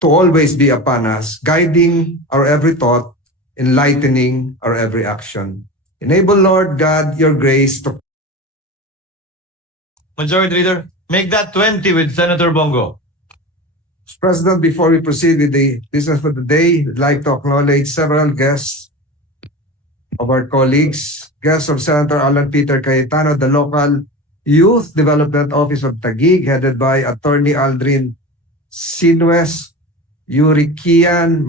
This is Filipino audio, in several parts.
to always be upon us, guiding our every thought, enlightening our every action. Enable, Lord God, your grace to... Majority Leader, make that 20 with Senator Bongo. Mr. President, before we proceed with the business for the day, I'd like to acknowledge several guests of our colleagues. Guests of Senator Alan Peter Cayetano, the local Youth Development Office of Taguig, headed by Attorney Aldrin Sinues, Yuri Kian,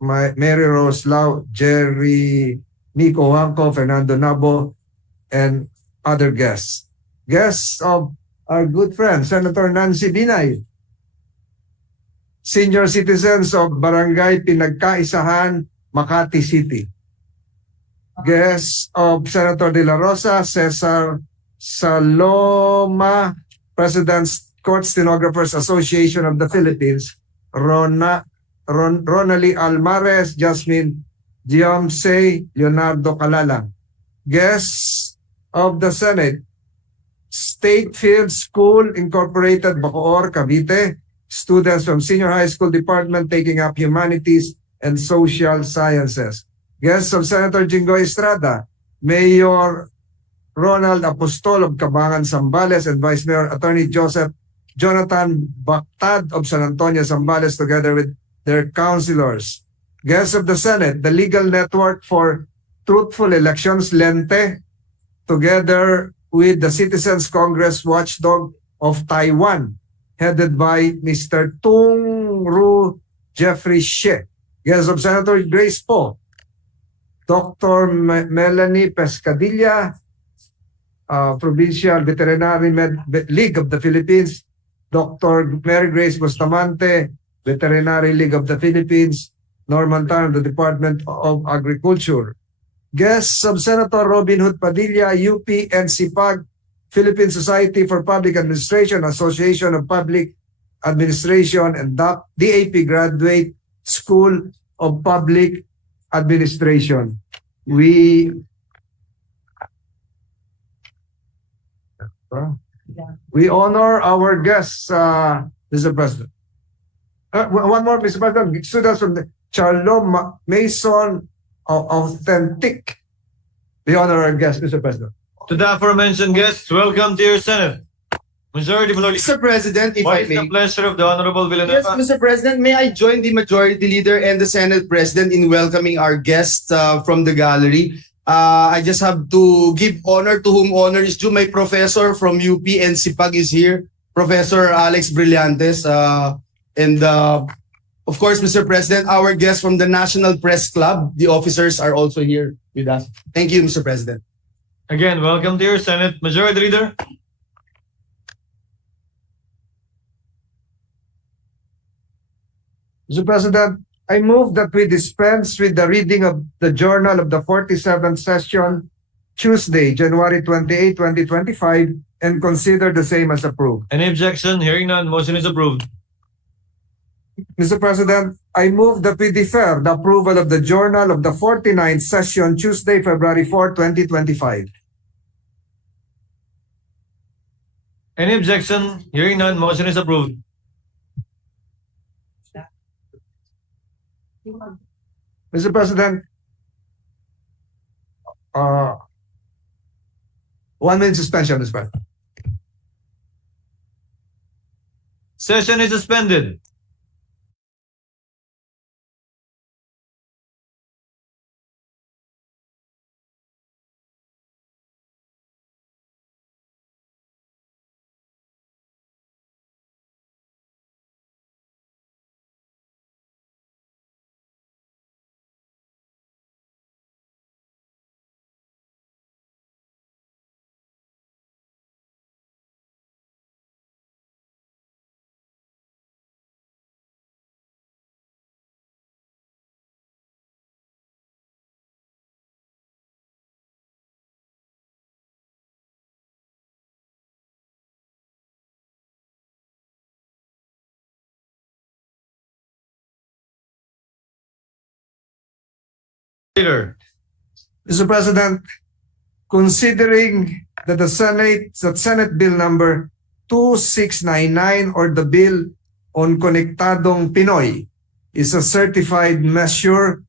Mary Rose Lau, Jerry Nico Hanco, Fernando Nabo, and other guests. Guests of our good friend, Senator Nancy Binay, senior citizens of Barangay Pinagkaisahan, Makati City. Guests of Senator De La Rosa, Cesar Saloma, President's Court Stenographers Association of the Philippines, Ronali Almares, Jasmine Giomse, Leonardo Calala. Guests of the Senate, State Field School Incorporated, Bacoor, Cavite, students from Senior High School Department taking up Humanities and Social Sciences. Guests of Senator Jingoy Estrada, Mayor Ronald Apostol of Cabangan, Zambales, and Vice Mayor Attorney Jonathan Bactad of San Antonio, Zambales, together with their councilors. Guests of the Senate, the Legal Network for Truthful Elections, Lente, together with the Citizens Congress Watchdog of Taiwan, headed by Mr. Tung Ru Jeffrey She. Guests of Senator Grace Poe, Dr. Melanie Pescadilla, Provincial Veterinary League of the Philippines, Dr. Mary Grace Bustamante, Veterinary League of the Philippines, Norman Tan of the Department of Agriculture. Guests of Senator Robin Hood Padilla, UP and CPAG, Philippine Society for Public Administration, Association of Public Administration, and DAP Graduate School of Public Administration. We honor our guests, Mr. President. One more, Mr. President. Students from the Charlo Mason Authentic. We honor our guests, Mr. President. To the aforementioned guests, welcome to your Senate. Majority Leader. Mr. President, if I What is may. the pleasure of the Honorable Villanueva? Yes, Mr. President, may I join the Majority Leader and the Senate President in welcoming our guests from the gallery. I just have to give honor to whom honor is due. My professor from UP and CIPAG is here, Professor Alex Brillantes. And of course, Mr. President, our guests from the National Press Club, the officers are also here with us. Thank you, Mr. President. Again, welcome to your Senate. Majority Leader. Mr. President, I move that we dispense with the reading of the Journal of the 47th Session, Tuesday, January 28, 2025, and consider the same as approved. Any objection? Hearing none, motion is approved. Mr. President, I move that we defer the approval of the Journal of the 49th Session, Tuesday, February 4, 2025. Any objection? Hearing none, motion is approved. Mr. President, 1 minute suspension, Mr. President. Session is suspended. Leader. Mr. President, considering that the Senate Bill number 2699 or the bill on Konektadong Pinoy is a certified measure.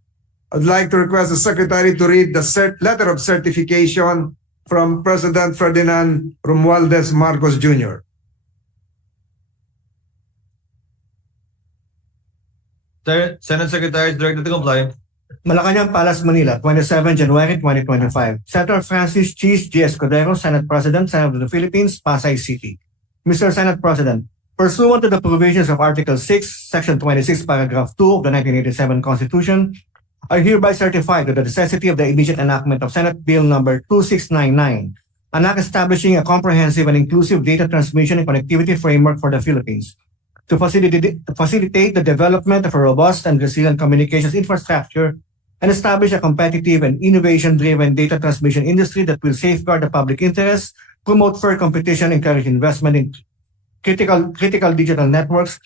I'd like to request the Secretary to read the letter of certification from President Ferdinand Romualdez Marcos Jr. Senate Secretary is directed to comply. Malacanang Palace, Manila, 27 January 2025. Senator Francis Cheese G. Escudero, Senate President, Senate of the Philippines, Pasay City. Mr. Senate President, pursuant to the provisions of Article 6, Section 26, Paragraph 2 of the 1987 Constitution, I hereby certify to the necessity of the immediate enactment of Senate Bill number 2699, an act establishing a comprehensive and inclusive data transmission and connectivity framework for the Philippines to facilitate the development of a robust and resilient communications infrastructure and establish a competitive and innovation-driven data transmission industry that will safeguard the public interest, promote fair competition, encourage investment in critical digital networks,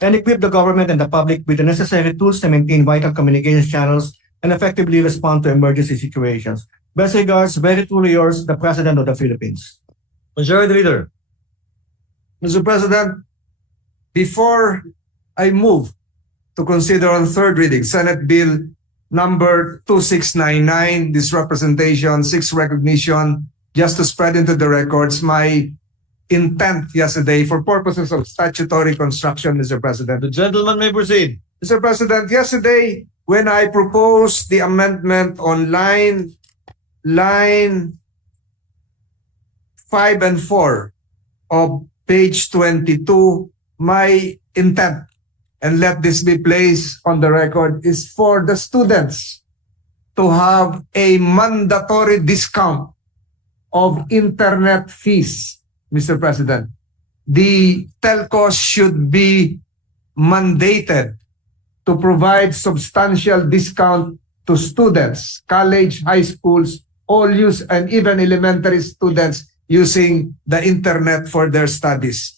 and equip the government and the public with the necessary tools to maintain vital communications channels and effectively respond to emergency situations. Best regards, very truly yours, the President of the Philippines. Majority Leader. Mr. President, before I move to consider on third reading Senate Bill number 2699, this representation, 6 recognition, just to spread into the records my intent yesterday for purposes of statutory construction, Mr. President. The gentleman may proceed. Mr. President, yesterday when I proposed the amendment on line 5 and 4 of page 22, my intent, and let this be placed on the record, is for the students to have a mandatory discount of internet fees, Mr. President. The telcos should be mandated to provide substantial discount to students, college, high schools, all use, and even elementary students using the internet for their studies.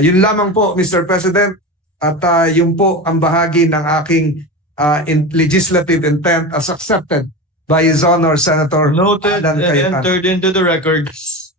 Yun lamang po, Mr. President, at yun po ang bahagi ng aking legislative intent as accepted by His Honor Senator Noted Alan and Cayetano. entered into the records.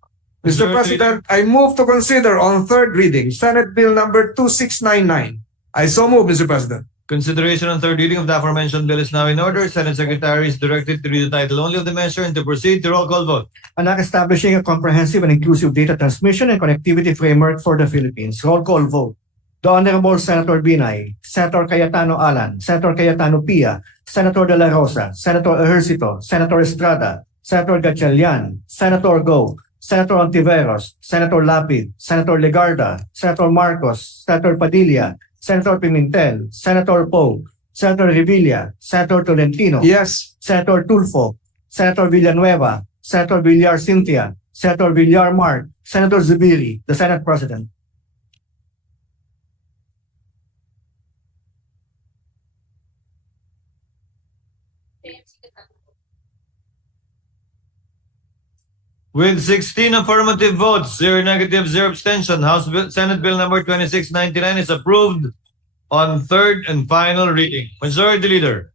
Mr. President, I move to consider on third reading Senate Bill number 2699. I so move, Mr. President. Consideration on third reading of the aforementioned bill is now in order. Senate Secretary is directed to read the title only of the measure and to proceed to roll call vote. An act establishing a comprehensive and inclusive data transmission and connectivity framework for the Philippines. Roll call vote. The Honorable Senator Binay, Senator Cayetano Alan, Senator Cayetano Pia, Senator De La Rosa, Senator Ejercito, Senator Estrada, Senator Gatchalian, Senator Go, Senator Ontiveros, Senator Lapid, Senator Legarda, Senator Marcos, Senator Padilla, Senator Pimentel, Senator Poe, Senator Revilla, Senator Tolentino, Yes. Senator Tulfo, Senator Villanueva, Senator Villar Cynthia, Senator Villar Mark, Senator Zubiri, the Senate President. With 16 affirmative votes, 0 negative, 0 abstention, Senate Bill number 2699 is approved on third and final reading. Majority Leader.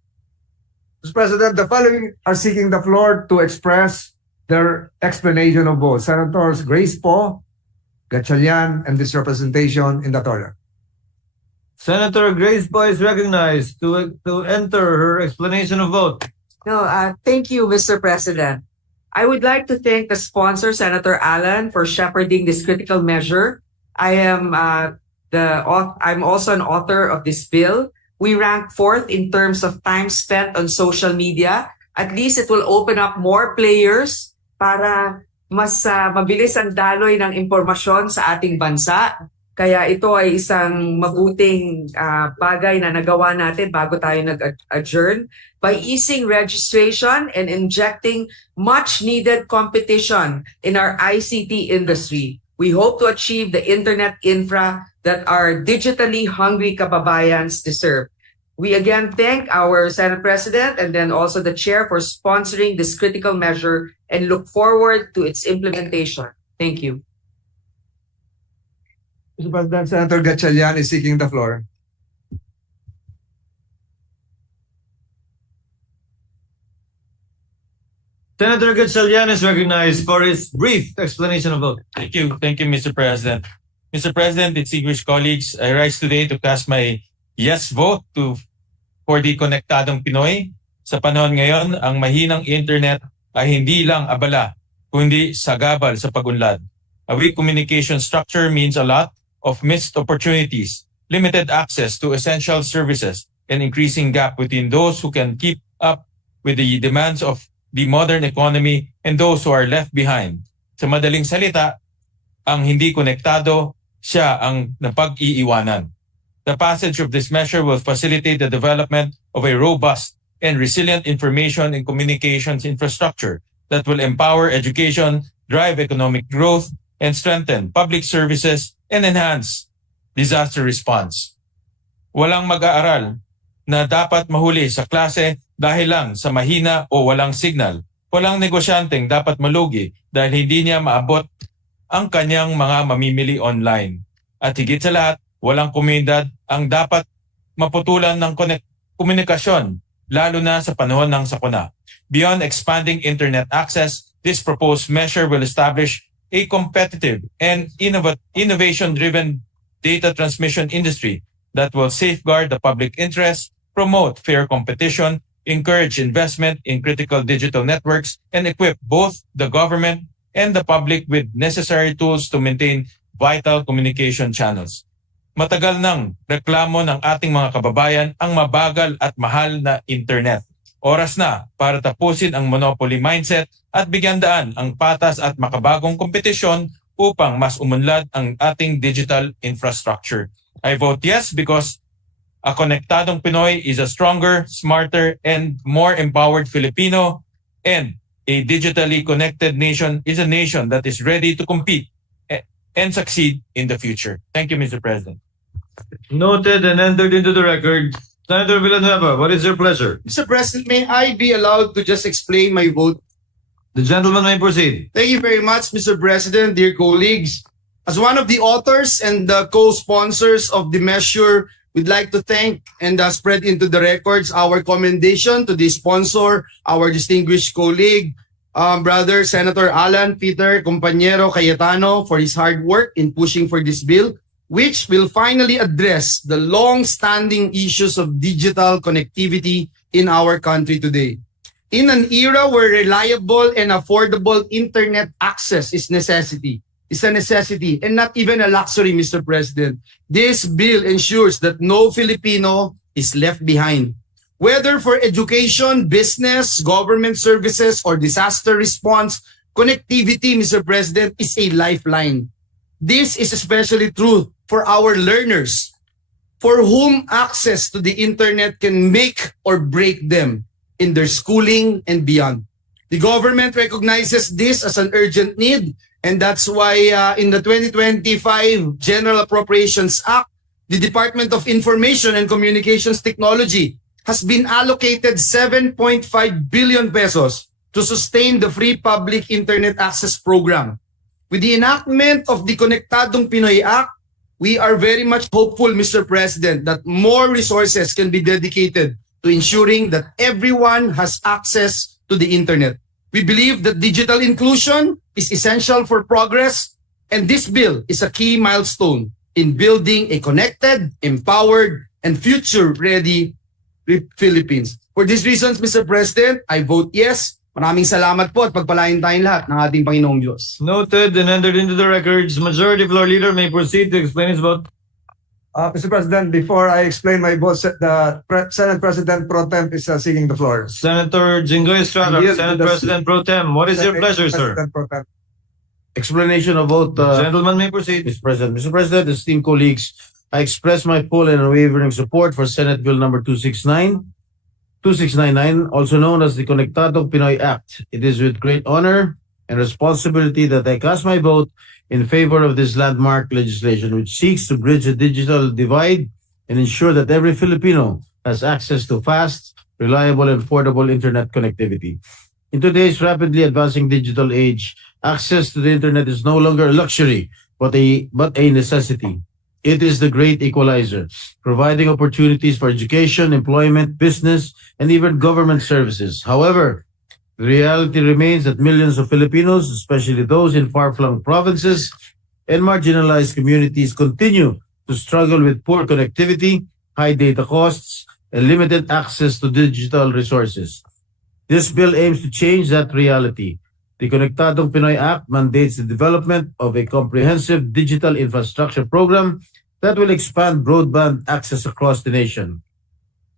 Mr. President, the following are seeking the floor to express their explanation of vote. Senators Grace Poe, Gatchalian, and this representation in that order. Senator Grace Poe is recognized to enter her explanation of vote. No, thank you, Mr. President. I would like to thank the sponsor, Senator Alan, for shepherding this critical measure. I'm also an author of this bill. We rank fourth in terms of time spent on social media. At least it will open up more players para mas mabilis ang daloy ng impormasyon sa ating bansa. Kaya ito ay isang mabuting bagay na nagawa natin bago tayo nag-adjourn by easing registration and injecting much needed competition in our ICT industry. We hope to achieve the internet infra that our digitally hungry kababayans deserve. We again thank our Senate President and then also the Chair for sponsoring this critical measure and look forward to its implementation. Thank you. Mr. President, Senator Gatchalian is seeking the floor. Senator Gatchalian is recognized for his brief explanation of vote. Thank you, Mr. President. Mr. President, distinguished colleagues, I rise today to cast my yes vote for the Konektadong Pinoy. Sa panahon ngayon, ang mahinang internet ay hindi lang abala, kundi sagabal sa pagunlad. A weak communication structure means a lot of missed opportunities, limited access to essential services, and increasing gap between those who can keep up with the demands of the modern economy and those who are left behind. Sa madaling salita, ang hindi konektado, siya ang napag-iiwanan. The passage of this measure will facilitate the development of a robust and resilient information and communications infrastructure that will empower education, drive economic growth, and strengthen public services and enhance disaster response. Walang mag-aaral na dapat mahuli sa klase dahil lang sa mahina o walang signal. Walang negosyanteng dapat malugi dahil hindi niya maabot ang kanyang mga mamimili online. At higit sa lahat, walang komunidad ang dapat maputulan ng komunikasyon, lalo na sa panahon ng sakuna. Beyond expanding internet access, this proposed measure will establish a competitive and innovation-driven data transmission industry that will safeguard the public interest, promote fair competition, encourage investment in critical digital networks, and equip both the government and the public with necessary tools to maintain vital communication channels. Matagal nang reklamo ng ating mga kababayan ang mabagal at mahal na internet. Oras na para tapusin ang monopoly mindset at bigyan daan ang patas at makabagong kompetisyon upang mas umunlad ang ating digital infrastructure. I vote yes because a konektadong Pinoy is a stronger, smarter, and more empowered Filipino, and a digitally connected nation is a nation that is ready to compete and succeed in the future. Thank you, Mr. President. Noted and entered into the record. Senator Villanueva, what is your pleasure? Mr. President, may I be allowed to just explain my vote? The gentleman may proceed. Thank you very much, Mr. President, dear colleagues. As one of the authors and the co-sponsors of the measure, we'd like to thank and spread into the records our commendation to the sponsor, our distinguished colleague, brother Senator Alan Peter Compañero Cayetano, for his hard work in pushing for this bill, which will finally address the long-standing issues of digital connectivity in our country today. In an era where reliable and affordable internet access is a necessity and not even a luxury, Mr. President, this bill ensures that no Filipino is left behind. Whether for education, business, government services, or disaster response, connectivity, Mr. President, is a lifeline. This is especially true for our learners, for whom access to the internet can make or break them in their schooling and beyond. The government recognizes this as an urgent need, and that's why in the 2025 General Appropriations Act, the Department of Information and Communications Technology has been allocated 7.5 billion pesos to sustain the free public internet access program. With the enactment of the Konektadong Pinoy Act, we are very much hopeful, Mr. President, that more resources can be dedicated to ensuring that everyone has access to the internet. We believe that digital inclusion is essential for progress, and this bill is a key milestone in building a connected, empowered, and future-ready Philippines. For these reasons, Mr. President, I vote yes. Maraming salamat po at pagpalain tayong lahat ng ating Panginoong Diyos. Noted and entered into the records. Majority Floor Leader may proceed to explain his vote. Mr. President, before I explain my vote, the Senate President Pro Temp is seeking the floor. Senator Jinggoy Estrada, Yes, Senate that's- President Pro Tem. What is your pleasure, sir? President Pro Temp. Explanation of vote, Gentleman may proceed. Mr. President. Mr. President, esteemed colleagues, I express my full and unwavering support for Senate Bill number 2699, also known as the Konektadong Pinoy Act. It is with great honor and responsibility that I cast my vote in favor of this landmark legislation, which seeks to bridge the digital divide and ensure that every Filipino has access to fast, reliable, and affordable internet connectivity. In today's rapidly advancing digital age, access to the internet is no longer a luxury, but a necessity. It is the great equalizer, providing opportunities for education, employment, business, and even government services. However, the reality remains that millions of Filipinos, especially those in far-flung provinces and marginalized communities continue to struggle with poor connectivity, high data costs, and limited access to digital resources. This bill aims to change that reality. The Konektadong Pinoy Act mandates the development of a comprehensive digital infrastructure program that will expand broadband access across the nation.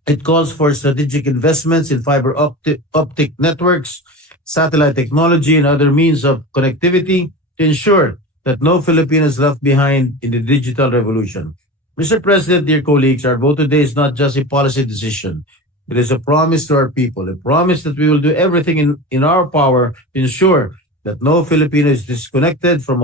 It calls for strategic investments in fiber optic networks, satellite technology, and other means of connectivity to ensure that no Filipino is left behind in the digital revolution. Mr. President, dear colleagues, our vote today is not just a policy decision. It is a promise to our people, a promise that we will do everything in our power to ensure that no Filipino is disconnected from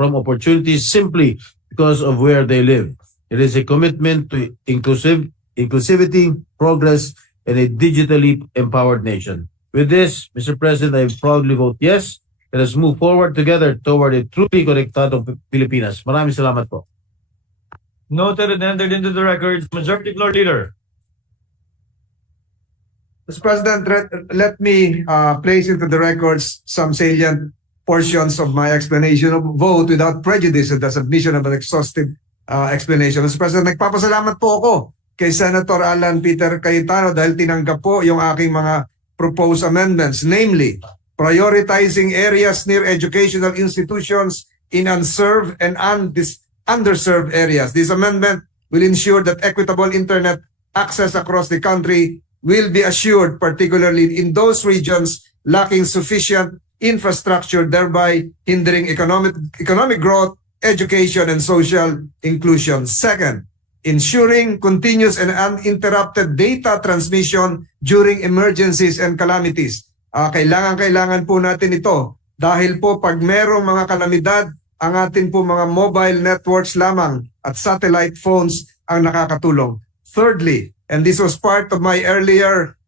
opportunities simply because of where they live. It is a commitment to inclusivity, progress, and a digitally empowered nation. With this, Mr. President, I proudly vote yes. Let us move forward together toward a truly konektado Pilipinas. Maraming salamat po. Noted and entered into the records. Majority Floor Leader. Mr. President, let me place into the records some salient portions of my explanation of vote without prejudice and the submission of an exhaustive explanation. Mr. President, nagpapasalamat po ako kay Senator Alan Peter Cayetano dahil tinanggap po yung aking mga proposed amendments, namely prioritizing areas near educational institutions in unserved and underserved areas. This amendment will ensure that equitable internet access across the country will be assured, particularly in those regions lacking sufficient infrastructure, thereby hindering economic growth, education, and social inclusion. Second, ensuring continuous and uninterrupted data transmission during emergencies and calamities. Kailangan po natin ito dahil po pag merong mga kalamidad, ang atin po mga mobile networks lamang at satellite phones ang nakakatulong. Thirdly, and this was part of my earlier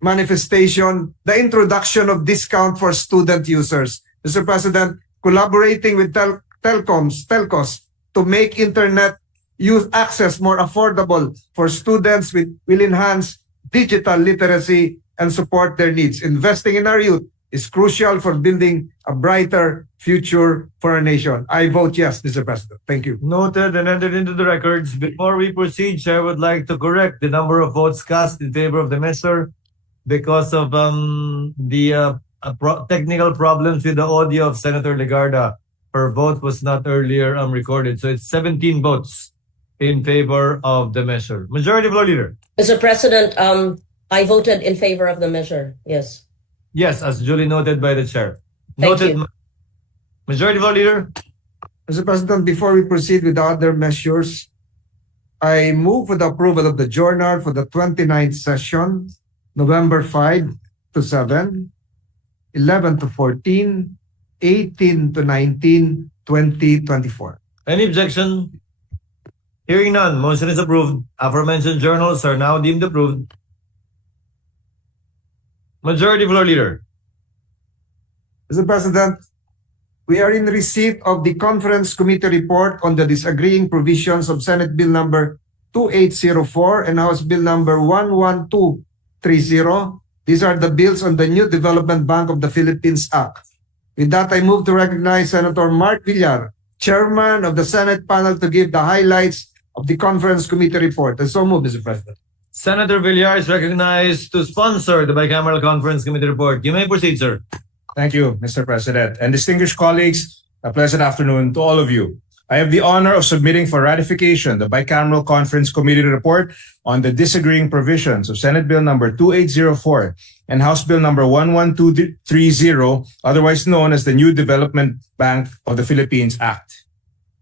manifestation, the introduction of discount for student users. Mr. President, collaborating with telcos to make internet use access more affordable for students will enhance digital literacy and support their needs. Investing in our youth is crucial for building a brighter future for our nation. I vote yes, Mr. President. Thank you. Noted and entered into the records. Before we proceed, Chair would like to correct the number of votes cast in favor of the measure because of technical problems with the audio of Senator Legarda. Her vote was not earlier recorded. So it's 17 votes in favor of the measure. Majority Floor Leader. Mr. President, I voted in favor of the measure. Yes. Yes, as duly noted by the Chair. Thank Noted. you. Majority Floor Leader. Mr. President, before we proceed with the other measures, I move for the approval of the journal for the 29th session, November 5 to 7, 11 to 14, 18 to 19, 2024. Any objection? Hearing none, motion is approved. Aforementioned journals are now deemed approved. Majority Floor Leader. Mr. President, we are in receipt of the Conference Committee report on the disagreeing provisions of Senate Bill number 2804 and House Bill number 11230. These are the bills on the New Development Bank of the Philippines Act. With that, I move to recognize Senator Mark Villar, Chairman of the Senate panel, to give the highlights of the Conference Committee report. And so move, Mr. President. Senator Villar is recognized to sponsor the Bicameral Conference Committee report. You may proceed, sir. Thank you, Mr. President. And distinguished colleagues, a pleasant afternoon to all of you. I have the honor of submitting for ratification the Bicameral Conference Committee report on the disagreeing provisions of Senate Bill number 2804 and House Bill number 11230, otherwise known as the New Development Bank of the Philippines Act.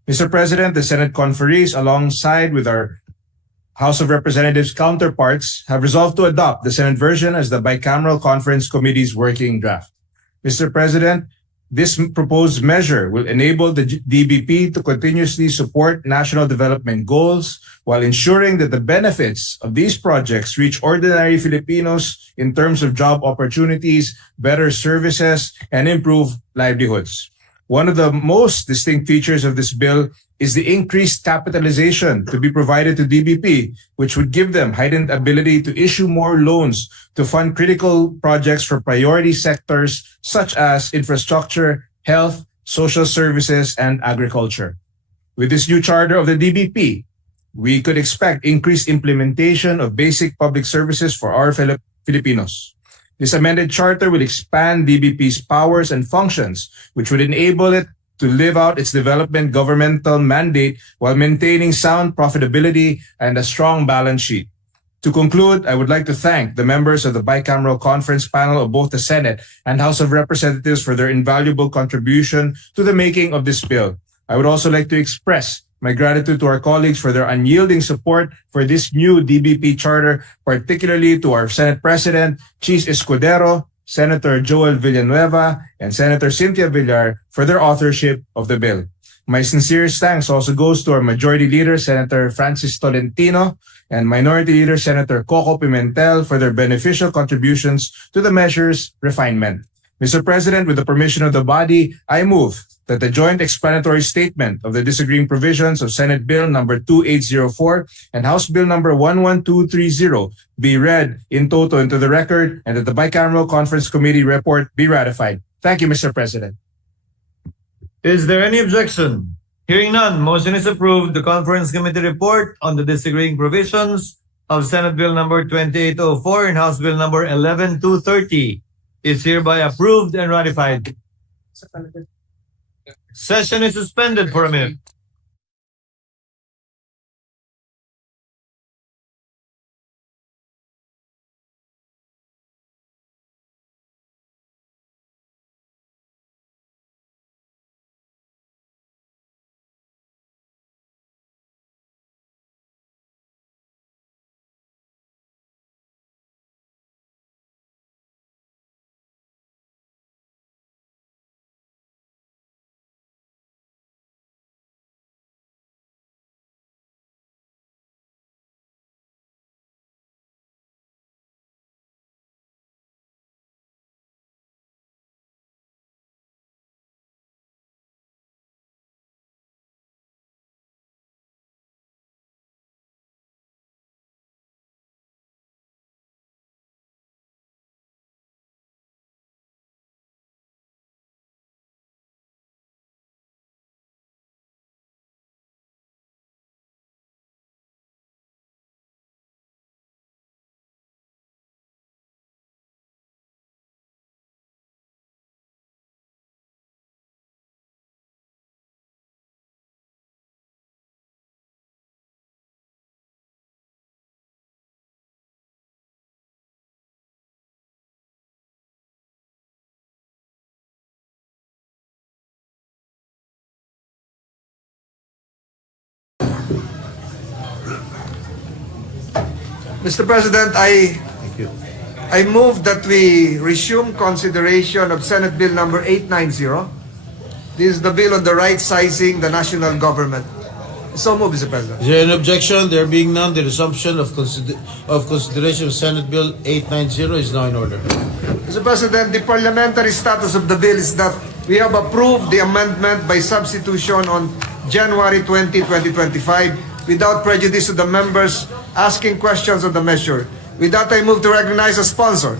Mr. President, the Senate conferees, alongside with our House of Representatives counterparts, have resolved to adopt the Senate version as the Bicameral Conference Committee's working draft. Mr. President, this proposed measure will enable the DBP to continuously support national development goals while ensuring that the benefits of these projects reach ordinary Filipinos in terms of job opportunities, better services, and improved livelihoods. One of the most distinct features of this bill is the increased capitalization to be provided to DBP, which would give them heightened ability to issue more loans to fund critical projects for priority sectors such as infrastructure, health, social services, and agriculture. With this new charter of the DBP, we could expect increased implementation of basic public services for our Filipinos. This amended charter will expand DBP's powers and functions, which would enable it to live out its development governmental mandate while maintaining sound profitability and a strong balance sheet. To conclude, I would like to thank the members of the bicameral conference panel of both the Senate and House of Representatives for their invaluable contribution to the making of this bill. I would also like to express my gratitude to our colleagues for their unyielding support for this new DBP charter, particularly to our Senate President, Chis Escudero, Senator Joel Villanueva, and Senator Cynthia Villar for their authorship of the bill. My sincerest thanks also goes to our Majority Leader, Senator Francis Tolentino, and Minority Leader, Senator Koko Pimentel, for their beneficial contributions to the measure's refinement. Mr. President, with the permission of the body, I move that the joint explanatory statement of the disagreeing provisions of Senate Bill number 2804 and House Bill number 11230 be read in toto into the record and that the bicameral conference committee report be ratified. Thank you, Mr. President. Is there any objection? Hearing none, motion is approved. The conference committee report on the disagreeing provisions of Senate Bill number 2804 and House Bill number 11230 is hereby approved and ratified. Session is suspended for a minute. Mr. President, I move that we resume consideration of Senate Bill number 890. This is the bill on the right sizing the national government. So move, Mr. President. Is there an objection? There being none, the resumption of consideration of Senate Bill 890 is now in order. Mr. President, the parliamentary status of the bill is that we have approved the amendment by substitution on January 20, 2025 without prejudice to the members asking questions on the measure. With that, I move to recognize a sponsor,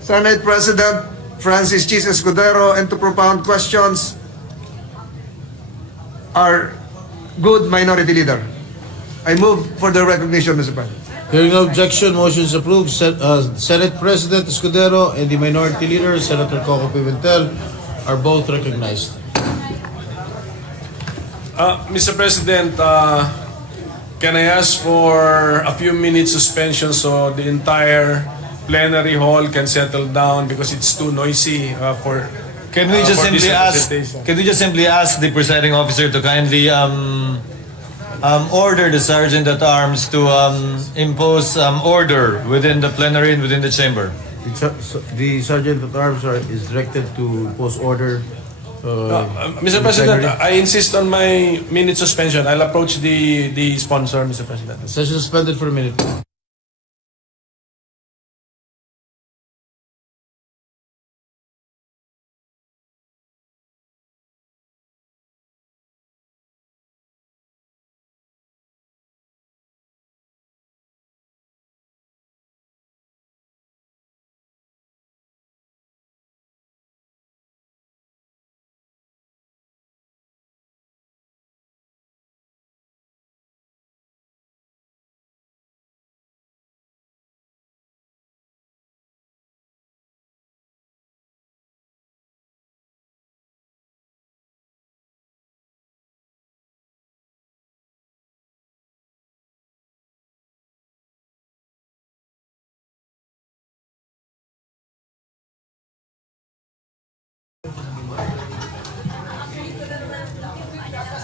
Senate President Francis Chis Escudero, and to propound questions, our good Minority Leader. I move for the recognition, Mr. President. Hearing no objection, motion is approved. Senate President Escudero and the Minority Leader, Senator Koko Pimentel, are both recognized. Mr. President, can I ask for a few minutes suspension so the entire plenary hall can settle down because it's too noisy for. Can we just for this simply ask? representation? Can we just simply ask the presiding officer to kindly order the sergeant at arms to impose order within the plenary and within the chamber? The Sergeant at Arms is directed to impose order. Mr. President, I insist on my minute suspension. I'll approach the sponsor, Mr. President. Session suspended for a minute.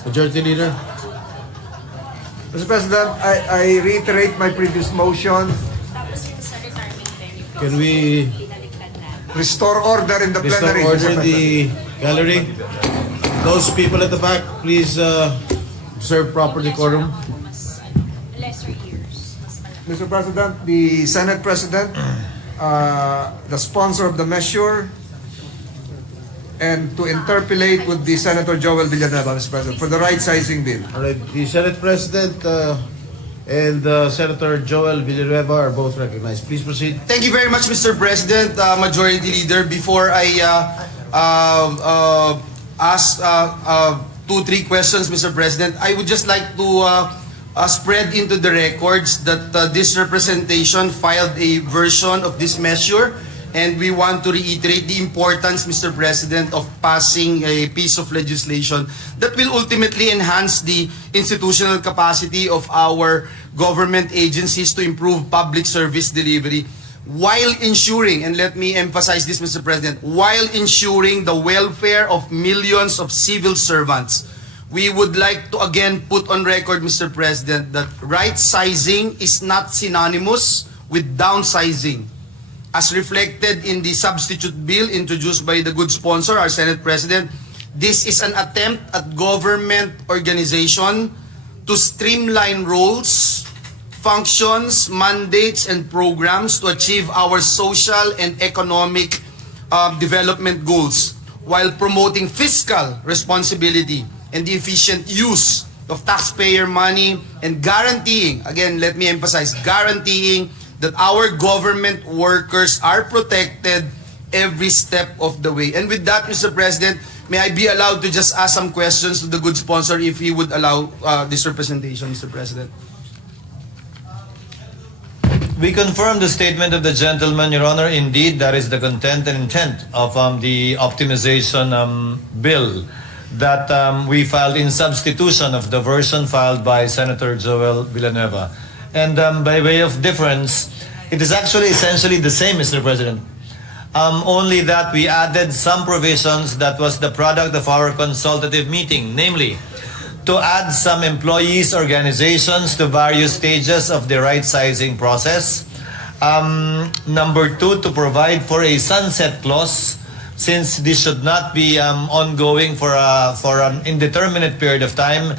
Majority Leader. Mr. President, I reiterate my previous motion. Can we Restore order in the restore plenary. order Mr. in the gallery? Those people at the back, please observe proper decorum. Mr. President, the Senate President, the sponsor of the measure, and to interpolate with the Senator Joel Villanueva, Mr. President, for the right-sizing bill. All right, the Senate President and Senator Joel Villanueva are both recognized. Please proceed. Thank you very much, Mr. President, Majority Leader. Before I ask 2-3 questions, Mr. President, I would just like to spread into the records that this representation filed a version of this measure, and we want to reiterate the importance, Mr. President, of passing a piece of legislation that will ultimately enhance the institutional capacity of our government agencies to improve public service delivery while ensuring, and let me emphasize this, Mr. President, while ensuring the welfare of millions of civil servants. We would like to again put on record, Mr. President, that right-sizing is not synonymous with downsizing. As reflected in the substitute bill introduced by the good sponsor, our Senate President, this is an attempt at government organization to streamline roles, functions, mandates, and programs to achieve our social and economic development goals while promoting fiscal responsibility and the efficient use of taxpayer money and guaranteeing, again, let me emphasize, guaranteeing that our government workers are protected every step of the way. And with that, Mr. President, may I be allowed to just ask some questions to the good sponsor if he would allow this representation, Mr. President? We confirm the statement of the gentleman, Your Honor. Indeed, that is the content and intent of the optimization bill that we filed in substitution of the version filed by Senator Joel Villanueva. And by way of difference, it is actually essentially the same, Mr. President. Only that we added some provisions that was the product of our consultative meeting, namely, to add some employees' organizations to various stages of the right-sizing process. Number 2, to provide for a sunset clause, since this should not be ongoing for an indeterminate period of time.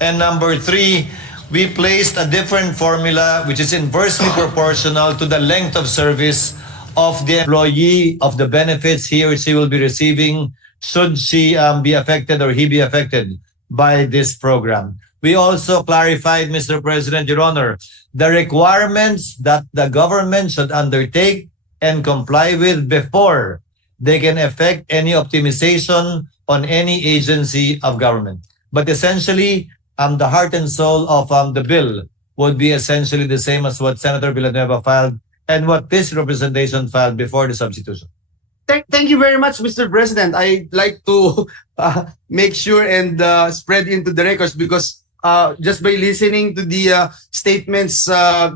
And number 3, we placed a different formula which is inversely proportional to the length of service of the employee of the benefits he or she will be receiving should she be affected or he be affected by this program. We also clarified, Mr. President, Your Honor, the requirements that the government should undertake and comply with before they can effect any optimization on any agency of government. But essentially, the heart and soul of the bill would be essentially the same as what Senator Villanueva filed and what this representation filed before the substitution. Thank you very much, Mr. President. I'd like to make sure and spread into the records because just by listening to the statements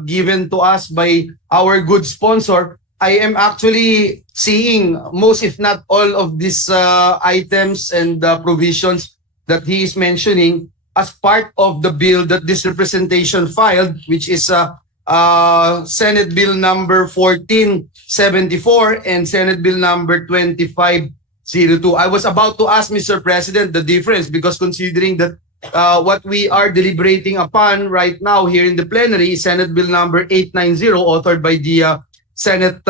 given to us by our good sponsor, I am actually seeing most, if not all, of these items and provisions that he is mentioning as part of the bill that this representation filed, which is Senate Bill number 1474 and Senate Bill number 2502. I was about to ask, Mr. President, the difference because considering that what we are deliberating upon right now here in the plenary is Senate Bill number 890, authored by the Senate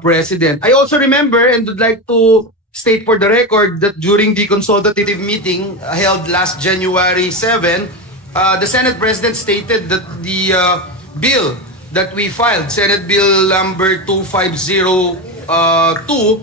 President. I also remember and would like to state for the record that during the consultative meeting held last January 7, the Senate President stated that the bill that we filed, Senate Bill number 2502,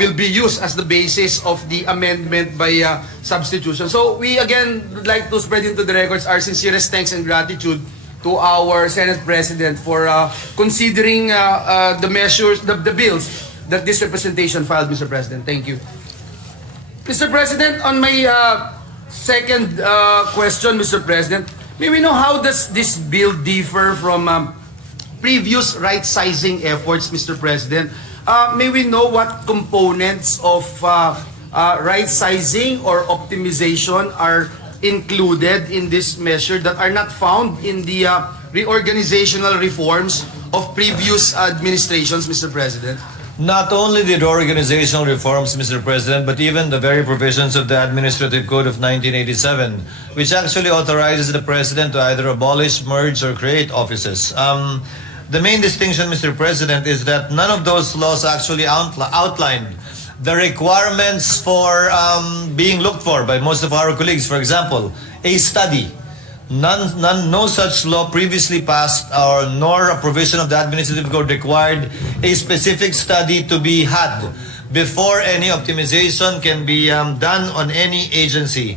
will be used as the basis of the amendment by substitution. So we again would like to spread into the records our sincerest thanks and gratitude to our Senate President for considering the measures, the bills that this representation filed, Mr. President. Thank you. Mr. President, on my second question, Mr. President, may we know how does this bill differ from previous right-sizing efforts, Mr. President? may we know what components of right sizing or optimization are included in this measure that are not found in the reorganizational reforms of previous administrations, Mr. President? Not only the organizational reforms, Mr. President, but even the very provisions of the Administrative Code of 1987, which actually authorizes the President to either abolish, merge, or create offices. The main distinction, Mr. President, is that none of those laws actually outlined the requirements for being looked for by most of our colleagues. For example, a study. No such law previously passed nor a provision of the Administrative Code required a specific study to be had before any optimization can be done on any agency.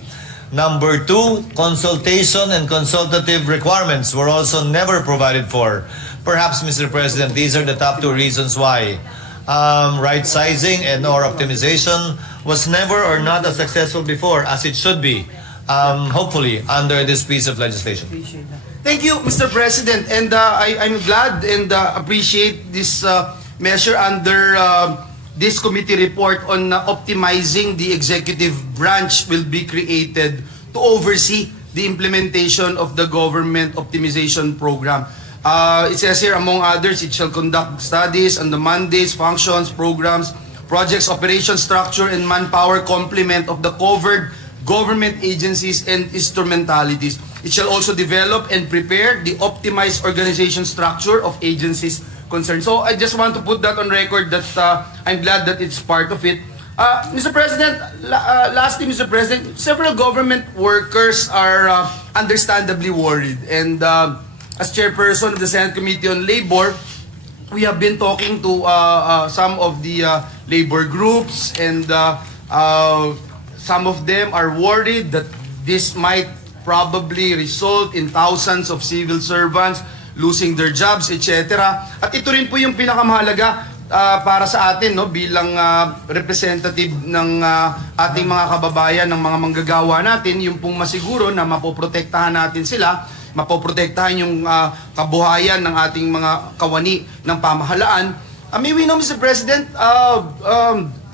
Number two, consultation and consultative requirements were also never provided for. Perhaps, Mr. President, these are the top two reasons why right sizing and or optimization was never or not as successful before as it should be. Hopefully, under this piece of legislation. Thank you, Mr. President. And I'm glad and appreciate this measure under this committee report on optimizing the executive branch will be created to oversee the implementation of the government optimization program. It says here, among others, it shall conduct studies on the mandates, functions, programs, projects, operation structure, and manpower complement of the covered government agencies and instrumentalities. It shall also develop and prepare the optimized organization structure of agencies concerned. So I just want to put that on record that I'm glad that it's part of it. Mr. President, lastly, Mr. President, several government workers are understandably worried. And as chairperson of the Senate Committee on Labor, we have been talking to some of the labor groups, and some of them are worried that this might probably result in thousands of civil servants losing their jobs, etc. At ito rin po yung pinakamahalaga para sa atin, no, bilang representative ng ating mga kababayan, ng mga manggagawa natin, yung pong masiguro na mapoprotektahan natin sila, mapoprotektahan yung kabuhayan ng ating mga kawani ng pamahalaan. May we know, Mr. President,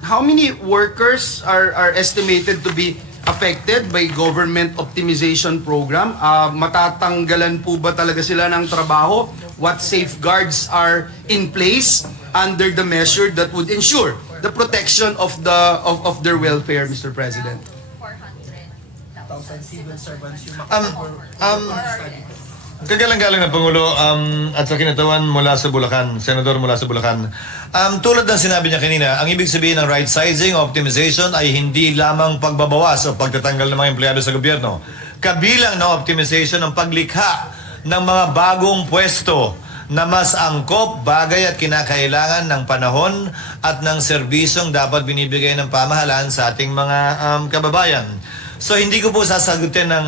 how many workers are estimated to be affected by government optimization program? Matatanggalan po ba talaga sila ng trabaho? What safeguards are in place under the measure that would ensure the protection of their welfare, Mr. President? 400,000 civil servants yung Kagalang-galang na Pangulo at sa kinatawan mula sa Bulacan, Senador mula sa Bulacan. Tulad ng sinabi niya kanina, ang ibig sabihin ng right sizing, optimization ay hindi lamang pagbabawas o pagtatanggal ng mga empleyado sa gobyerno. Kabilang na optimization ang paglikha ng mga bagong pwesto na mas angkop, bagay at kinakailangan ng panahon at ng serbisyong dapat binibigay ng pamahalaan sa ating mga kababayan. So hindi ko po sasagutin ng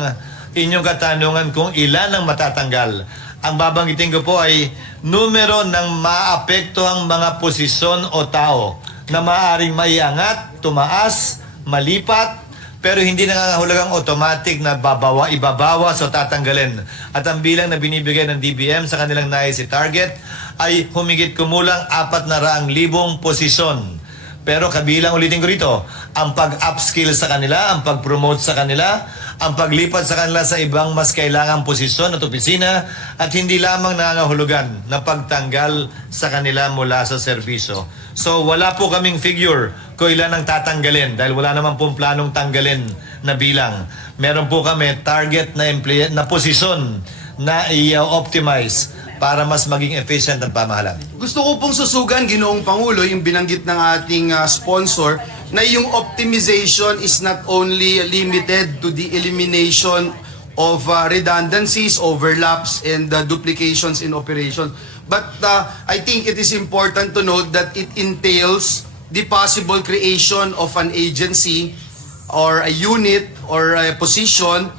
inyong katanungan kung ilan ang matatanggal. Ang babanggitin ko po ay numero ng maapektuhang mga posisyon o tao na maaaring maiangat, tumaas, malipat, pero hindi nangangahulugang automatic na ibabawas o tatanggalin. At ang bilang na binibigay ng DBM sa kanilang nais target ay humigit kumulang 400,000 posisyon. Pero kabilang, ulitin ko rito, ang pag-upskill sa kanila, ang pag-promote sa kanila, ang paglipat sa kanila sa ibang mas kailangang posisyon at opisina, at hindi lamang nangangahulugan na pagtanggal sa kanila mula sa serbisyo. So wala po kaming figure kung ilan ang tatanggalin dahil wala naman pong planong tanggalin na bilang. Meron po kami target na posisyon na i-optimize para mas maging efficient ang pamahalaan. Gusto ko pong susugan, Ginoong Pangulo, yung binanggit ng ating sponsor, na yung optimization is not only limited to the elimination of redundancies, overlaps, and duplications in operations. But I think it is important to note that it entails the possible creation of an agency or a unit or a position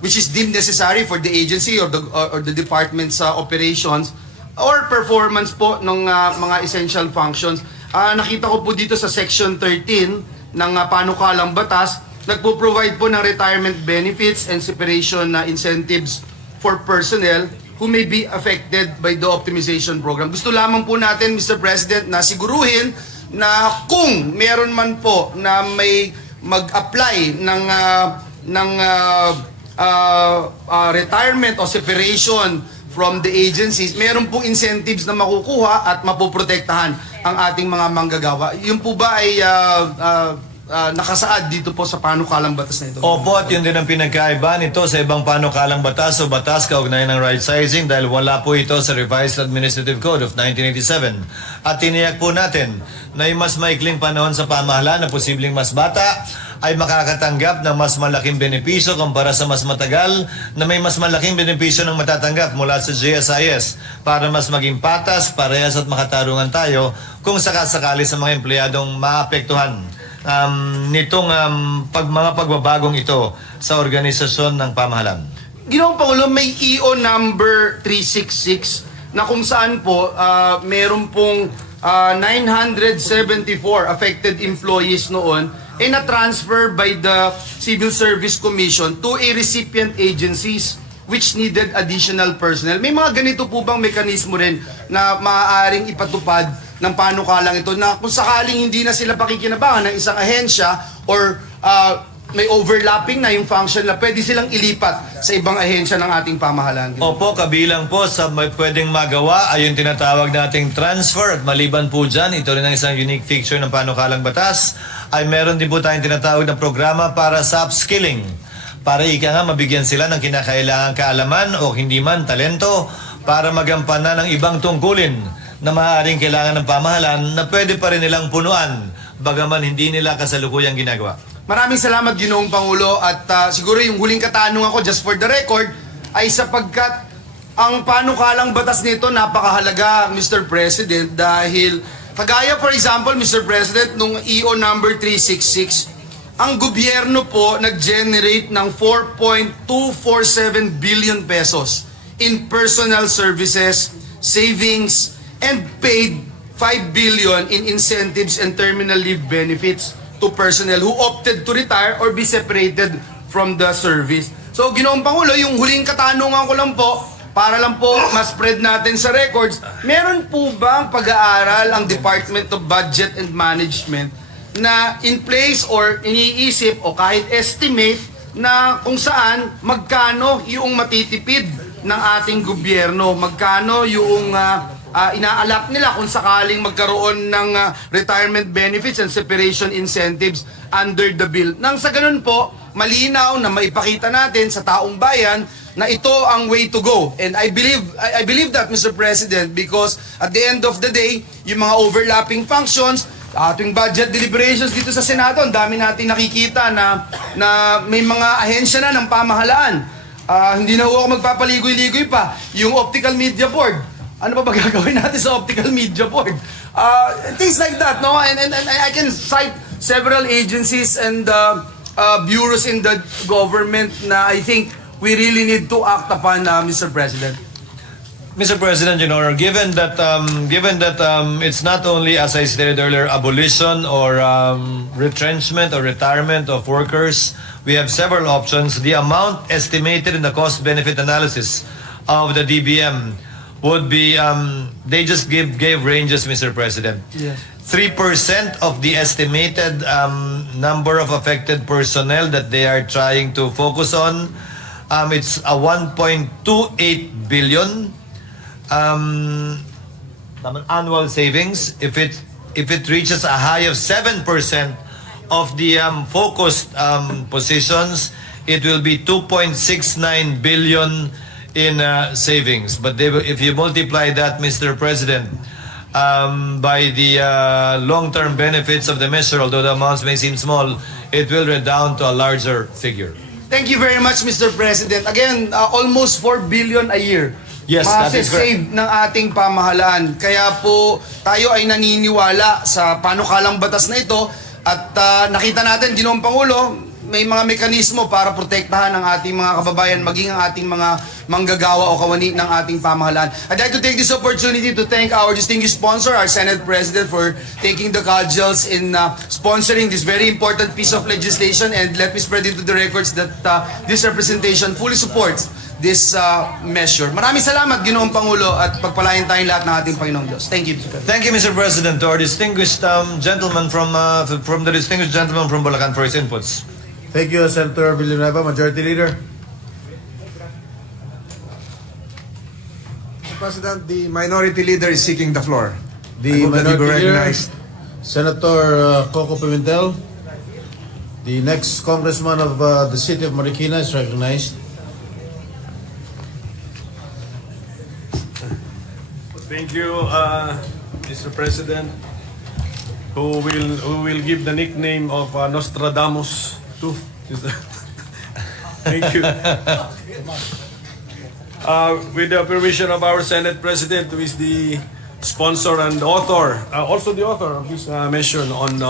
which is deemed necessary for the agency or the department's operations or performance po ng mga essential functions. Nakita ko po dito sa Section 13 ng panukalang batas, nagpo-provide po ng retirement benefits and separation incentives for personnel who may be affected by the optimization program. Gusto lamang po natin, Mr. President, na siguruhin na kung meron man po na may mag-apply ng retirement o separation from the agencies, meron pong incentives na makukuha at mapoprotektahan ang ating mga manggagawa. Yun po ba ay nakasaad dito po sa panukalang batas na ito? Opo, at yun din ang pinagkaiba nito sa ibang panukalang batas o batas kaugnayan ng right sizing dahil wala po ito sa Revised Administrative Code of 1987. At tiniyak po natin na yung mas maikling panahon sa pamahalaan na posibleng mas bata ay makakatanggap ng mas malaking benepisyo kumpara sa mas matagal na may mas malaking benepisyo ng matatanggap mula sa GSIS para mas maging patas, parehas at makatarungan tayo kung sakasakali sa mga empleyadong maapektuhan nitong mga pagbabagong ito sa organisasyon ng pamahalaan. Ginoong Pangulo, may EO number 366 na kung saan po meron pong 974 affected employees noon na-transfer by the Civil Service Commission to a recipient agencies which needed additional personnel. May mga ganito po bang mekanismo rin na maaaring ipatupad ng panukalang ito na kung sakaling hindi na sila pakikinabangan ng isang ahensya or may overlapping na yung function na pwede silang ilipat sa ibang ahensya ng ating pamahalaan? Opo, kabilang po sa pwedeng magawa ay yung tinatawag nating transfer at maliban po dyan, ito rin ang isang unique feature ng panukalang batas, ay meron din po tayong tinatawag na programa para sa upskilling. Para ika nga mabigyan sila ng kinakailangang kaalaman o hindi man talento para magampanan ng ibang tungkulin na maaaring kailangan ng pamahalaan na pwede pa rin nilang punuan bagaman hindi nila kasalukuyang ginagawa. Maraming salamat, Ginoong Pangulo, at siguro yung huling katanungan ko, just for the record, ay sapagkat ang panukalang batas nito napakahalaga, Mr. President, dahil kagaya, for example, Mr. President, nung EO number 366, ang gobyerno po nag-generate ng 4.247 billion pesos in personal services, savings, and paid 5 billion in incentives and terminal leave benefits to personnel who opted to retire or be separated from the service. So, Ginoong Pangulo, yung huling katanungan ko lang po, para lang po ma-spread natin sa records, meron po bang pag-aaral ang Department of Budget and Management na in place or iniisip o kahit estimate na kung saan magkano yung matitipid ng ating gobyerno, magkano yung inaalap nila kung sakaling magkaroon ng retirement benefits and separation incentives under the bill. Nang sa ganun po, malinaw na maipakita natin sa taong bayan na ito ang way to go. And I believe that, Mr. President, because at the end of the day, yung mga overlapping functions, ating budget deliberations dito sa Senado, ang dami natin nakikita na may mga ahensya na ng pamahalaan. Hindi na ako magpapaligoy-ligoy pa. Yung Optical Media Board, ano pa ba gagawin natin sa Optical Media Board? Things like that, no? And I can cite several agencies and bureaus in the government na I think we really need to act upon, Mr. President. Mr. President, Your Honor, given that it's not only, as I stated earlier, abolition or retrenchment or retirement of workers, we have several options. The amount estimated in the cost-benefit analysis of the DBM would be, they just gave ranges, Mr. President. Yes. 3% of the estimated number of affected personnel that they are trying to focus on, it's a 1.28 billion annual savings. If it reaches a high of 7% of the focused positions, it will be 2.69 billion in savings. But if you multiply that, Mr. President, by the long-term benefits of the measure, although the amounts may seem small, it will redound to a larger figure. Thank you very much, Mr. President. Again, almost 4 billion a year. Yes, that is correct. Save ng ating pamahalaan. Kaya po tayo ay naniniwala sa panukalang batas na ito at nakita natin, Ginoong Pangulo, may mga mekanismo para protektahan ang ating mga kababayan, maging ang ating mga manggagawa o kawani ng ating pamahalaan. I'd like to take this opportunity to thank our distinguished sponsor, our Senate President, for taking the cudgels in sponsoring this very important piece of legislation, and let me spread into the records that this representation fully supports this measure. Maraming salamat, Ginoong Pangulo, at pagpalain tayong lahat ng ating Panginoong Diyos. Thank you, Mr. President. Thank you, Mr. President, to our distinguished gentleman from the distinguished gentleman from Bulacan for his inputs. Thank you, Senator Villanueva, Majority Leader. Mr. President, the minority leader is seeking the floor. The I hope that he be Minority Leader, recognized. Senator Koko Pimentel. The next Congressman of the City of Marikina is recognized. Thank you, Mr. President, who will give the nickname of Nostradamus to. Thank you. With the permission of our Senate President, who is the sponsor and author, also the author of this measure on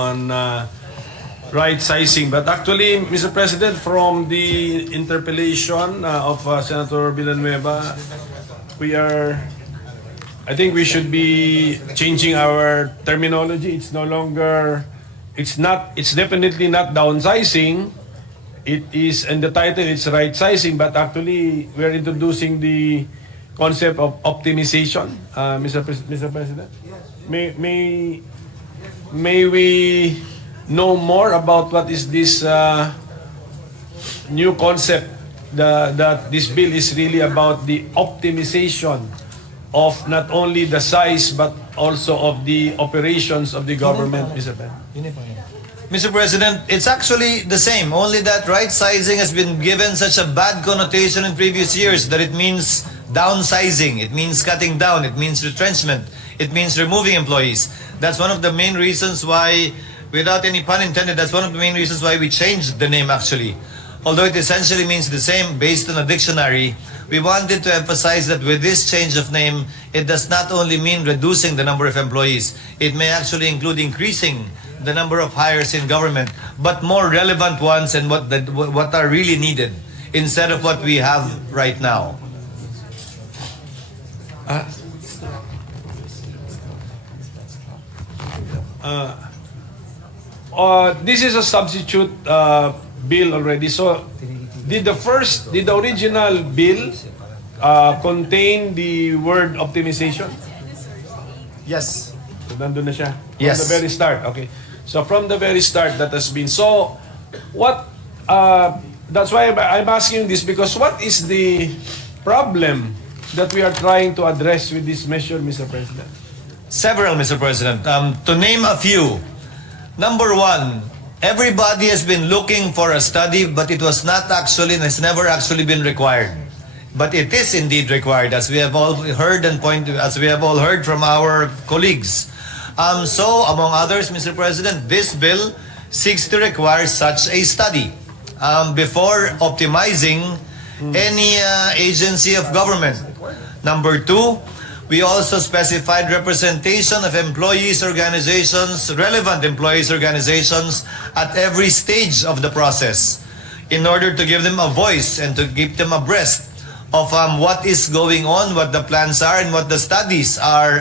right sizing. But actually, Mr. President, from the interpellation of Senator Villanueva, I think we should be changing our terminology. It's no longer, it's definitely not downsizing. It is, in the title, it's right sizing, but actually we're introducing the concept of optimization, Mr. President. May we know more about what is this new concept that this bill is really about, the optimization of not only the size but also of the operations of the government, Mr. President. Mr. President, it's actually the same, only that right sizing has been given such a bad connotation in previous years that it means downsizing, it means cutting down, it means retrenchment, it means removing employees. That's one of the main reasons why, without any pun intended, that's one of the main reasons why we changed the name actually. Although it essentially means the same based on a dictionary, we wanted to emphasize that with this change of name, it does not only mean reducing the number of employees, it may actually include increasing the number of hires in government, but more relevant ones and what are really needed instead of what we have right now. This is a substitute bill already. So, did the original bill contain the word optimization? Yes. So, nandun na siya. Yes. From the very start. Okay. So, from the very start, that has been. So, what, that's why I'm asking this, because what is the problem that we are trying to address with this measure, Mr. President? Several, Mr. President. To name a few, number one, everybody has been looking for a study, but it was not actually, and it's never actually been required. But it is indeed required, as we have all heard as we have all heard from our colleagues. So, among others, Mr. President, this bill seeks to require such a study before optimizing any agency of government. Number two, we also specified representation of employees' organizations, relevant employees' organizations at every stage of the process in order to give them a voice and to keep them abreast of what is going on, what the plans are, and what the studies are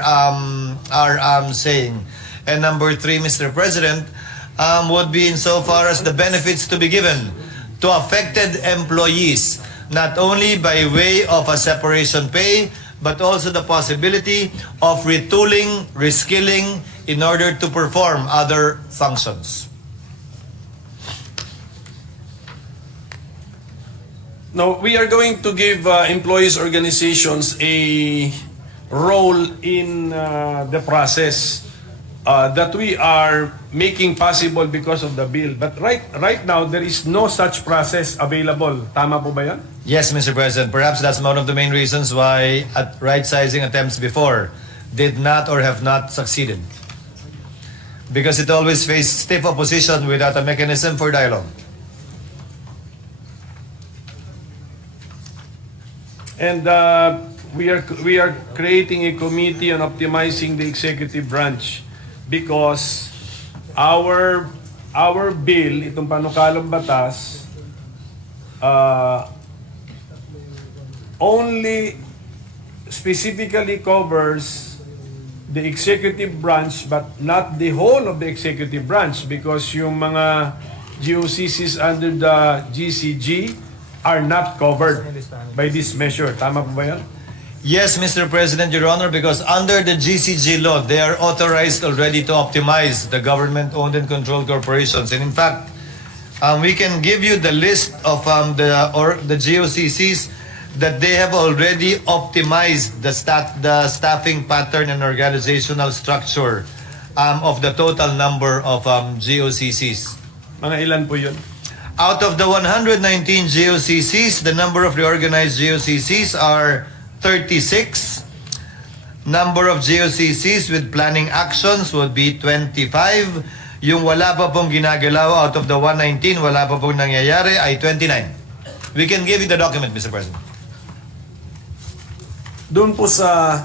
saying. And number three, Mr. President, would be insofar as the benefits to be given to affected employees, not only by way of a separation pay, but also the possibility of retooling, reskilling in order to perform other functions. Now, we are going to give employees' organizations a role in the process that we are making possible because of the bill. But right now, there is no such process available. Tama po ba yan? Yes, Mr. President. Perhaps that's one of the main reasons why right-sizing attempts before did not or have not succeeded. Because it always faced stiff opposition without a mechanism for dialogue. And we are creating a committee on optimizing the executive branch because our our bill, itong panukalang batas, only specifically covers the executive branch but not the whole of the executive branch because yung mga GOCCs under the GCG are not covered by this measure. Tama po ba yan? Yes, Mr. President, Your Honor, because under the GCG law, they are authorized already to optimize the government-owned and controlled corporations. And in fact, we can give you the list of the GOCCs that they have already optimized the staffing pattern and organizational structure of the total number of GOCCs. Mga ilan po yun? Out of the 119 GOCCs, the number of reorganized GOCCs are 36. Number of GOCCs with planning actions would be 25. Yung wala pa pong ginagalaw out of the 119, wala pa pong nangyayari ay 29. We can give you the document, Mr. President. Doon po sa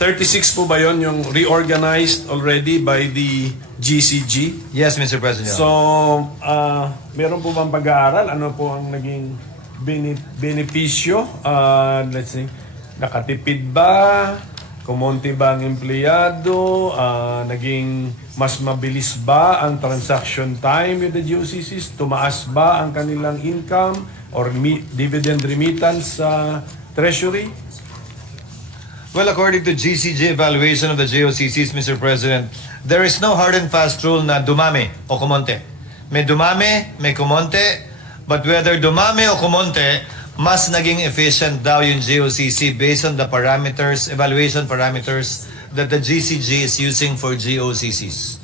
36 po ba yon yung reorganized already by the GCG? Yes, Mr. President. So, meron po bang pag-aaral? Ano po ang naging benepisyo? Let's say, nakatipid ba? Kumonti ba ang empleyado? Naging mas mabilis ba ang transaction time with the GOCCs? Tumaas ba ang kanilang income or dividend remittance sa Treasury? Well, according to GCG evaluation of the GOCCs, Mr. President, there is no hard and fast rule na dumami o kumonte. May dumami, may kumonte, but whether dumami o kumonte, mas naging efficient daw yung GOCC based on the parameters, evaluation parameters that the GCG is using for GOCCs.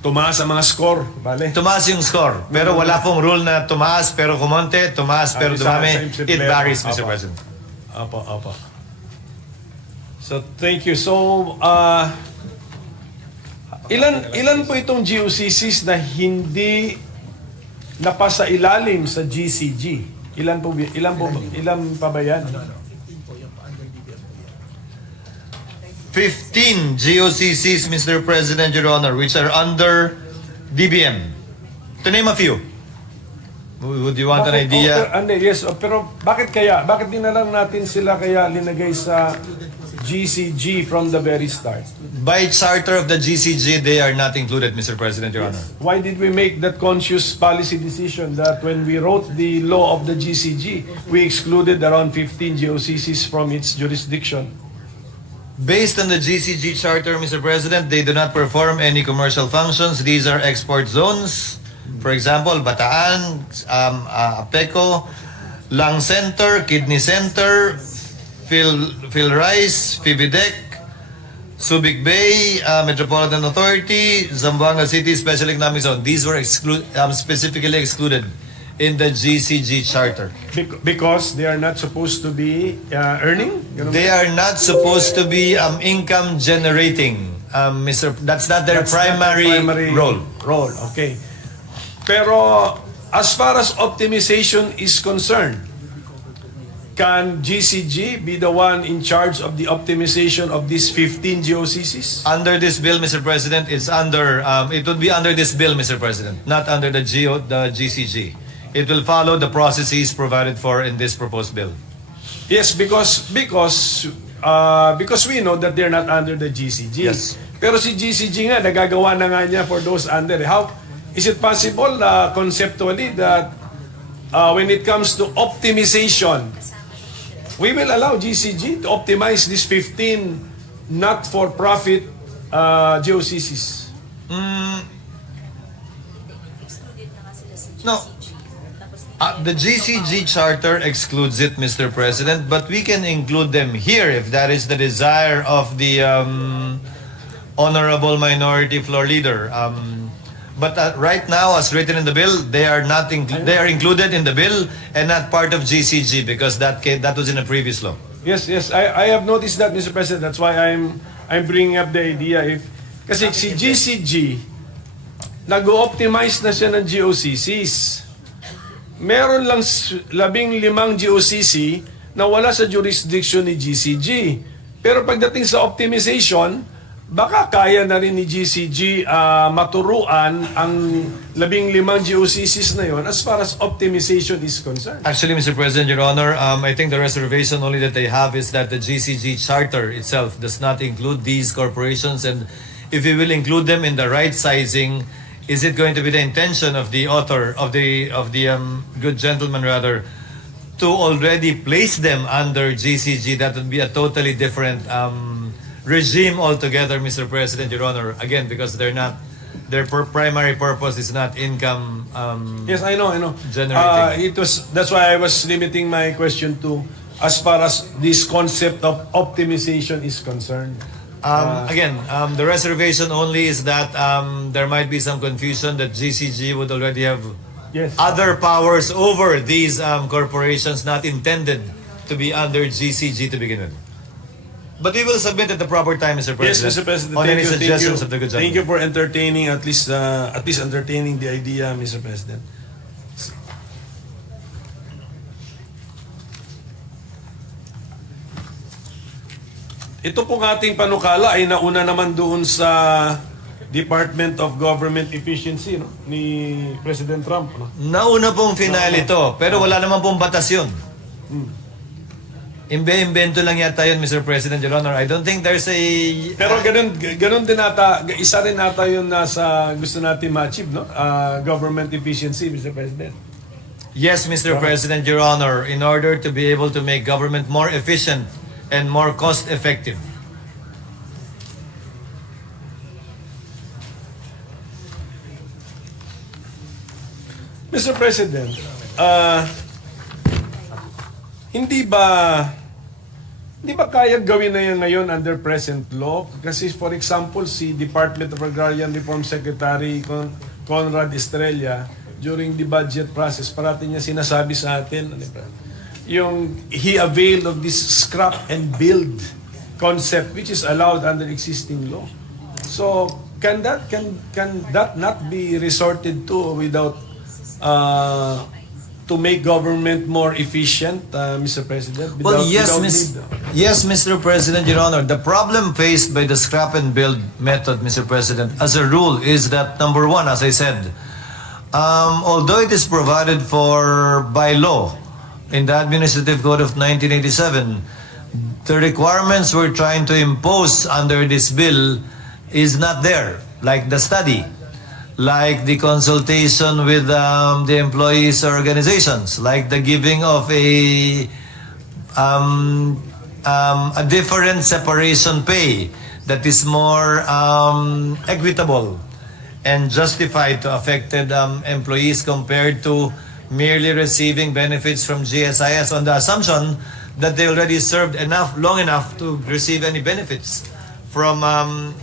Tumaas ang mga score, bale? Tumaas yung score, pero wala pong rule na tumaas pero kumonte, tumaas pero dumami. It varies, Mr. President. Apo. So, thank you. So, ilan po itong GOCCs na hindi napasa ilalim sa GCG? Ilan pa ba yan? 15 GOCCs, Mr. President, Your Honor, which are under DBM. To name a few. Would you want an idea? Yes, pero bakit kaya? Bakit din na lang natin sila kaya linagay sa GCG from the very start? By charter of the GCG, they are not included, Mr. President, Your Honor. Why did we make that conscious policy decision that when we wrote the law of the GCG, we excluded around 15 GOCCs from its jurisdiction? Based on the GCG charter, Mr. President, they do not perform any commercial functions. These are export zones. For example, Bataan, Apeco, Lung Center, Kidney Center, Phil Rice, Fibidec, Subic Bay, Metropolitan Authority, Zamboanga City Special Economic Zone. These were specifically excluded in the GCG charter. Because they are not supposed to be earning? They are not supposed to be income generating, Mr. That's not their primary role. Okay. Pero as far as optimization is concerned, can GCG be the one in charge of the optimization of these 15 GOCCs? Under this bill, Mr. President, it's under. It would be under this bill, Mr. President, not under the GCG. It will follow the processes provided for in this proposed bill. Yes, because we know that they're not under the GCG. Yes. Pero si GCG nga nagagawa na nga niya for those under. How is it possible conceptually that when it comes to optimization, we will allow GCG to optimize these 15 not-for-profit GOCCs? No. The GCG charter excludes it, Mr. President, but we can include them here if that is the desire of the Honorable Minority Floor Leader. But right now, as written in the bill, they are not they are included in the bill and not part of GCG because that was in a previous law. Yes, I have noticed that, Mr. President. That's why I'm bringing up the idea. Kasi si GCG, nag-optimize na siya ng GOCCs. Meron lang 15 GOCC na wala sa jurisdiction ni GCG. Pero pagdating sa optimization, baka kaya na rin ni GCG maturuan ang 15 GOCCs na yon as far as optimization is concerned. Actually, Mr. President, Your Honor, I think the reservation only that they have is that the GCG charter itself does not include these corporations, and if we will include them in the right sizing, is it going to be the intention of the author of the good gentleman rather to already place them under GCG? That would be a totally different regime altogether, Mr. President, Your Honor. Again, because they're not, their primary purpose is not income Yes, I know. generating. That's why I was limiting my question to as far as this concept of optimization is concerned. Again, the reservation only is that there might be some confusion that GCG would already have Yes. other powers over these corporations not intended to be under GCG to begin with. But we will submit at the proper time, Mr. Yes, President, Mr. President. on Thank any you, suggestions of the good Thank gentleman. you for entertaining at least entertaining the idea, Mr. President. Ito pong ating panukala ay nauna naman doon sa Department of Government Efficiency, no, ni President Trump, no? Nauna pong final ito, pero wala naman pong batas yun. Imbe-imbento lang yata yun, Mr. President, Your Honor. I don't think there's a... Pero ganun din ata, isa rin ata yun nasa gusto natin ma-achieve, no? Government efficiency, Mr. President. Yes, Mr. President, Your Honor, in order to be able to make government more efficient and more cost-effective. Mr. President, hindi ba kaya gawin na yan ngayon under present law? Kasi for example, si Department of Agrarian Reform Secretary Conrad Estrella, during the budget process, parati niya sinasabi sa atin, yung he availed of this scrap and build concept which is allowed under existing law. So, can that not be resorted to without to make government more efficient, Mr. President? Well, Without yes, Mr. President, Your Honor. The problem faced by the scrap and build method, Mr. President, as a rule, is that number one, as I said, although it is provided for by law in the Administrative Code of 1987, the requirements we're trying to impose under this bill is not there, like the study, like the consultation with the employees' organizations, like the giving of a different separation pay that is more equitable and justified to affected employees compared to merely receiving benefits from GSIS on the assumption that they already served long enough to receive any benefits from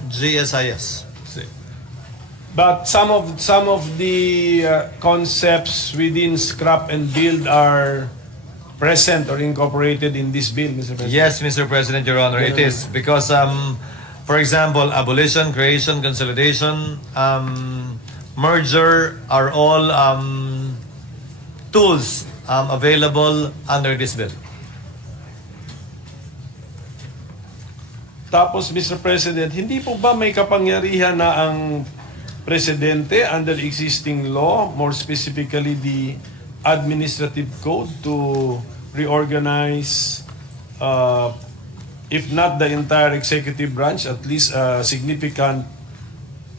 GSIS. But some of the concepts within scrap and build are present or incorporated in this bill, Mr. President. Yes, Mr. President, Your Honor, it is because, for example, abolition, creation, consolidation, merger are all tools available under this bill. Tapos, Mr. President, hindi po ba may kapangyarihan na ang Presidente under existing law, more specifically the Administrative Code, to reorganize, if not the entire executive branch, at least a significant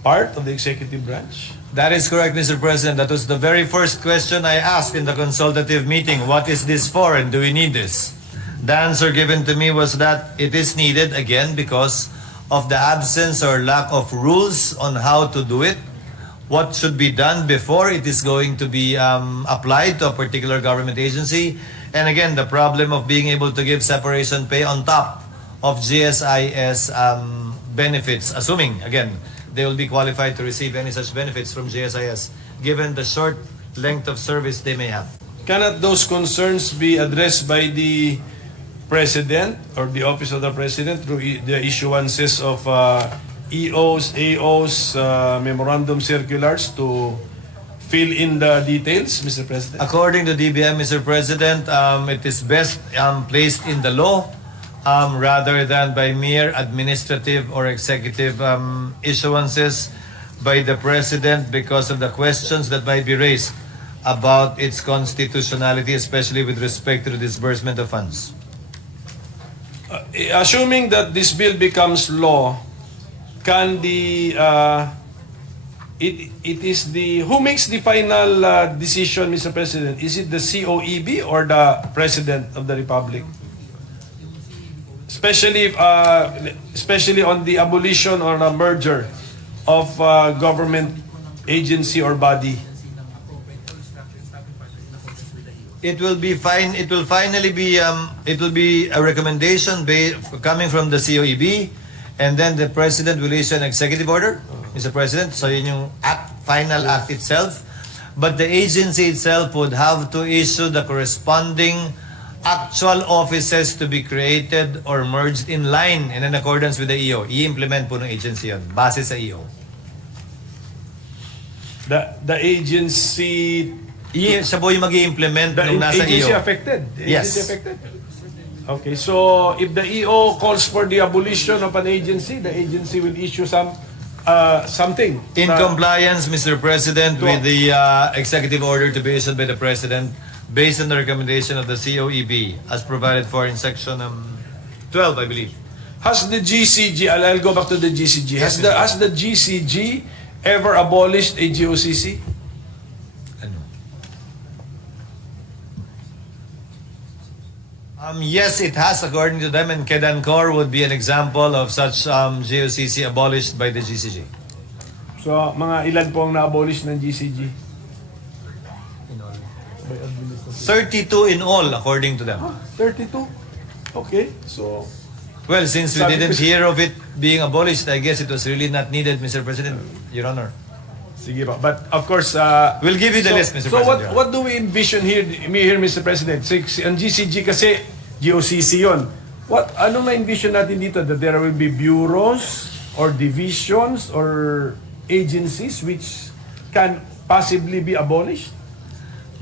part of the executive branch? That is correct, Mr. President. That was the very first question I asked in the consultative meeting. What is this for and do we need this? The answer given to me was that it is needed, again, because of the absence or lack of rules on how to do it, what should be done before it is going to be applied to a particular government agency, and again, the problem of being able to give separation pay on top of GSIS benefits, assuming, again, they will be qualified to receive any such benefits from GSIS, given the short length of service they may have. Cannot those concerns be addressed by the President or the Office of the President through the issuances of EOs, AOs, memorandum circulars to fill in the details, Mr. President? According to DBM, Mr. President, it is best placed in the law rather than by mere administrative or executive issuances by the President because of the questions that might be raised about its constitutionality, especially with respect to the disbursement of funds. Assuming that this bill becomes law, can the it is the who makes the final decision, Mr. President? Is it the COEB or the President of the Republic? Especially on the abolition or a merger of government agency or body. It will be fine. It will finally be. It will be a recommendation coming from the COEB, and then the President will issue an executive order, Mr. President. So yun yung final act itself. But the agency itself would have to issue the corresponding actual offices to be created or merged in line and in accordance with the EO. I-implement po ng agency yun, base sa EO. The agency. Siya po yung mag-i-implement nung nasa agency EO. affected. The Yes. agency affected. Okay, so if the EO calls for the abolition of an agency, the agency will issue something. In compliance, Mr. President, with the executive order to be issued by the President based on the recommendation of the COEB as provided for in section 12, I believe. Has the GCG, I'll go back to the GCG, has the GCG ever abolished a GOCC? Ano? Yes, it has according to them, and Kedancor would be an example of such GOCC abolished by the GCG. So, mga ilan po ang na-abolish ng GCG? 32 in all, according to them. 32? Okay, so... Well, since we didn't hear of it being abolished, I guess it was really not needed, Mr. President, Your Honor. Sige ba? But of course... We'll give you the list, Mr. So President. what do we envision here, Mr. President? Ang GCG kasi, GOCC yun. Ano na-envision natin dito? That there will be bureaus or divisions or agencies which can possibly be abolished?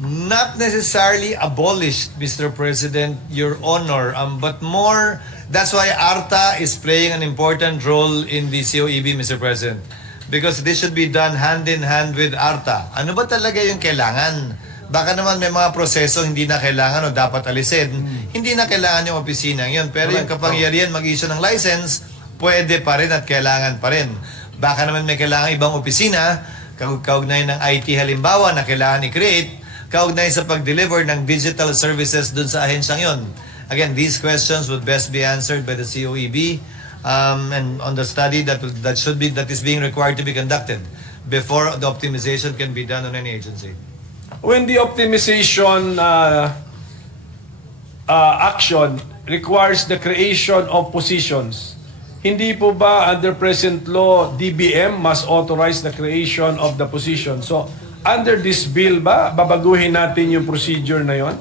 Not necessarily abolished, Mr. President, Your Honor, but more, that's why ARTA is playing an important role in the COEB, Mr. President. Because this should be done hand in hand with ARTA. Ano ba talaga yung kailangan? Baka naman may mga proseso hindi na kailangan o dapat alisin. Hindi na kailangan yung opisina yun. Pero yung kapangyarihan mag-issue ng license, pwede pa rin at kailangan pa rin. Baka naman may kailangan ibang opisina, kaugnay ng IT halimbawa na kailangan i-create, kaugnay sa pag-deliver ng digital services dun sa ahensyang yun. Again, these questions would best be answered by the COEB and on the study that is being required to be conducted before the optimization can be done on any agency. When the optimization action requires the creation of positions, hindi po ba under present law, DBM must authorize the creation of the position? So, under this bill ba, babaguhin natin yung procedure na yon?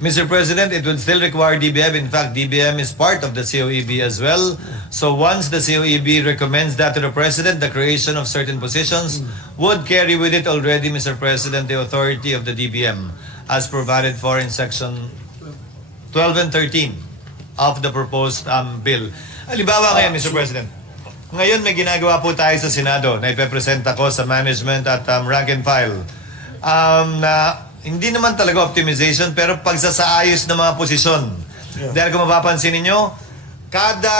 Mr. President, it would still require DBM. In fact, DBM is part of the COEB as well. So once the COEB recommends that to the President, the creation of certain positions would carry with it already, Mr. President, the authority of the DBM as provided for in section 12 and 13 of the proposed bill. Halimbawa ngayon, Mr. President, ngayon may ginagawa po tayo sa Senado na ipepresent ako sa management at rank and file na hindi naman talaga optimization pero pagsasaayos ng mga posisyon. Dahil kung mapapansin ninyo, kada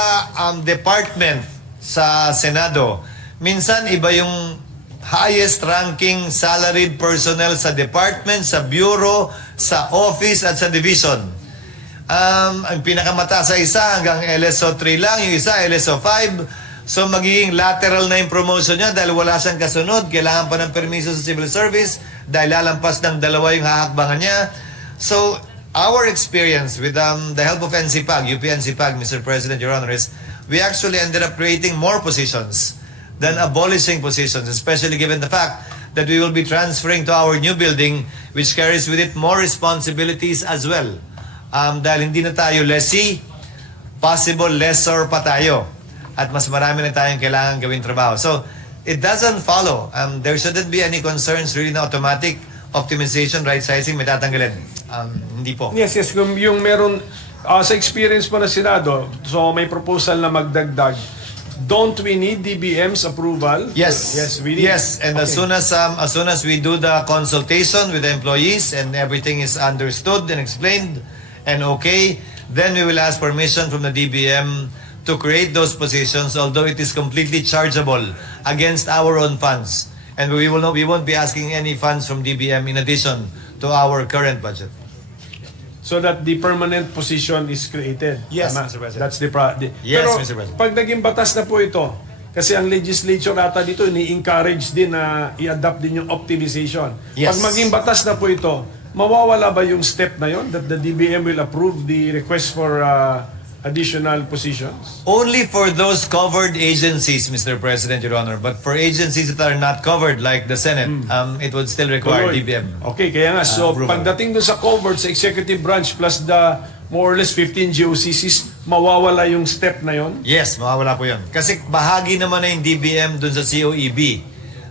department sa Senado, minsan iba yung highest ranking salaried personnel sa department, sa bureau, sa office at sa division. Ang pinakamata sa isa hanggang LSO 3 lang, yung isa LSO 5. So magiging lateral na yung promotion niya dahil wala siyang kasunod, kailangan pa ng permiso sa civil service dahil lalampas ng dalawa yung hahakbangan niya. So our experience with the help of NCPAG, UP NCPAG, Mr. President, Your Honor, is we actually ended up creating more positions than abolishing positions, especially given the fact that we will be transferring to our new building which carries with it more responsibilities as well. Dahil hindi na tayo lessee, possible lessor pa tayo. At mas marami na tayong kailangan gawing trabaho. So, it doesn't follow. There shouldn't be any concerns really na automatic optimization, right sizing, may tatanggalin. Hindi po. Yes, kung yung meron Sa experience po ng Senado, so may proposal na magdagdag. Don't we need DBM's approval? Yes. Yes, we need. Yes, and as soon as we do the consultation with the employees and everything is understood and explained and okay, then we will ask permission from the DBM to create those positions, although it is completely chargeable against our own funds. And we won't be asking any funds from DBM in addition to our current budget. So that the permanent position is created. Yes, Tama? Mr. President. That's the Yes, Pero Mr. President. pag naging batas na po ito, kasi ang legislature ata dito ni-encourage din na i-adapt din yung optimization. Yes. Pag maging batas na po ito, mawawala ba yung step na yon that the DBM will approve the request for additional positions? Only for those covered agencies, Mr. President, Your Honor. But for agencies that are not covered, like the Senate, it would still require Tuloy. DBM. Okay, kaya nga. So, approval. pagdating doon sa covered sa executive branch plus the more or less 15 GOCCs, mawawala yung step na yon? Yes, mawawala po yun. Kasi bahagi naman na yung DBM dun sa COEB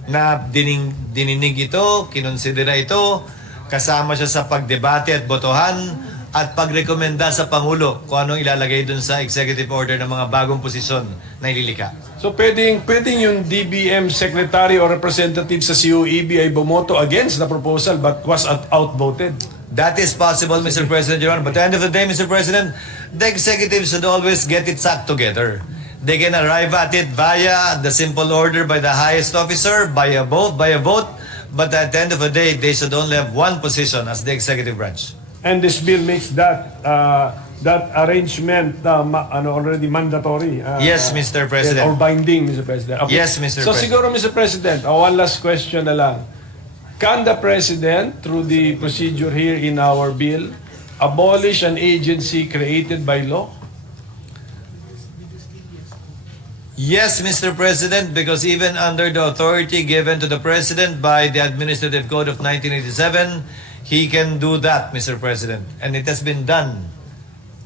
na dininig ito, kinonsidera ito, kasama siya sa pagdebate at botohan at pagrekomenda sa Pangulo kung anong ilalagay dun sa executive order ng mga bagong posisyon na ililika. So pwedeng yung DBM secretary or representative sa COEB ay bumoto against the proposal but was outvoted. That is possible, Mr. President, Your Honor. But at the end of the day, Mr. President, the executive should always get its act together. They can arrive at it via the simple order by the highest officer, by a vote, but at the end of the day, they should only have one position as the executive branch. And this bill makes that arrangement already mandatory. Yes, Mr. President. Or binding, Mr. President. Okay. Yes, Mr. So President. siguro, Mr. President, one last question na lang. Can the President, through the procedure here in our bill, abolish an agency created by law? Yes, Mr. President, because even under the authority given to the President by the Administrative Code of 1987, he can do that, Mr. President. And it has been done.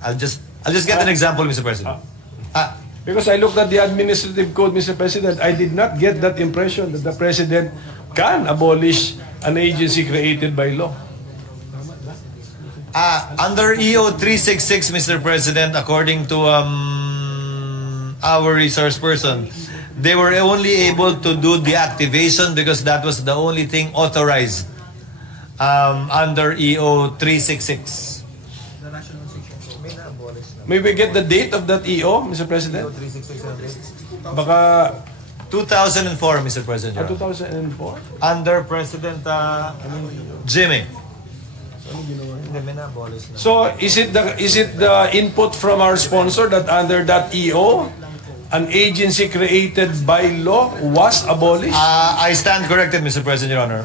I'll just get an example, Mr. President. Because I looked at the administrative code, Mr. President, I did not get that impression that the President can abolish an agency created by law. Under EO 366, Mr. President, according to our resource person, they were only able to do the activation because that was the only thing authorized under EO 366. May we get the date of that EO, Mr. President? Baka 2004, Mr. President. Your Honor. 2004? Under President Jimmy. So is it the input from our sponsor that under that EO, an agency created by law was abolished? I stand corrected, Mr. President, Your Honor.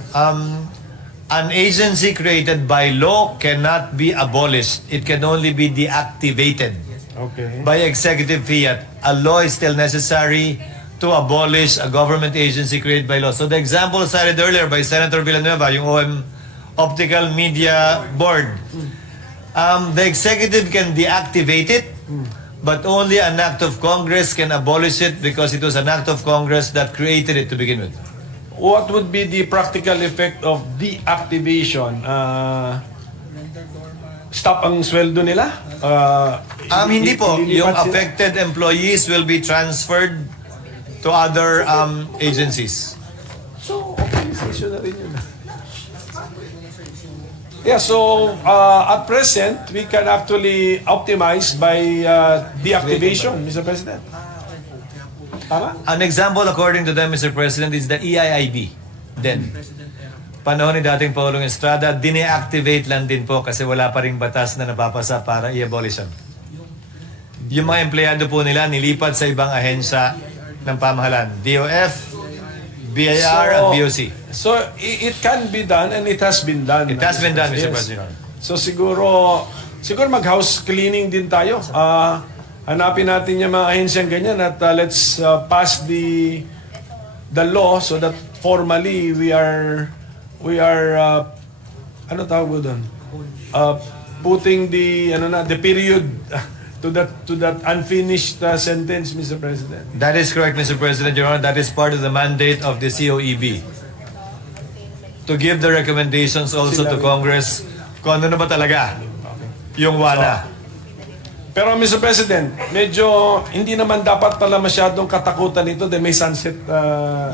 An agency created by law cannot be abolished. It can only be deactivated Okay. by executive fiat. A law is still necessary to abolish a government agency created by law. So the example cited earlier by Senator Villanueva, yung Optical Media Board, the executive can deactivate it, but only an act of Congress can abolish it because it was an act of Congress that created it to begin with. What would be the practical effect of deactivation? Stop ang sweldo nila? Hindi po. Ililipat Yung sila? affected employees will be transferred to other agencies. So, optimization na rin yun. Yeah, so at present, we can actually optimize by deactivation, Mr. President. Tama? An example, according to them, Mr. President, is the EIIB. Then, panahon ni dating Pangulong Estrada, dine-activate lang din po kasi wala pa ring batas na napapasa para i-abolish yan. Yung mga empleyado po nila nilipat sa ibang ahensya ng pamahalaan. DOF, BIR, at BOC. So, it can be done and it has been done. It has been done, Yes. Mr. President. So, siguro mag-house cleaning din tayo. Hanapin natin yung mga ahensyang ganyan at let's pass the law so that formally we are ano tawag mo doon? Putting the period to that unfinished sentence, Mr. President. That is correct, Mr. President, Your Honor. That is part of the mandate of the COEB. To give the recommendations also to Congress kung ano na ba talaga yung WANA. Pero Mr. President, medyo hindi naman dapat pala masyadong katakutan ito dahil may sunset.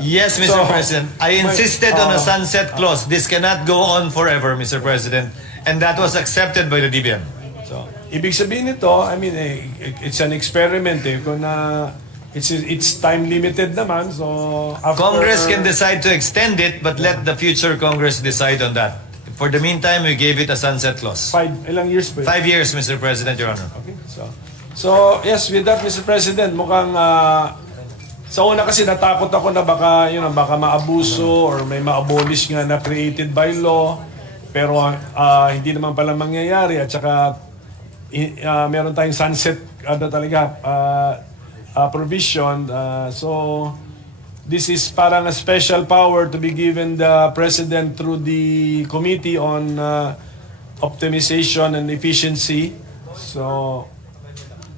Yes, Mr. so, President. I insisted on a sunset clause. This cannot go on forever, Mr. President. And that was accepted by the DBM. So, ibig sabihin nito, I mean, it's an experiment kung it's time limited naman. So, after, Congress can decide to extend it, but let the future Congress decide on that. For the meantime, we gave it a sunset clause. ilang years ba? 5 years, Mr. President, Your Honor. Okay, so yes, with that, Mr. President, mukhang sa una kasi natakot ako na baka maabuso or may ma-abolish nga na created by law, pero hindi naman pala mangyayari at saka meron tayong sunset provision. So this is parang a special power to be given the President through the Committee on Optimization and Efficiency. So,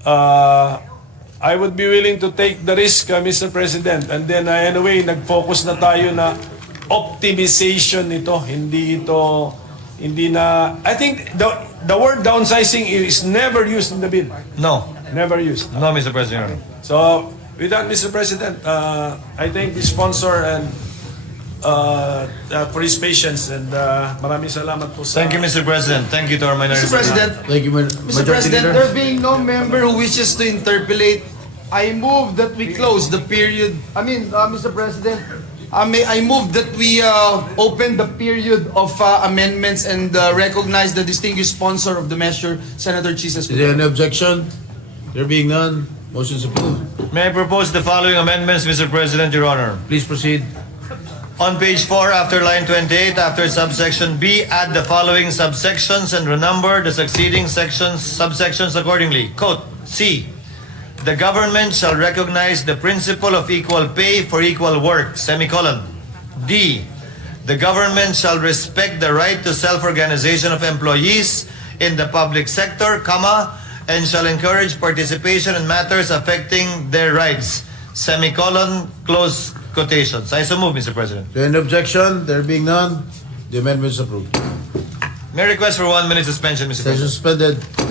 I would be willing to take the risk, Mr. President. And then, anyway, nag-focus na tayo na optimization nito. Hindi na, I think the word downsizing is never used in the bill. No. Never used. No, Mr. President, Your Honor. So, with that, Mr. President, I thank the sponsor and for his patience and maraming salamat po sa... Thank you, Mr. President. Thank you to our minorities. Mr. President, Thank you, Mr. Majority President, Leader. there being no member who wishes to interpolate, I move that we close the period. Mr. President, I move that we open the period of amendments and recognize the distinguished sponsor of the measure, Senator Jesus. Is there any objection? There being none, motion is approved. May I propose the following amendments, Mr. President, Your Honor. Please proceed. On page 4, after line 28, after subsection B, add the following subsections and renumber the succeeding subsections accordingly. Quote, C. The government shall recognize the principle of equal pay for equal work, semicolon. D. The government shall respect the right to self-organization of employees in the public sector, comma, and shall encourage participation in matters affecting their rights, semicolon, close quotations. I so move, Mr. President. Is there any objection? There being none, the amendment is approved. May I request for 1 minute suspension, Mr. Session President. suspended.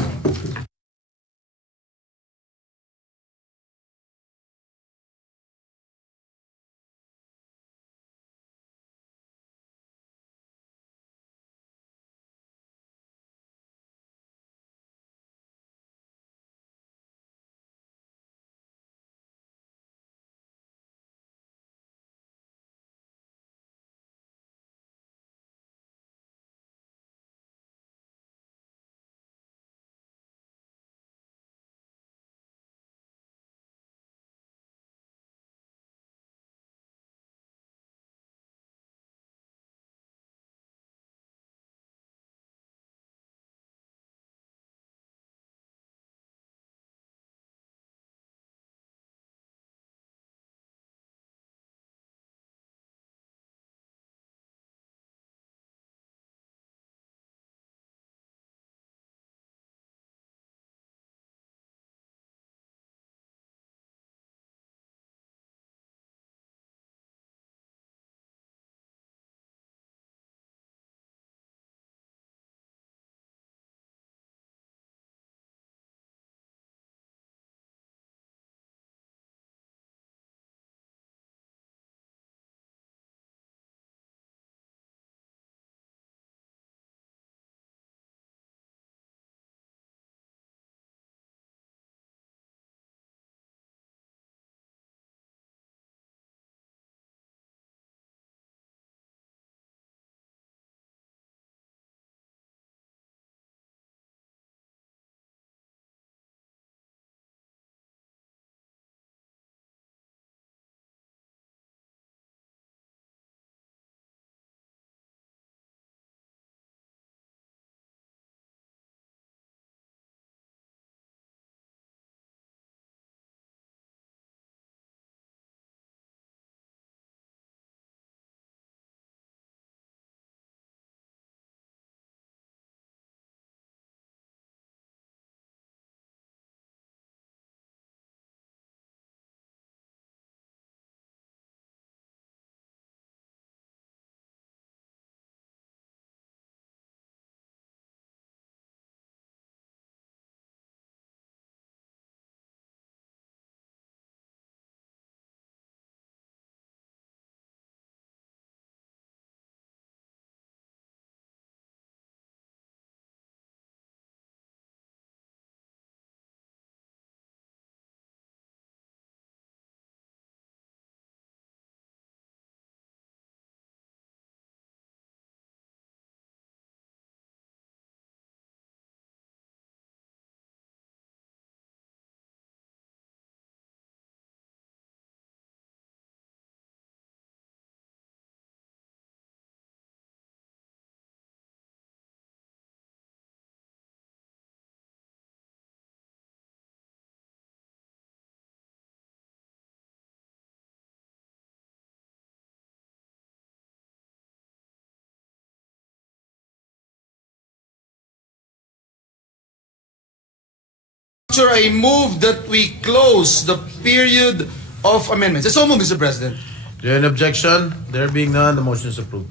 Sir, I move that we close the period of amendments. So move, Mr. President. Is there an objection? There being none, the motion is approved.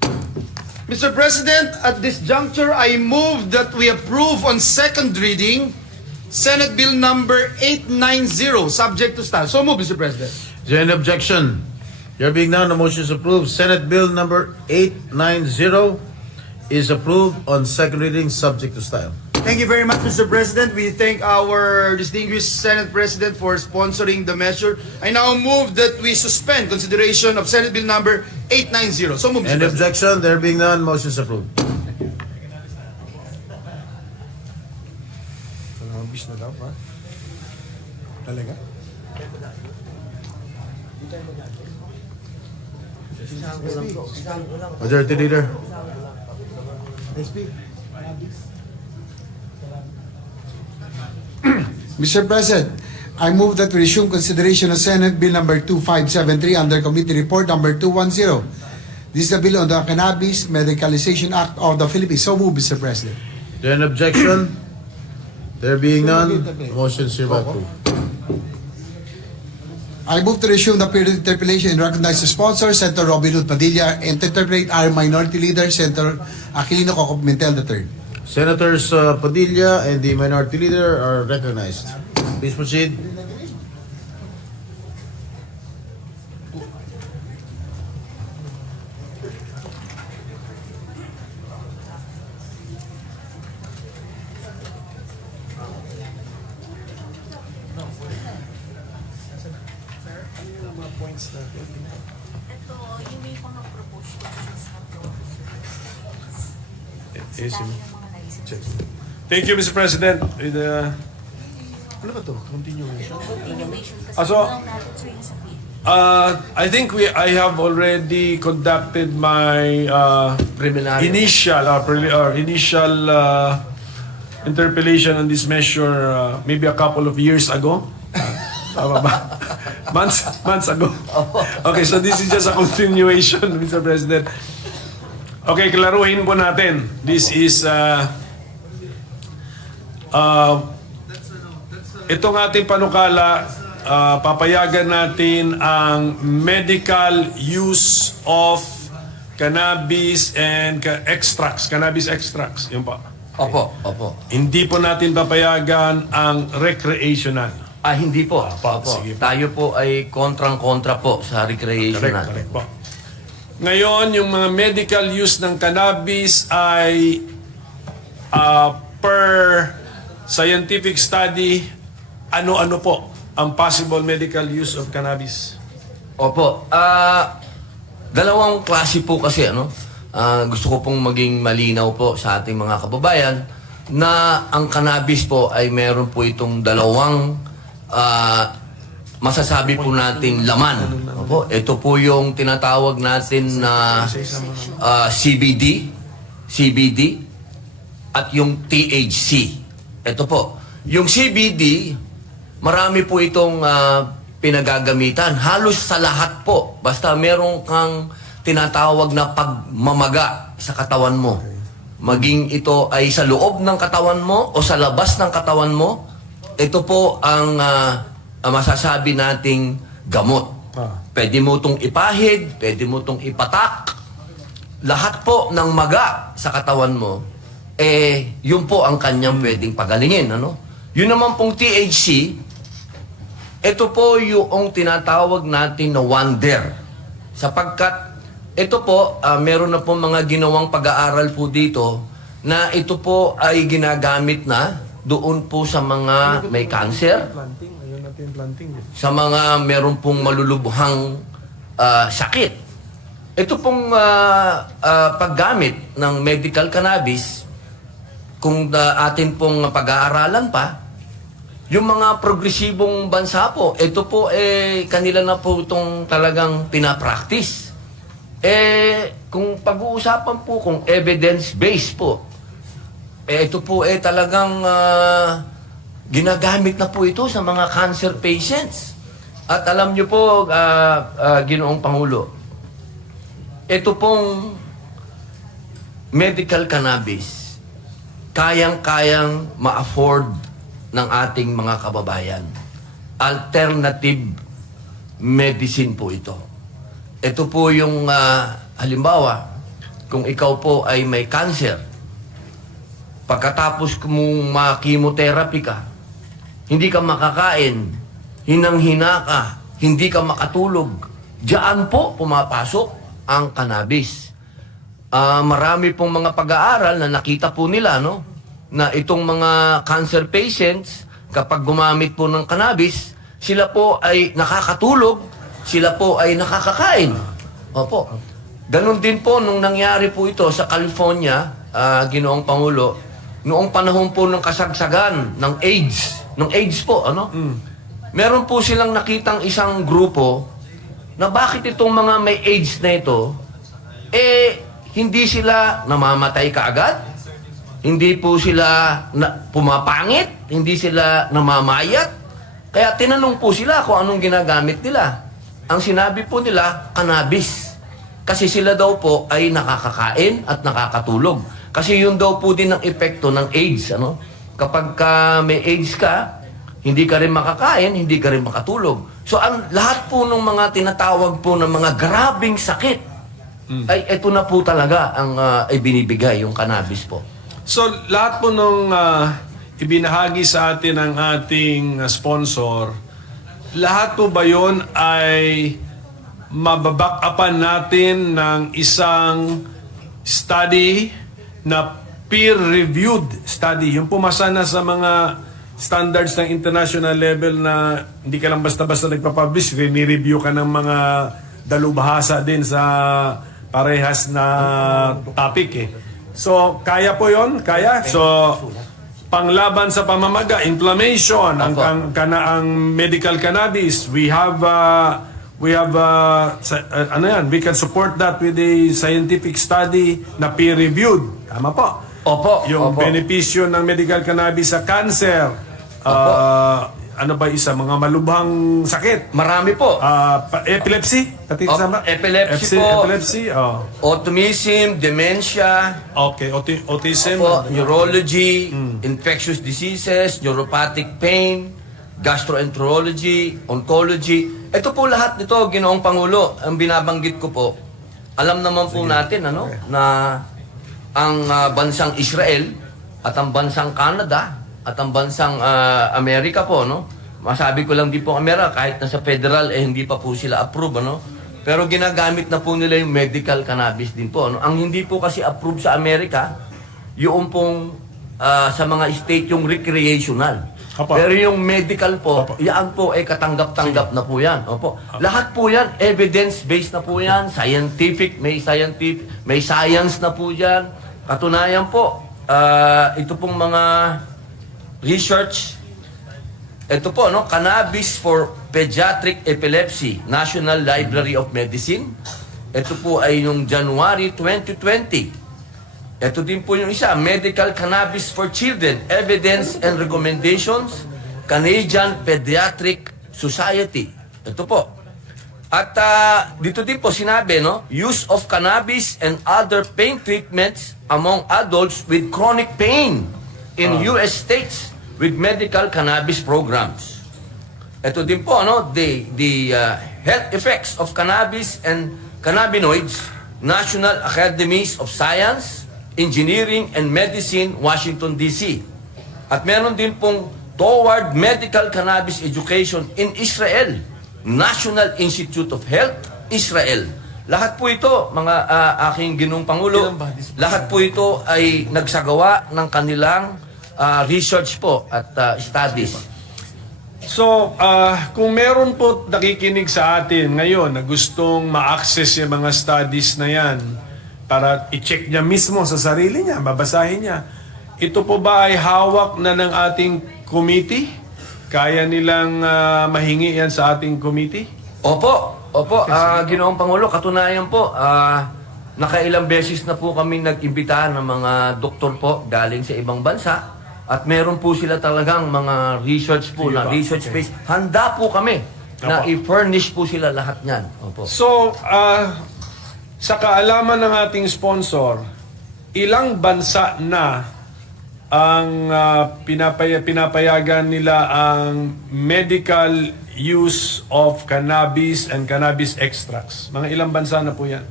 Mr. President, at this juncture, I move that we approve on second reading Senate Bill number 890, subject to style. So move, Mr. President. Is there an objection? There being none, the motion is approved. Senate Bill number 890 is approved on second reading, subject to style. Thank you very much, Mr. President. We thank our distinguished Senate President for sponsoring the measure. I now move that we suspend consideration of Senate Bill number 890. So move, Mr. Any President. objection? There being none, motion is approved. Majority Leader. Mr. President, I move that we resume consideration of Senate Bill number 2573 under Committee Report number 210. This is the bill on the Cannabis Medicalization Act of the Philippines. So move, Mr. President. Is there an objection? There being none, motion is hereby approved. I move to resume the period of interpellation and recognize the sponsor, Senator Robin Hood Padilla, and to interpellate our Minority Leader, Senator Koko Pimentel III. Senators Padilla and the Minority Leader are recognized. Please proceed. Ito, yung may mga proposed questions na Yes, Sa ma'am. dami ng mga licenses. Thank you, Mr. President. Ano ba to? Continuation? Continuation kasi So, lang natin sir yung sabihin. I think I have already conducted my initial interpellation on this measure maybe a couple of years ago. Tama ba? Months ago. Okay, so this is just a continuation, Mr. President. Okay, klaruhin po natin. This is itong ating panukala, papayagan natin ang medical use of cannabis and extracts, cannabis extracts. Yun pa. Opo. Hindi po natin papayagan ang recreational. Hindi po. Sige po. Tayo po ay kontrang-kontra po sa recreational. Correct po. Ngayon, yung mga medical use ng cannabis ay per scientific study, ano-ano po ang possible medical use of cannabis? Opo. Dalawang klase po kasi gusto ko pong maging malinaw po sa ating mga kababayan na ang cannabis po ay meron po itong dalawang masasabi po nating laman. Opo, ito po yung tinatawag natin na CBD at yung THC. Ito po. Yung CBD, marami po itong pinagagamitan. Halos sa lahat po. Basta meron kang tinatawag na pagmamaga sa katawan mo. Maging ito ay sa loob ng katawan mo o sa labas ng katawan mo, ito po ang masasabi nating gamot. Pwede mo itong ipahid, pwede mo itong ipatak. Lahat po ng maga sa katawan mo, yun po ang kanyang pwedeng pagalingin. Yun naman pong THC, ito po yung tinatawag natin na wonder. Sapagkat ito po, meron na po mga ginawang pag-aaral po dito na ito po ay ginagamit na doon po sa mga may cancer, sa mga meron pong malulubhang sakit. Ito pong paggamit ng medical cannabis, kung atin pong pag-aaralan pa, yung mga progresibong bansa po, ito po kanila na po itong talagang pinapractice. Kung pag-uusapan po kung evidence-based po, ito po talagang ginagamit na po ito sa mga cancer patients. At alam niyo po, Ginoong Pangulo, ito pong medical cannabis, kayang-kayang ma-afford ng ating mga kababayan. Alternative medicine po ito. Ito po yung halimbawa, kung ikaw po ay may cancer, pagkatapos mong ma-chemotherapy ka, hindi ka makakain, hinang-hina ka, hindi ka makatulog, diyan po pumapasok ang cannabis. Marami pong mga pag-aaral na nakita po nila, no, na itong mga cancer patients, kapag gumamit po ng cannabis, sila po ay nakakatulog, sila po ay nakakakain. Opo. Ganon din po nung nangyari po ito sa California, Ginoong Pangulo, noong panahon po ng kasagsagan ng AIDS po, ano? Meron po silang nakitang isang grupo na bakit itong mga may AIDS na ito, hindi sila namamatay kaagad, hindi po sila pumapangit, hindi sila namamayat. Kaya tinanong po sila kung anong ginagamit nila. Ang sinabi po nila, cannabis. Kasi sila daw po ay nakakakain at nakakatulog. Kasi yun daw po din ang epekto ng AIDS. Ano? Kapag may AIDS ka, hindi ka rin makakain, hindi ka rin makatulog. So lahat po ng mga tinatawag po ng mga grabing sakit, ay ito na po talaga ang ibinibigay, yung cannabis po. So, lahat po nung ibinahagi sa atin ng ating sponsor, lahat po ba yun ay mababack-upan natin ng isang study na peer-reviewed study? Yung pumasa na sa mga standards ng international level na hindi ka lang basta-basta nagpapublish, rini-review ka ng mga dalubhasa din sa parehas na topic eh. So, kaya po yon, kaya. So, panglaban sa pamamaga, inflammation, ang medical cannabis, we can support that with a scientific study na peer-reviewed. Tama po. Opo. Yung opo. benepisyo ng medical cannabis sa cancer. Ano ba isa? Mga malubhang sakit. Marami po. Epilepsy? Pati kasama? Epilepsy po. Epilepsy, Autism, dementia. Okay, autism. Opo, neurology, infectious diseases, neuropathic pain, gastroenterology, oncology. Ito po lahat nito, Ginoong Pangulo, ang binabanggit ko po. Alam naman po natin na ang bansang Israel at ang bansang Canada at ang bansang Amerika po, no? Masabi ko lang di po Amerika, kahit nasa federal, hindi pa po sila approve, ano? Pero ginagamit na po nila yung medical cannabis din po, no? Ang hindi po kasi approve sa Amerika, yung pong sa mga state yung recreational. Opo. Pero yung medical po, yan po ay katanggap-tanggap na po yan. Opo. Lahat po yan, evidence-based na po yan, scientific, may science na po yan. Katunayan po, ito pong mga research, ito po, no, Cannabis for Pediatric Epilepsy, National Library of Medicine. Ito po ay yung January 2020. Ito din po yung isa, Medical Cannabis for Children, Evidence and Recommendations, Canadian Pediatric Society. Ito po. At dito din po sinabi, no, use of cannabis and other pain treatments among adults with chronic pain in US states with medical cannabis programs. Ito din po, no, the health effects of cannabis and cannabinoids, National Academies of Science, Engineering and Medicine, Washington, D.C. At meron din pong Toward Medical Cannabis Education in Israel, National Institute of Health, Israel. Lahat po ito, mga aking Ginoong Pangulo, lahat po ito ay nagsagawa ng kanilang research po at studies. So, kung meron po nakikinig sa atin ngayon na gustong ma-access yung mga studies na yan para i-check niya mismo sa sarili niya, babasahin niya, ito po ba ay hawak na ng ating committee? Kaya nilang mahingi yan sa ating committee? Opo, Ginoong Pangulo, katunayan po, nakailang beses na po kami nag-imbita ng mga doktor po galing sa ibang bansa. At meron po sila talagang mga research po, na research base. Handa po kami na i-furnish po sila lahat niyan. Opo. So, sa kaalaman ng ating sponsor, ilang bansa na ang pinapayagan nila ang medical use of cannabis and cannabis extracts. Mga ilang bansa na po yan?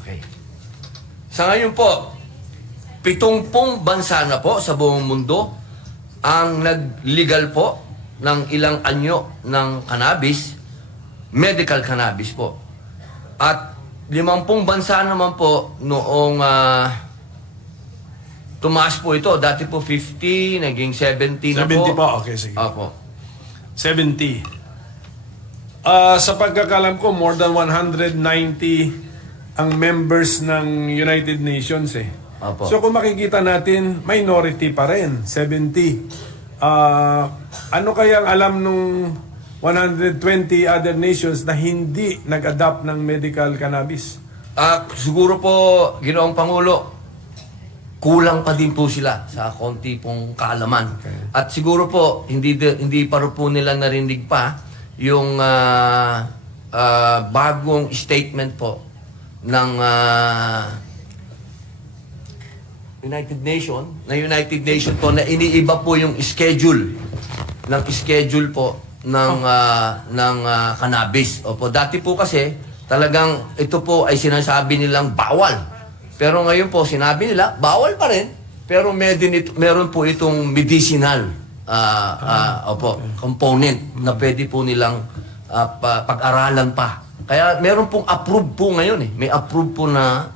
Okay. Sa ngayon po, 70 bansa na po sa buong mundo ang nag-legal po ng ilang anyo ng cannabis, medical cannabis po. At 50 bansa naman po noong tumaas po ito. Dati po 50, naging 70 na 70 po. po? Okay, sige. Opo. 70. Sa pagkakalam ko, more than 190 ang members ng United Nations eh. Opo. So kung makikita natin, minority pa rin, 70. Ano kayang alam nung 120 other nations na hindi nag-adopt ng medical cannabis? Siguro po, Ginoong Pangulo, kulang pa din po sila sa konti pong kaalaman. Okay. At siguro po, hindi pa rin po nila narinig pa yung bagong statement po ng United Nation po na iniiba po yung schedule po ng cannabis. Opo, dati po kasi talagang ito po ay sinasabi nilang bawal. Pero ngayon po sinabi nila bawal pa rin, pero meron po itong medicinal component na pwede po nilang pag-aralan pa. Kaya meron pong approved po ngayon eh. May approved po na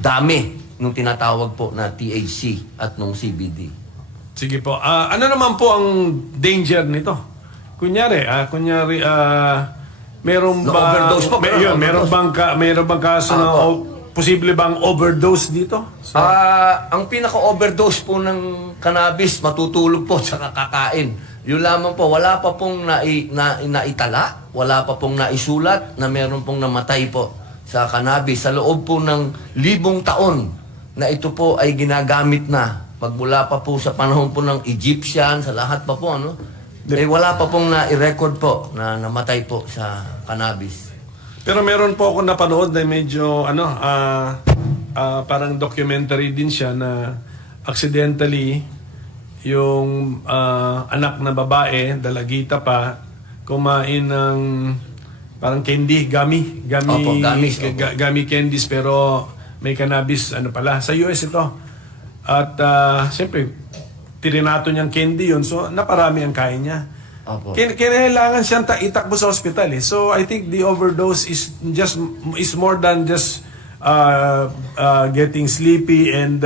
dami nung tinatawag po na THC at nung CBD. Sige po. Ano naman po ang danger nito? Kunyari, meron ba overdose po, meron bang kaso na posible bang overdose dito? So, ang pinaka-overdose po ng cannabis, matutulog po sa kakain. Yun lamang po, wala pa pong naitala, wala pa pong naisulat na meron pong namatay po sa cannabis. Sa loob po ng 1,000 taon na ito po ay ginagamit na. Pagmula pa po sa panahon po ng Egyptian, sa lahat pa po, wala pa pong na-record po na namatay po sa cannabis. pero meron po ako napanood na medyo parang documentary din siya na accidentally yung anak na babae, dalagita pa, kumain ng parang candy, gummy candies, pero may cannabis pala. Sa US ito. At siyempre, tirinato niyang candy yun. So, naparami ang kain niya. Kinailangan siyang itakbo sa ospital eh. So, I think the overdose is more than just getting sleepy and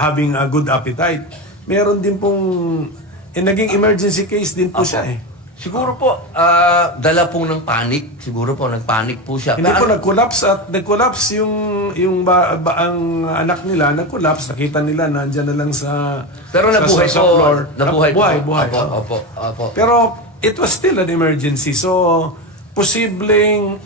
having a good appetite. Meron din pong naging emergency case din po siya eh. Siguro po, dala po ng panic. Siguro po, nagpanic po siya. Hindi po nag-collapse yung ang anak nila, nag-collapse. Nakita nila, nandyan na lang sa Pero nabuhay sa po. floor. Buhay. Opo. Pero it was still an emergency. So, posibleng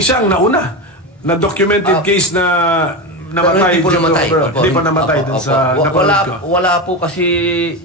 siyang nauna. Na documented case na namatay. Hindi po namatay dun sa napanood ko. Wala po kasi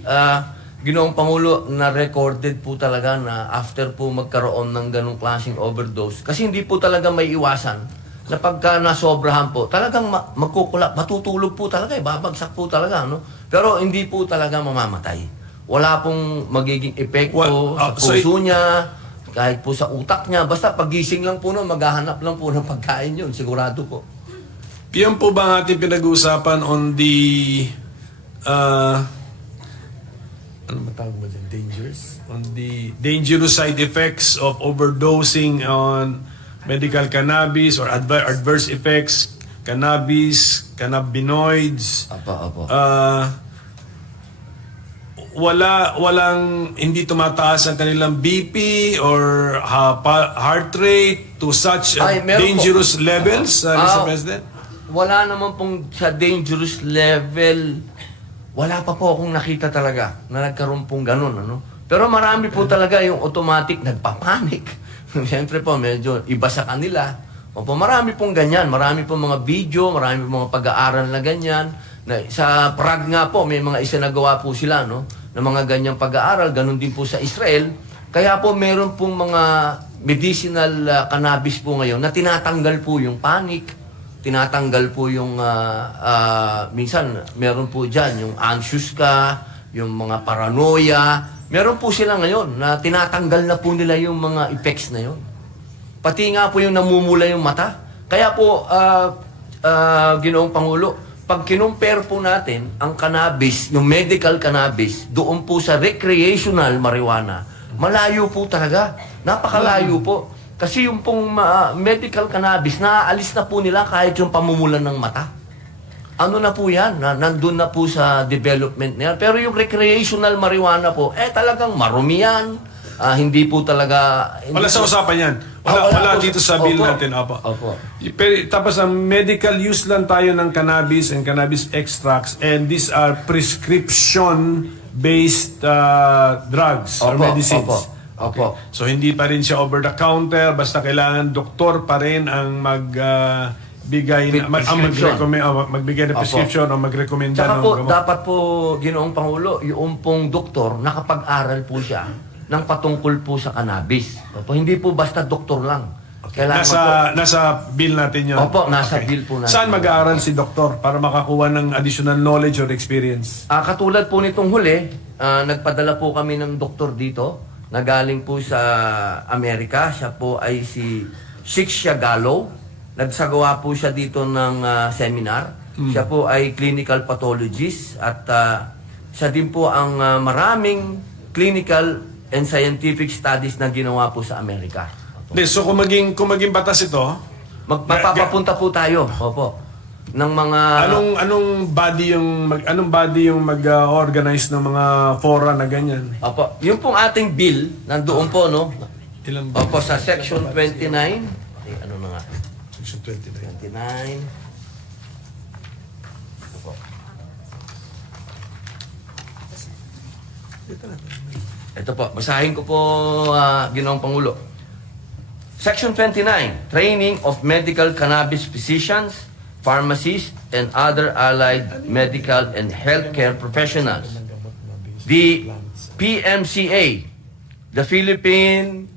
Ginoong Pangulo, na recorded po talaga na after po magkaroon ng ganong klaseng overdose, kasi hindi po talaga may iwasan na pagka nasobrahan po, talagang matutulog po talaga, babagsak po talaga, Pero hindi po talaga mamamatay. Wala pong magiging epekto sa puso niya, kahit po sa utak niya. Basta pagising lang po maghahanap lang po ng pagkain yun, sigurado po. Yan po ba ang ating pinag-uusapan on the ano matawag mo dyan? Dangerous? On the dangerous side effects of overdosing on medical cannabis or adverse effects, cannabinoids. Walang hindi tumataas ang kanilang BP or heart rate to such dangerous levels, Mr. President? Wala naman pong sa dangerous level. Wala pa po akong nakita talaga na nagkaroon pong ganun, Pero marami po talaga yung automatic nagpapanik. Siyempre po, medyo iba sa kanila. Opo, marami pong ganyan. Marami pong mga video, marami pong mga pag-aaral na ganyan. Sa Prague nga po, may mga isinagawa po sila, na mga ganyang pag-aaral. Ganun din po sa Israel. Kaya po, meron pong mga medicinal cannabis po ngayon na tinatanggal po yung panic, tinatanggal po yung minsan meron po diyan yung anxious ka, yung mga paranoia. Meron po sila ngayon na tinatanggal na po nila yung mga effects na yun. Pati nga po yung namumula yung mata. Kaya po, Ginoong Pangulo, pag kinumpare po natin ang cannabis, yung medical cannabis, doon po sa recreational marijuana, malayo po talaga. Napakalayo po. Kasi yung pong medical cannabis, naaalis na po nila kahit yung pamumulan ng mata. Ano na po yan? Nandun na po sa development niya. Pero yung recreational marijuana po, talagang marumi yan. Hindi po talaga... Wala sa usapan yan. Wala dito sa bill natin. Opo. Pero, tapos ang medical use lang tayo ng cannabis and cannabis extracts, and these are prescription-based drugs or medicines. Opo. So hindi pa rin siya over the counter, basta kailangan doktor pa rin ang magbigay ng prescription o magrekomenda Tsaka ng po, gamot. dapat po, Ginoong Pangulo, yung pong doktor, nakapag-aral po siya ng patungkol po sa cannabis. Opo, hindi po basta doktor lang. Kailangan Nasa bill natin yun. Opo, nasa bill po natin. Saan mag-aaral si doktor para makakuha ng additional knowledge or experience? Katulad po nitong huli, nagpadala po kami ng doktor dito na galing po sa Amerika. Siya po ay si Shixia Gallo. Nagsagawa po siya dito ng seminar. Siya po ay clinical pathologist at siya din po ang maraming clinical and scientific studies na ginawa po sa Amerika. So kung maging batas ito, Mapapapunta po tayo. Opo. Ng mga anong body yung mag-organize ng mga fora na ganyan? Opo. Yung pong ating bill nandoon po, no? Ilan ba? Opo, sa section 29. Ano na nga? Section 29. 29. Opo. Ito po, basahin ko po, Ginoong Pangulo. Section 29, Training of Medical Cannabis Physicians, Pharmacists, and other allied medical and healthcare professionals. The PMCA, the Philippine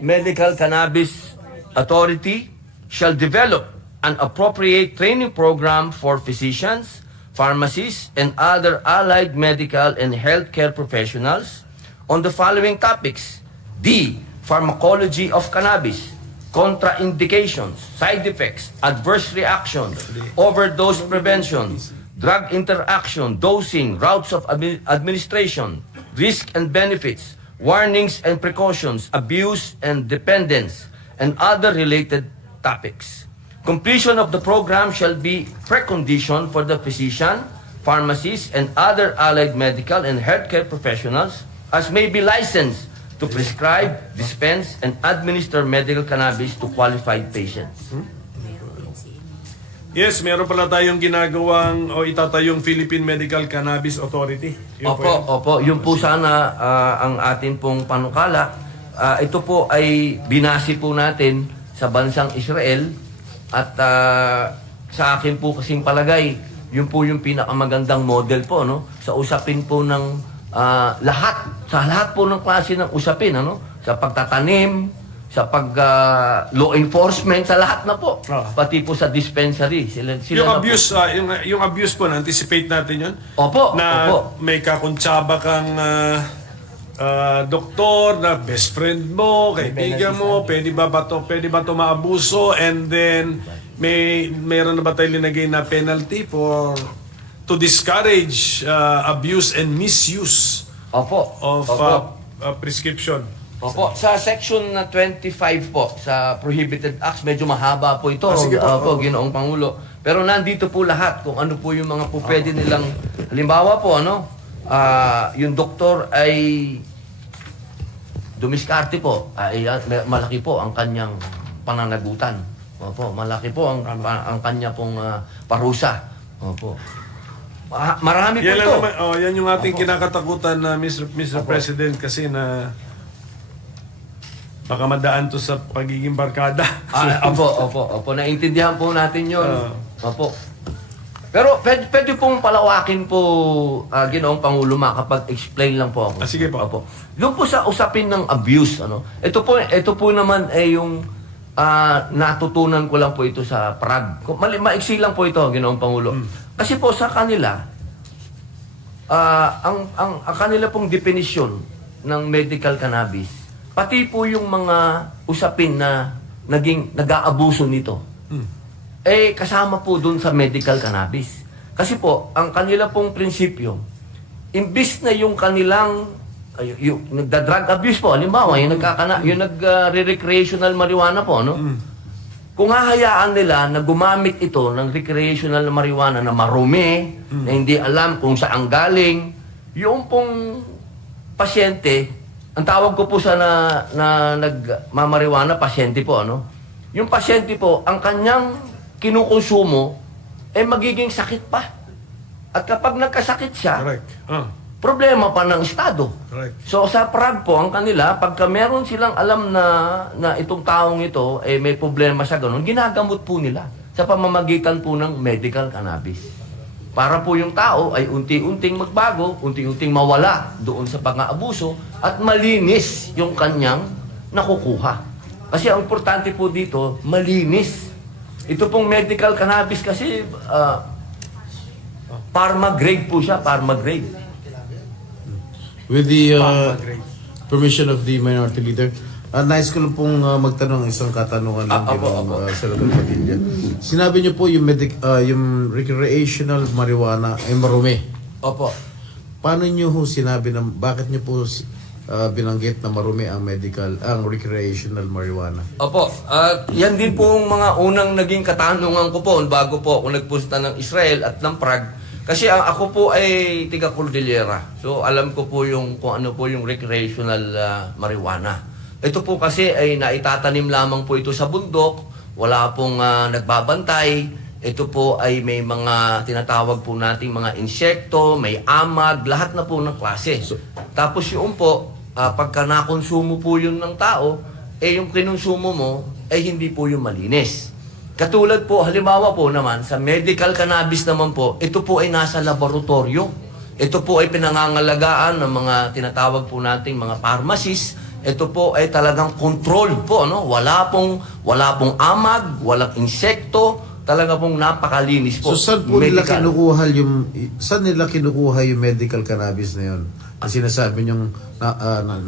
Medical Cannabis Authority, shall develop an appropriate training program for physicians, pharmacists, and other allied medical and healthcare professionals on the following topics: D. Pharmacology of cannabis, contraindications, side effects, adverse reactions, overdose prevention, drug interaction, dosing, routes of administration, risk and benefits, warnings and precautions, abuse and dependence, and other related topics. Completion of the program shall be precondition for the physician, pharmacists, and other allied medical and healthcare professionals as may be licensed to prescribe, dispense, and administer medical cannabis to qualified patients. Yes, meron pala tayong ginagawang o itatayong Philippine Medical Cannabis Authority. Opo. Yun po sana ang atin pong panukala. Ito po ay binasi po natin sa bansang Israel at sa akin po kasing palagay, yun po yung pinakamagandang model po, no? Sa usapin po ng sa lahat po ng klase ng usapin, sa pagtatanim, sa law enforcement, sa lahat na po. Pati po sa dispensary. Sila yung abuse, yung abuse po, na-anticipate natin yun? Opo. May kakuntsaba kang doktor na best friend mo, kaibigan mo, pwede ba to maabuso, and then mayroon na ba tayo linagay na penalty to discourage abuse and misuse of prescription? Opo, sa section 25 po, sa prohibited acts, medyo mahaba po ito, Ginoong Pangulo. Pero nandito po lahat kung ano po yung mga po pwede nilang, halimbawa po, yung doktor ay dumiskarte po, ay malaki po ang kanyang pananagutan. Opo, malaki po ang kanya pong parusa. Opo. Marami po ito. Yan yung ating kinakatakutan na Mr. President, kasi na baka madaan to sa pagiging barkada. Opo. Naintindihan po natin yun. Opo. Pero pwede pong palawakin po, Ginoong Pangulo, makapag-explain lang po ako. Sige po. Opo. Doon po sa usapin ng abuse, ano? Ito po naman ay yung natutunan ko lang po ito sa Prague. Maiksi lang po ito, Ginoong Pangulo. Kasi po sa kanila, ang kanila pong definisyon ng medical cannabis, pati po yung mga usapin na nag-aabuso nito, kasama po dun sa medical cannabis. Kasi po, ang kanila pong prinsipyo, imbis na yung kanilang yung nagda-drug abuse po, halimbawa, yung nag-recreational marijuana po, no? Kung hahayaan nila na gumamit ito ng recreational marijuana na marumi, na hindi alam kung saan galing, yung pong pasyente, ang tawag ko po sa na nagmamarijuana, pasyente po, ano? Yung pasyente po, ang kanyang kinukonsumo, magiging sakit pa. At kapag nagkasakit siya, Correct. problema pa ng Estado. Correct. So sa Prague po, ang kanila, pagka meron silang alam na itong taong ito, may problema siya ganun, ginagamot po nila sa pamamagitan po ng medical cannabis. Para po yung tao ay unti-unting magbago, unti-unting mawala doon sa pang-aabuso at malinis yung kanyang nakukuha. Kasi ang importante po dito, malinis. Ito pong medical cannabis kasi, pharma grade po siya, pharma grade. With the permission of the Minority Leader, nais ko lang pong magtanong isang katanungan lang Senator Padilla. Sinabi niyo po yung recreational marijuana ay marumi. Opo. Paano niyo sinabi na bakit niyo po binanggit na marumi ang recreational marijuana? Opo. Yan din po ang mga unang naging katanungan ko po bago po ako nagpunta ng Israel at ng Prague. Kasi ako po ay tiga Cordillera. So alam ko po kung ano po yung recreational marijuana. Ito po kasi ay naitatanim lamang po ito sa bundok. Wala pong nagbabantay. Ito po ay may mga tinatawag po nating mga insekto, may amag, lahat na po ng klase. Tapos yung po, pagka nakonsumo po yun ng tao, yung kinonsumo mo ay hindi po yung malinis. Katulad po, halimbawa po naman, sa medical cannabis naman po, ito po ay nasa laboratorio. Ito po ay pinangangalagaan ng mga tinatawag po nating mga pharmacists. Ito po ay talagang controlled po, no? Wala pong amag, walang insekto, talaga pong napakalinis po. So saan nila kinukuha yung medical cannabis na yun? Ang sinasabi niyong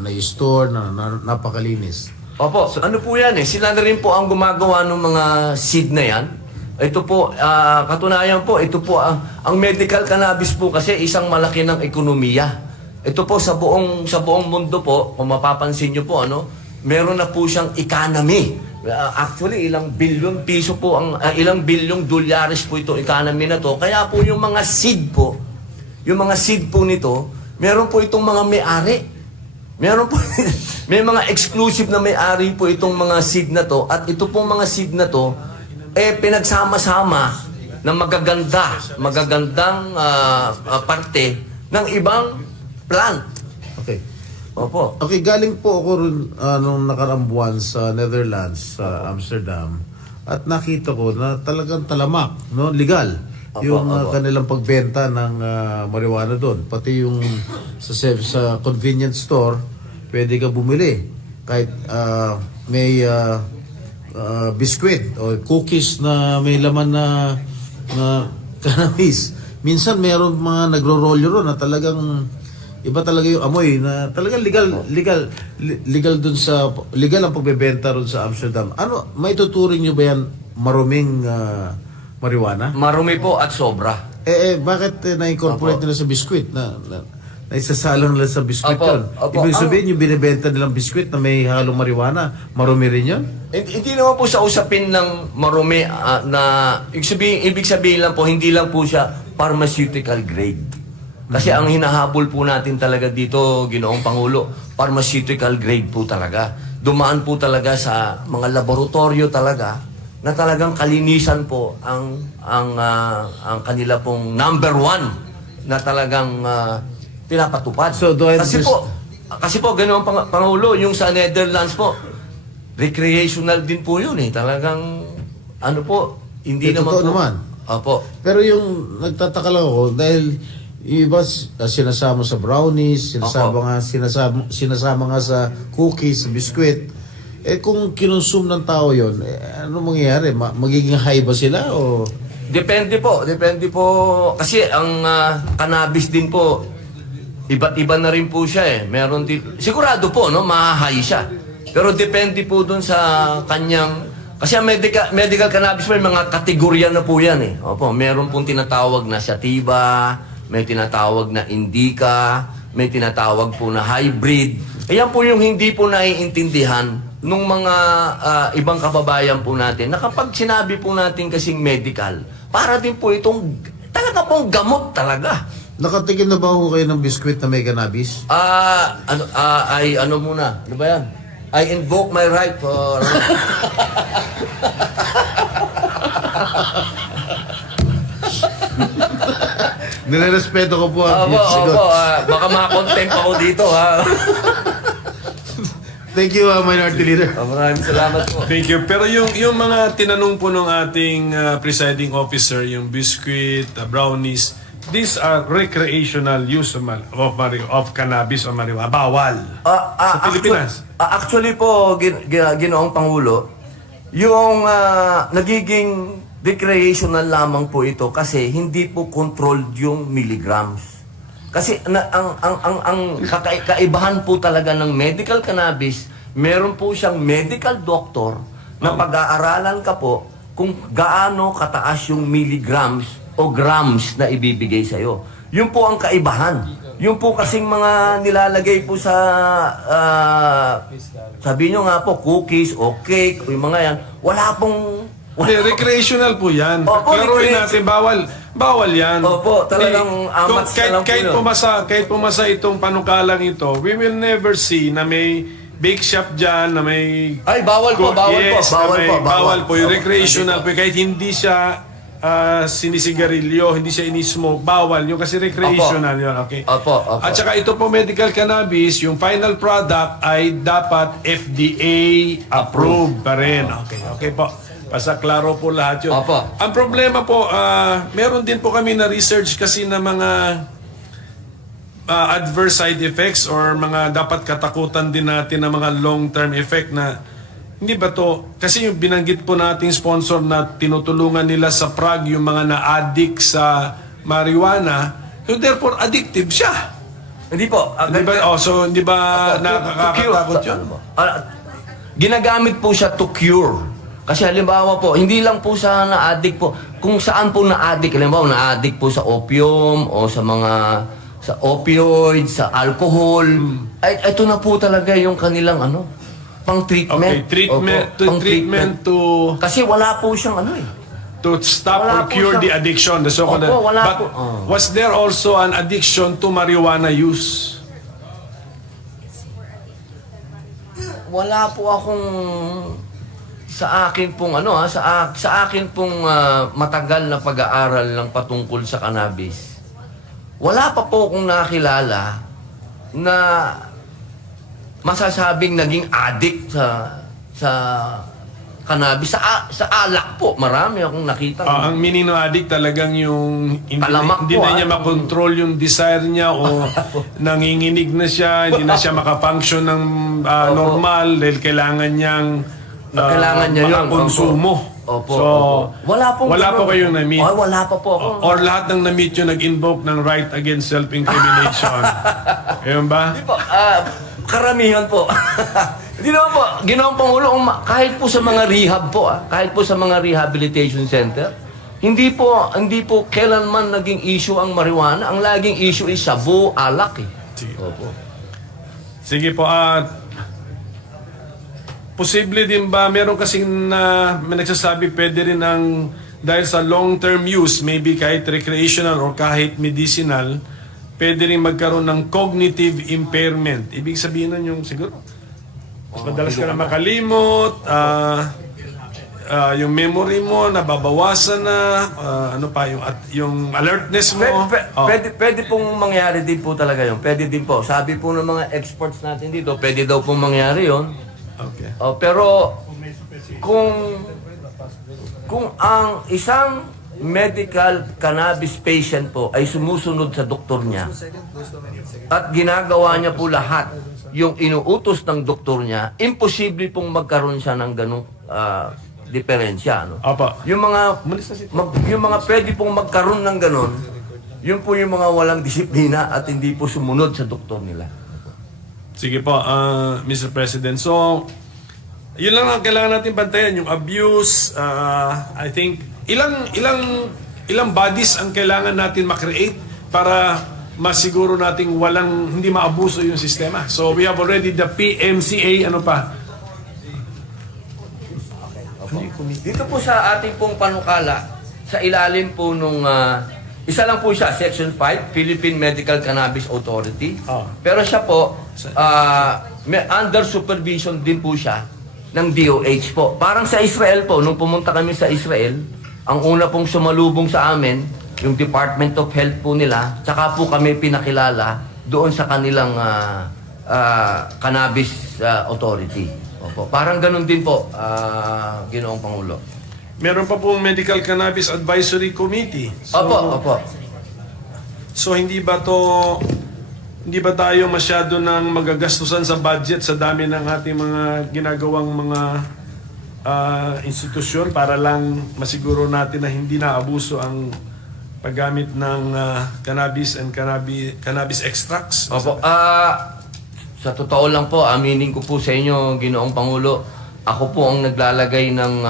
na-store, na napakalinis. Opo, ano po yan sila na rin po ang gumagawa ng mga seed na yan. Ito po, katunayan po, ito po, ang medical cannabis po kasi isang malaki ng ekonomiya. Ito po sa buong mundo po, kung mapapansin nyo po, meron na po siyang economy. Actually, ilang bilyong piso po, ilang bilyong dolyares po ito, economy na to. Kaya po yung mga seed po nito, meron po itong mga may-ari. Meron po, may mga exclusive na may-ari po itong mga seed na to. At ito pong mga seed na to, pinagsama-sama ng magagandang parte ng ibang plant. Okay. Opo. Okay, galing po ako rin nung nakaraang buwan sa Netherlands, sa Amsterdam. At nakita ko na talagang talamak, legal. Yung kanilang pagbenta ng marijuana doon. Pati yung sa convenience store, pwede ka bumili. Kahit may biskwit o cookies na may laman na cannabis. Minsan meron mga nagro-rolyo ron na talagang iba talaga yung amoy na talagang legal dun sa legal ang pagbebenta ron sa Amsterdam. Ano, may tuturing niyo ba yan maruming marijuana? Marumi po at sobra. Bakit na-incorporate nila sa biskwit na isasalang nila sa biskwit yun? Ibig sabihin yung binibenta nilang biskwit na may halong marijuana, marumi rin yun? Hindi naman po sa usapin ng marumi na ibig sabihin lang po, hindi lang po siya pharmaceutical grade. Kasi ang hinahabol po natin talaga dito, Ginoong Pangulo, pharmaceutical grade po talaga. Dumaan po talaga sa mga laboratorio talaga na talagang kalinisan po ang kanila pong number one na talagang pinapatupad. So, kasi po, Ginoong Pangulo, yung sa Netherlands po, recreational din po yun Talagang, hindi naman po. Totoo naman. Opo. Pero yung nagtataka lang ako dahil yung iba sinasama sa brownies, sinasama nga sa cookies, biskwit. Eh kung kinonsume ng tao yon, ano mangyayari? Magiging high ba sila o... Depende po. Kasi ang cannabis din po, iba't iba na rin po siya eh. Meron din, sigurado po, no, ma-high siya. Pero depende po dun sa kanyang, kasi ang medical cannabis may mga kategorya na po yan eh. Opo, meron pong tinatawag na sativa, may tinatawag na indica, may tinatawag po na hybrid. Ayan po yung hindi po naiintindihan nung mga ibang kababayan po natin na kapag sinabi po natin kasing medical, para din po itong talaga pong gamot talaga. Nakatikim na ba ho kayo ng biskwit na may cannabis? Ano muna? Ano ba yan? I invoke my right for... Nirerespeto ko po ang Opo, baka makakontempt ako dito, ha? Thank you, Minority Leader. Maraming salamat po. Thank you. Pero yung mga tinanong po ng ating presiding officer, yung biscuit, brownies, these are recreational use of cannabis o marijuana. Bawal. Sa Pilipinas. Actually po, Ginoong Pangulo, yung nagiging recreational lamang po ito kasi hindi po controlled yung milligrams. Kasi ang kaibahan po talaga ng medical cannabis, meron po siyang medical doctor na pag-aaralan ka po kung gaano kataas yung milligrams o grams na ibibigay sa'yo. Yun po ang kaibahan. Yung po kasing mga nilalagay po sa, sabi nyo nga po, cookies o cake o yung mga yan, wala pong... Recreational po yan. Opo, Klaruhin natin, bawal yan. Opo, talagang amats na lang po yun. Kahit pumasa itong panukalang ito, we will never see na may bake shop dyan, na may... Ay, bawal po. Bawal po. Yung recreational po, kahit hindi siya sinisigarilyo, hindi siya inismoke, bawal. Yung kasi recreational yun, okay? Opo. At saka ito po medical cannabis, yung final product ay dapat FDA approved pa rin. Okay po. Basta klaro po lahat yun. Opo. Ang problema po, meron din po kami na research kasi na mga adverse side effects or mga dapat katakutan din natin na mga long-term effect na hindi ba to, kasi yung binanggit po nating sponsor na tinutulungan nila sa Prague yung mga na-addict sa marijuana, so therefore addictive siya. Hindi po. Hindi ba nakakatakot yun? Ginagamit po siya to cure. Kasi halimbawa po, hindi lang po sa na-addict po. Kung saan po na-addict, halimbawa na-addict po sa opium o sa mga sa opioids, sa alcohol. Ay, ito na po talaga yung kanilang pang-treatment. Okay, treatment to... Kasi wala po siyang to stop or cure the addiction. The so-called. Opo, wala But po. was there also an addiction to marijuana use? Wala po akong sa akin pong sa akin pong matagal na pag-aaral ng patungkol sa cannabis. Wala pa po akong nakilala na masasabing naging addict sa cannabis. Sa alak po, marami akong nakita. Ang meaning ng addict talagang yung hindi po, na niya makontrol yung desire niya o nanginginig na siya, hindi na siya makafunction ng normal dahil kailangan niyang makakonsumo. Opo. So, wala po kayong na-meet. Wala pa po ako. Or lahat ng na-meet yung nag-invoke ng right against self-incrimination. Ayun ba? Hindi po. Karamihan po. Hindi naman po. Ginoong Pangulo, kahit po sa mga rehab po, kahit po sa mga rehabilitation center, hindi po kailanman naging issue ang marijuana. Ang laging issue is sabu, alak eh. Opo. Sige po, posible din ba, meron kasing may nagsasabi pwede rin dahil sa long-term use, maybe kahit recreational or kahit medicinal, pwede rin magkaroon ng cognitive impairment. Ibig sabihin nun yung siguro, mas madalas ka na makalimot, yung memory mo, nababawasan na, yung alertness mo. Pwede pong mangyari din po talaga yun. Pwede din po. Sabi po ng mga experts natin dito, pwede daw pong mangyari yun. Okay. Pero kung ang isang medical cannabis patient po ay sumusunod sa doktor niya at ginagawa niya po lahat yung inuutos ng doktor niya, imposible pong magkaroon siya ng ganung diferensya. No? Apa. Yung mga pwede pong magkaroon ng ganon, yun po yung mga walang disiplina at hindi po sumunod sa doktor nila. Sige po, Mr. President. So, yun lang ang kailangan natin bantayan, yung abuse. I think ilang bodies ang kailangan natin ma-create para masiguro nating hindi maabuso yung sistema. So, we have already the PMCA, ano pa? Dito po sa ating pong panukala, sa ilalim po nung, isa lang po siya, Section 5, Philippine Medical Cannabis Authority. Pero siya po, under supervision din po siya ng DOH po. Parang sa Israel po, nung pumunta kami sa Israel, ang una pong sumalubong sa amin, yung Department of Health po nila, tsaka po kami pinakilala doon sa kanilang Cannabis Authority. Opo. Parang ganun din po, Ginoong Pangulo. Meron pa pong Medical Cannabis Advisory Committee. So, Opo. So hindi ba tayo masyado nang magagastusan sa budget sa dami ng ating mga ginagawang mga institusyon para lang masiguro natin na hindi na abuso ang paggamit ng cannabis and cannabis extracts? Opo. Sa totoo lang po, aminin ko po sa inyo, Ginoong Pangulo, ako po ang naglalagay ng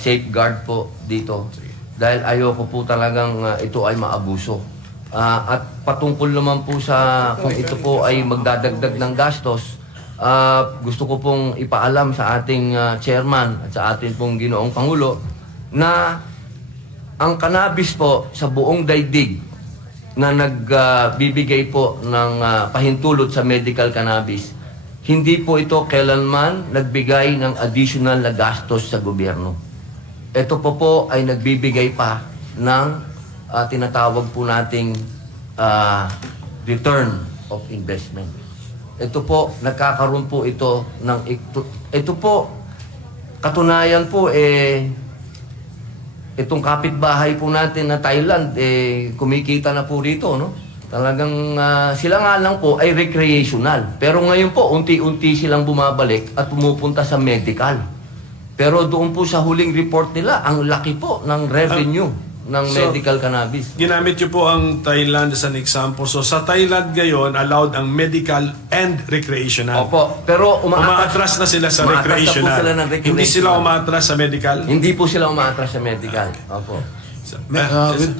safeguard po dito. Dahil ayoko po talagang ito ay maabuso. At patungkol naman po sa kung ito po ay magdadagdag ng gastos, gusto ko pong ipaalam sa ating chairman at sa ating pong Ginoong Pangulo na ang cannabis po sa buong daigdig na nagbibigay po ng pahintulot sa medical cannabis, hindi po ito kailanman nagbigay ng additional na gastos sa gobyerno. Ito po ay nagbibigay pa ng tinatawag po nating return of investment. Ito po, nagkakaroon po ito ng... Ito po, katunayan po, itong kapitbahay po natin na Thailand, kumikita na po rito, no? Talagang sila nga lang po ay recreational. Pero ngayon po, unti-unti silang bumabalik at pumupunta sa medical. Pero doon po sa huling report nila, ang laki po ng revenue ng medical cannabis. Ginamit niyo po ang Thailand as an example. So sa Thailand ngayon, allowed ang medical and recreational. Opo, pero umaatras na sila sa recreational. Sila ng recreational. Hindi sila umaatras sa medical? Hindi po sila umaatras sa medical. Opo.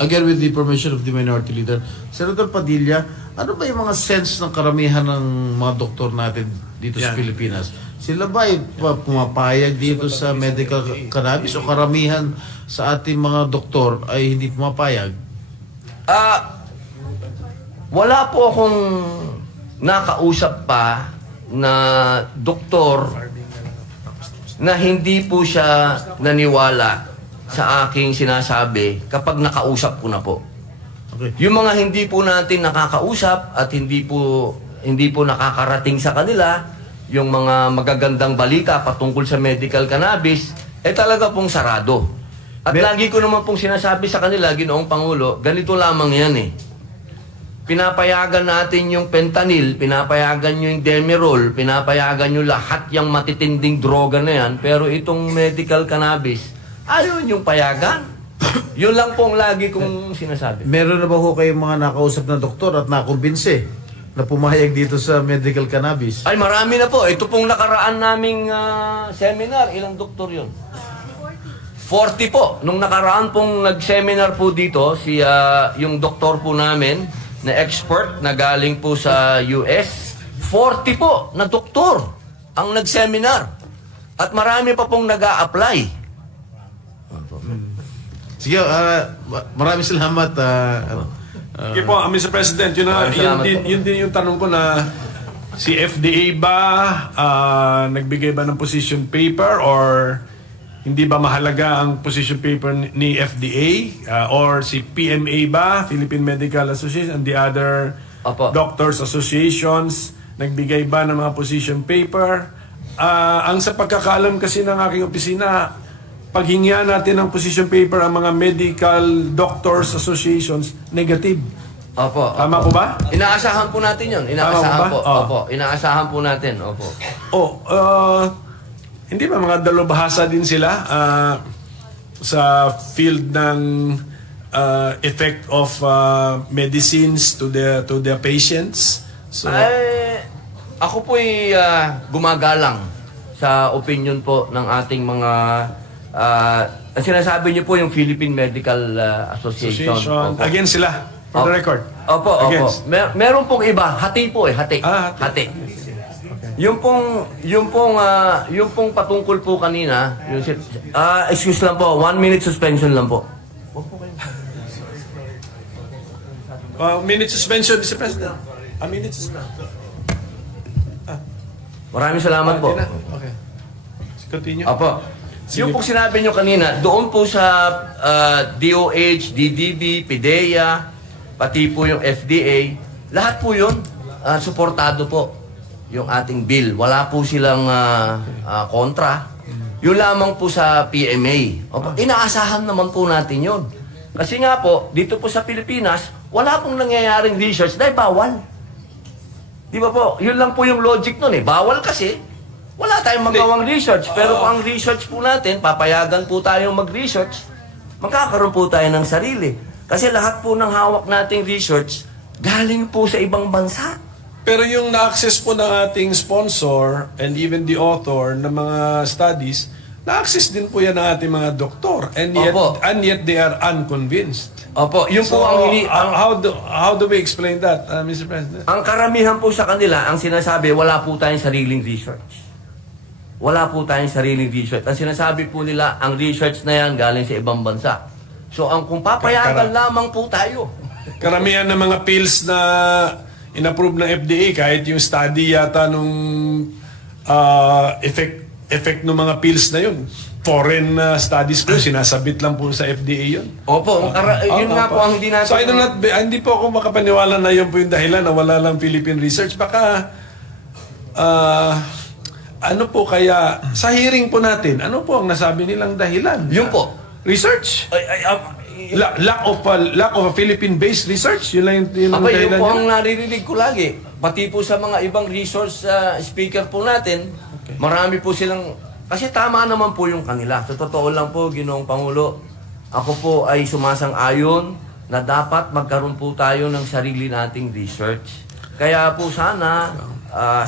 Again, with the permission of the Minority Leader, Senator Padilla, ano ba yung mga sense ng karamihan ng mga doktor natin dito sa Pilipinas? Sila ba ay pumapayag dito sa medical cannabis o karamihan sa ating mga doktor ay hindi pumapayag? Wala po akong nakausap pa na doktor na hindi po siya naniwala sa aking sinasabi kapag nakausap ko na po. Okay. Yung mga hindi po natin nakakausap at hindi po nakakarating sa kanila, yung mga magagandang balita patungkol sa medical cannabis, talaga pong sarado. At lagi ko naman pong sinasabi sa kanila, Ginoong Pangulo, ganito lamang yan Pinapayagan natin yung fentanyl, pinapayagan nyo yung demerol, pinapayagan nyo lahat yung matitinding droga na yan, pero itong medical cannabis, ayaw yung payagan. Yun lang pong lagi kong sinasabi. Meron na ba ho kayong mga nakausap na doktor at nakumbinse na pumayag dito sa medical cannabis? Ay, marami na po. Ito pong nakaraan naming seminar, ilang doktor yun? 40 po. Nung nakaraan pong nag-seminar po dito, yung doktor po namin, na expert na galing po sa US, 40 po na doktor ang nag-seminar. At marami pa pong nag-a-apply. Sige, maraming salamat. Okay po, Mr. President, yun din yung tanong ko na si FDA ba nagbigay ba ng position paper or hindi ba mahalaga ang position paper ni FDA or si PMA ba, Philippine Medical Association and the other doctors associations nagbigay ba ng mga position paper? Ang sa pagkakaalam kasi ng aking opisina, paghingian natin ng position paper ang mga medical doctors associations, negative. Opo. Tama po ba? Inaasahan po natin yun. Inaasahan Tama po. ba? Oh. Opo. Inaasahan po natin. Opo. Hindi ba mga dalubhasa din sila sa field ng effect of medicines to the patients? So, Ako po'y gumagalang sa opinion po ng ating mga ang sinasabi niyo po yung Philippine Medical Association. Opo. Against sila, for the record. Opo, opo. Against. Meron pong iba, hati po hati. Hati. Yung pong patungkol po kanina, excuse lang po, 1 minute suspension lang po. Minute suspension, Mr. President. A minute suspension. Maraming salamat po. Okay. Continue. Opo. Yung pong sinabi nyo kanina, doon po sa DOH, DDB, PIDEA, pati po yung FDA, lahat po yun, suportado po yung ating bill. Wala po silang kontra. Yung lamang po sa PMA. Opo, inaasahan naman po natin yun. Kasi nga po, dito po sa Pilipinas, wala pong nangyayaring research dahil bawal. Di ba po? Yun lang po yung logic nun eh. Bawal kasi, wala tayong magawang research. Pero kung ang research po natin, papayagan po tayong mag-research, magkakaroon po tayo ng sarili. Kasi lahat po ng hawak nating research, galing po sa ibang bansa. Pero yung na-access po ng ating sponsor and even the author ng mga studies, na-access din po yan ng ating mga doktor. And yet they are unconvinced. Opo, yun po ang how do we explain that, Mr. President? Ang karamihan po sa kanila, ang sinasabi, wala po tayong sariling research. Wala po tayong sariling research. Ang sinasabi po nila, ang research na yan galing sa ibang bansa. So, kung papayagan lamang po tayo. Karamihan ng mga pills na inapprove ng FDA, kahit yung study yata nung effect ng mga pills na yun, foreign studies po, sinasabit lang po sa FDA yun. Opo, yun nga po ang hindi natin... So hindi po ako makapaniwala na yun po yung dahilan na wala lang Philippine research. Baka, ano po kaya, sa hearing po natin, ano po ang nasabi nilang dahilan? Yun po. Research? Lack of a Philippine-based research? Yun lang yung dahilan Yun po niya? ang naririnig ko lagi. Pati po sa mga ibang resource speaker po natin, marami po silang... Kasi tama naman po yung kanila. Sa totoo lang po, Ginoong Pangulo, ako po ay sumasang-ayon na dapat magkaroon po tayo ng sarili nating research. Kaya po sana,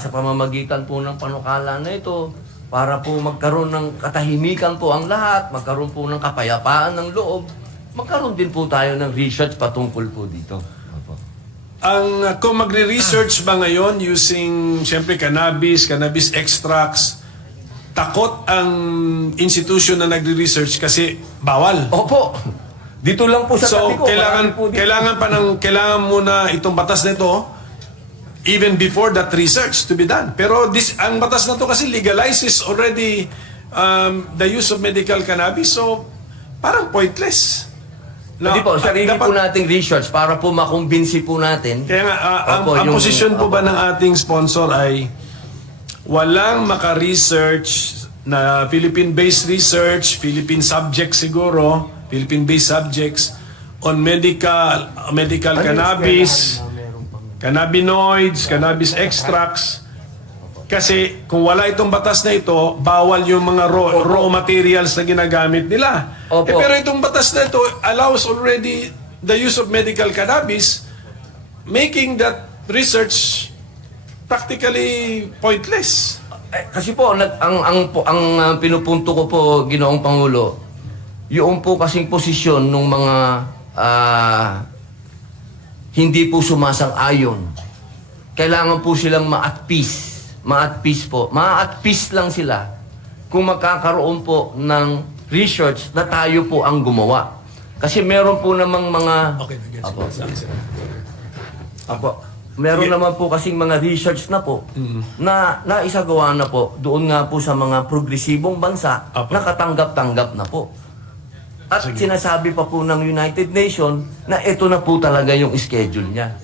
sa pamamagitan po ng panukala na ito, para po magkaroon ng katahimikan po ang lahat, magkaroon po ng kapayapaan ng loob, magkaroon din po tayo ng research patungkol po dito. Kung magre-research ba ngayon using, siyempre, cannabis extracts, takot ang institution na nagre-research kasi bawal. Opo. Dito lang po sa tabi ko. Kailangan muna itong batas na ito even before that research to be done. Pero ang batas na ito kasi legalizes already the use of medical cannabis, so parang pointless. Hindi po, sarili po nating research para po makumbinsi po natin. Kaya nga, ang posisyon po ba ng ating sponsor ay walang maka-research na Philippine-based research, Philippine subjects siguro, Philippine-based subjects on medical cannabis, cannabinoids, cannabis extracts. Kasi kung wala itong batas na ito, bawal yung mga raw materials na ginagamit nila. Pero itong batas na ito allows already the use of medical cannabis, making that research practically pointless. Kasi po, ang pinupunto ko po, Ginoong Pangulo, yung po kasing posisyon ng mga hindi po sumasang-ayon. Kailangan po silang ma-at peace. Ma-at peace po. Ma-at peace lang sila kung magkakaroon po ng research na tayo po ang gumawa. Kasi meron po namang mga... Meron naman po kasing mga research na po na naisagawa na po doon nga po sa mga progresibong bansa na katanggap-tanggap na po. At sinasabi pa po ng United Nations na ito na po talaga yung schedule niya.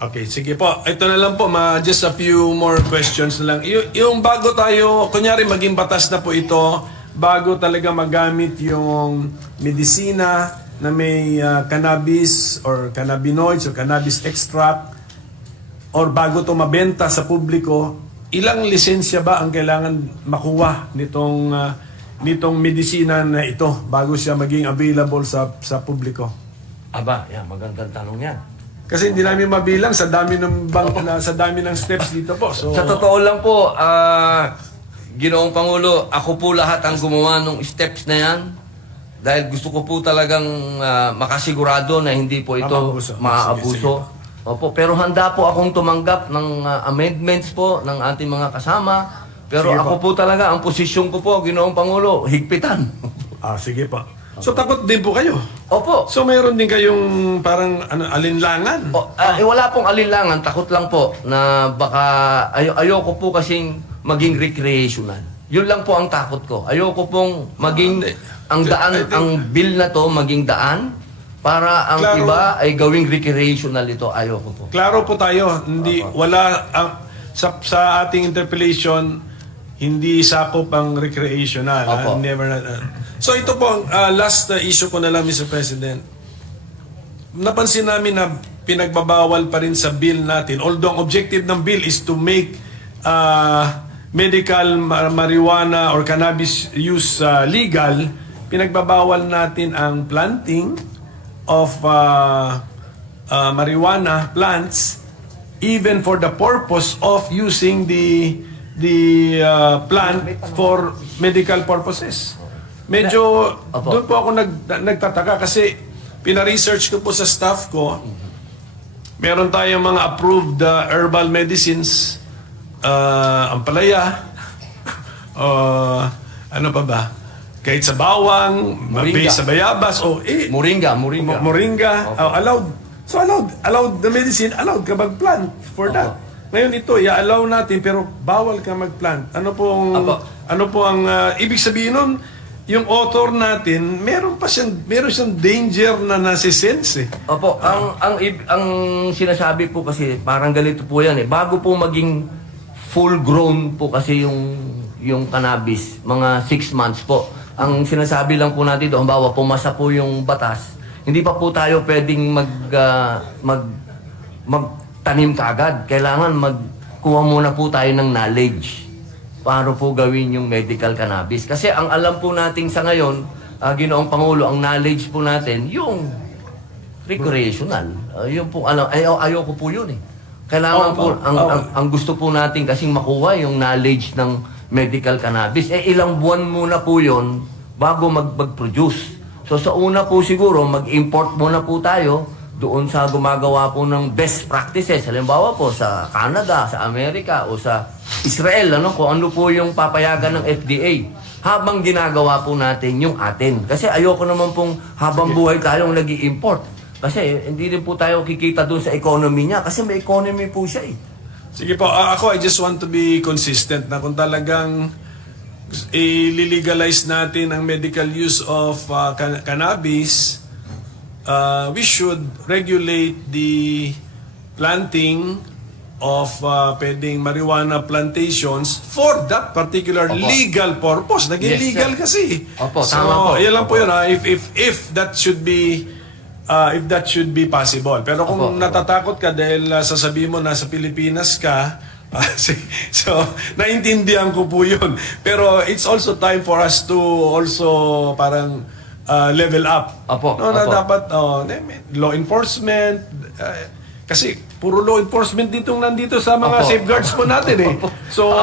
Okay, sige po. Ito na lang po, just a few more questions na lang. Yung bago tayo, kunyari maging batas na po ito, bago talaga magamit yung medisina na may cannabis or cannabinoids or cannabis extract, or bago to mabenta sa publiko, ilang lisensya ba ang kailangan makuha nitong medisina na ito bago siya maging available sa publiko? Aba, yan, magandang tanong yan. Kasi hindi namin mabilang sa dami ng sa dami ng steps dito po. So, Sa totoo lang po, Ginoong Pangulo, ako po lahat ang gumawa ng steps na yan dahil gusto ko po talagang makasigurado na hindi po ito maaabuso. Opo, pero handa po akong tumanggap ng amendments po ng ating mga kasama. Pero Sige ako po talaga, ang posisyon ko po, Ginoong Pangulo, higpitan. sige pa. So takot din po kayo. Opo. So mayroon din kayong parang alinlangan. Wala pong alinlangan, takot lang po na baka ayoko po kasing maging recreational. Yun lang po ang takot ko. Ayoko pong maging ang bill na to maging daan para ang Klaro. iba ay gawing recreational ito. Ayoko po. Klaro po tayo, hindi wala sa ating interpellation hindi sakop ang recreational. Opo. So ito po ang last issue ko na lang, Mr. President. Napansin namin na pinagbabawal pa rin sa bill natin, although ang objective ng bill is to make medical marijuana or cannabis use legal, pinagbabawal natin ang planting of marijuana plants even for the purpose of using the plant for medical purposes. Medyo doon po ako nagtataka kasi pina-research ko po sa staff ko. Meron tayong mga approved herbal medicines, ampalaya, ano pa ba? Kahit sa bawang, based sa bayabas, Moringa. allowed. So allowed the medicine, allowed ka mag-plant for that. Ngayon ito, i-allow natin pero bawal ka mag-plant. Ano po ang ibig sabihin nun? Yung author natin, meron siyang danger na nasisense. Opo, ang sinasabi po kasi parang ganito po yan eh. Bago po maging full grown po kasi yung cannabis, mga 6 months po. Ang sinasabi lang po natin doon, halimbawa pumasa po yung batas, hindi pa po tayo pwedeng magtanim kaagad. Kailangan magkuha muna po tayo ng knowledge para po gawin yung medical cannabis. Kasi ang alam po natin sa ngayon, Ginoong Pangulo, ang knowledge po natin, yung recreational. Yung po, ayoko po yun eh. Kailangan po, ang gusto po natin kasing makuha yung knowledge ng medical cannabis. Ilang buwan muna po yun bago mag-produce. So sa una po siguro, mag-import muna po tayo doon sa gumagawa po ng best practices. Halimbawa po sa Canada, sa Amerika, o sa Israel, kung ano po yung papayagan ng FDA. Habang ginagawa po natin yung atin. Kasi ayoko naman pong habang buhay tayong nag-i-import. Kasi hindi din po tayo kikita doon sa economy niya. Kasi may economy po siya eh. Sige po, I just want to be consistent na kung talagang i-legalize natin ang medical use of cannabis, we should regulate the planting of pwedeng marijuana plantations for that particular legal purpose. Naging legal kasi. Opo, so, tama po. Yan lang po yun. If that should be possible. Pero kung natatakot ka dahil sasabihin mo nasa Pilipinas ka, so naintindihan ko po yun. Pero it's also time for us to also parang level up. Na dapat law enforcement, kasi puro law enforcement nandito sa mga safeguards po natin eh. So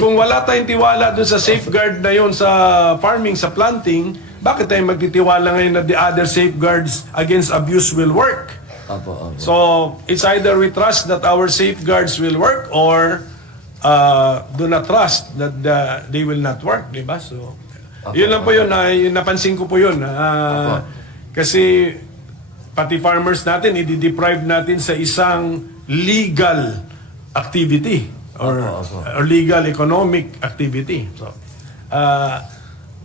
kung wala tayong tiwala dun sa safeguard na yun sa farming, sa planting, bakit tayo magtitiwala ngayon na the other safeguards against abuse will work? So it's either we trust that our safeguards will work or do not trust that they will not work, di ba? So yun lang po yun, napansin ko po yun. Kasi pati farmers natin, i-deprive natin sa isang legal activity or legal economic activity.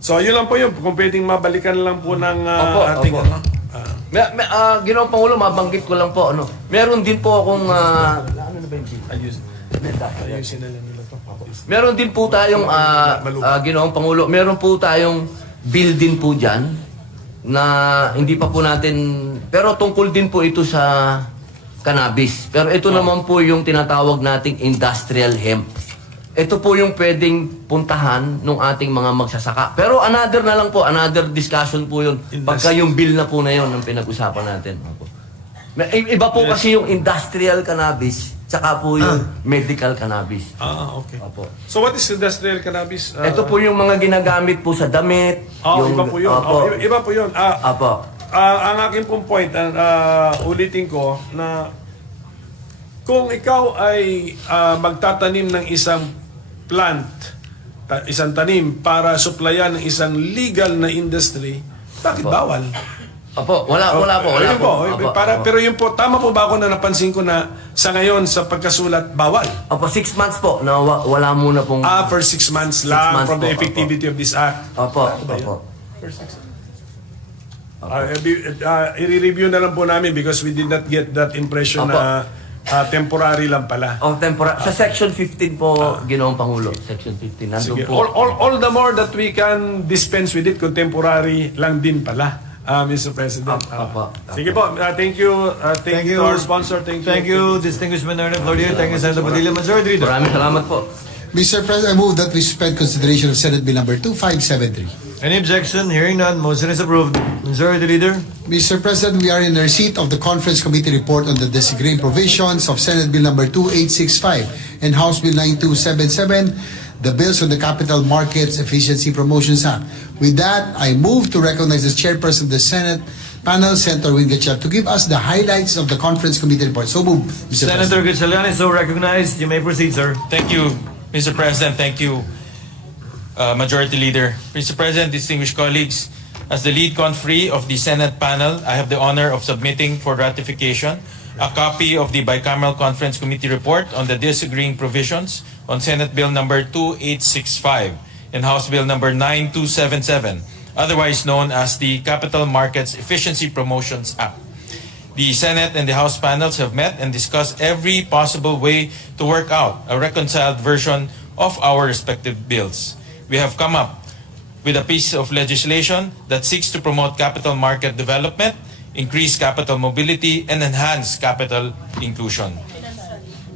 So yun lang po yun. Kung pwedeng mabalikan lang po ng ating Ginoong Pangulo, mabanggit ko lang po, meron din po akong ayusin na lang nila to. Meron din po tayong, Ginoong Pangulo, meron po tayong bill din po dyan na hindi pa po natin, pero tungkol din po ito sa cannabis. Pero ito naman po yung tinatawag nating industrial hemp. Ito po yung pwedeng puntahan ng ating mga magsasaka. Pero another na lang po, another discussion po yun. Pagka yung bill na po na yun ang pinag-usapan natin. Iba po kasi yung industrial cannabis, tsaka po yung medical cannabis. Okay. Opo. So what is industrial cannabis? Ito po yung mga ginagamit po sa damit. Iba po yun. Opo. Iba po yun. Opo. Ang aking pong point, ulitin ko, na kung ikaw ay magtatanim ng isang plant, isang tanim para supplyan ng isang legal na industry, bakit bawal? Opo, wala po. Pero yun po, tama po ba ako na napansin ko na sa ngayon, sa pagkasulat, bawal? Opo, 6 months po na wala muna pong... For 6 months lang months from the po, effectivity of this act. Opo. I-review na lang po namin because we did not get that impression na temporary lang pala. Sa Section 15 po, Ginoong Pangulo. Section 15. Nandun Sige. po. All the more that we can dispense with it kung temporary lang din pala, Mr. President. Sige po. Thank you. Thank you to our sponsor. Thank you, distinguished minority leader. Thank you, Senator Padilla. Majority Leader. Maraming salamat po. Mr. President, I move that we suspend consideration of Senate Bill number 2573. Any objection? Hearing none, motion is approved. Majority Leader. Mr. President, we are in the receipt of the Conference Committee report on the disagreeing provisions of Senate Bill number 2865 and House Bill 9277, the bills on the Capital Markets Efficiency Promotions Act. With that, I move to recognize the chairperson of the Senate panel, Senator Win Gatchalian, to give us the highlights of the Conference Committee report. So move, Mr. Senator President. Gatchalian is so recognized. You may proceed, sir. Thank you, Mr. President. Thank you, Majority Leader. Mr. President, distinguished colleagues, as the lead conferee of the Senate panel, I have the honor of submitting for ratification a copy of the Bicameral Conference Committee report on the disagreeing provisions on Senate Bill number 2865 and House Bill number 9277, otherwise known as the Capital Markets Efficiency Promotions Act. The Senate and the House panels have met and discussed every possible way to work out a reconciled version of our respective bills. We have come up with a piece of legislation that seeks to promote capital market development, increase capital mobility, and enhance capital inclusion.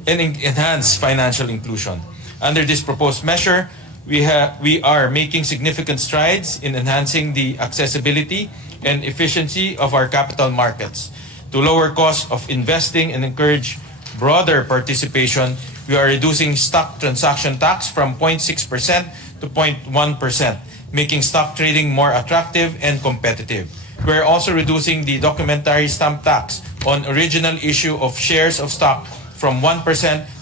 Enhance financial inclusion. Under this proposed measure, we are making significant strides in enhancing the accessibility and efficiency of our capital markets. To lower costs of investing and encourage broader participation, we are reducing stock transaction tax from 0.6% to 0.1%, making stock trading more attractive and competitive. We are also reducing the documentary stamp tax on original issue of shares of stock from 1%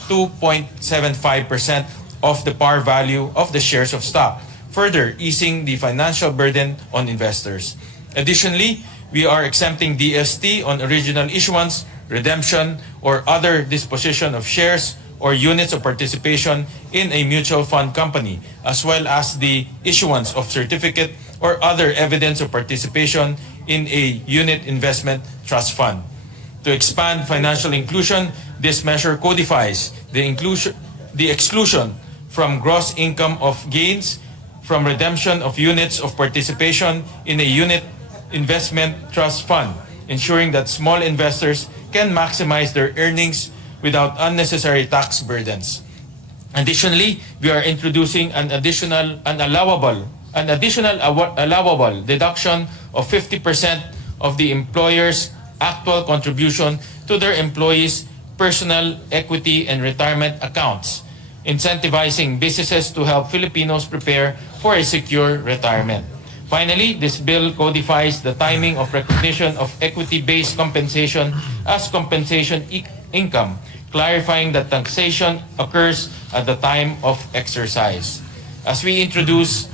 to 0.75% of the par value of the shares of stock, further easing the financial burden on investors. Additionally, we are exempting DST on original issuance, redemption, or other disposition of shares or units of participation in a mutual fund company, as well as the issuance of certificate or other evidence of participation in a unit investment trust fund. To expand financial inclusion, this measure codifies the exclusion from gross income of gains from redemption of units of participation in a unit investment trust fund, ensuring that small investors can maximize their earnings without unnecessary tax burdens. Additionally, we are introducing an allowable deduction of 50% of the employer's actual contribution to their employees' personal equity and retirement accounts, incentivizing businesses to help Filipinos prepare for a secure retirement. Finally, this bill codifies the timing of recognition of equity-based compensation as compensation income, clarifying that taxation occurs at the time of exercise. As we introduce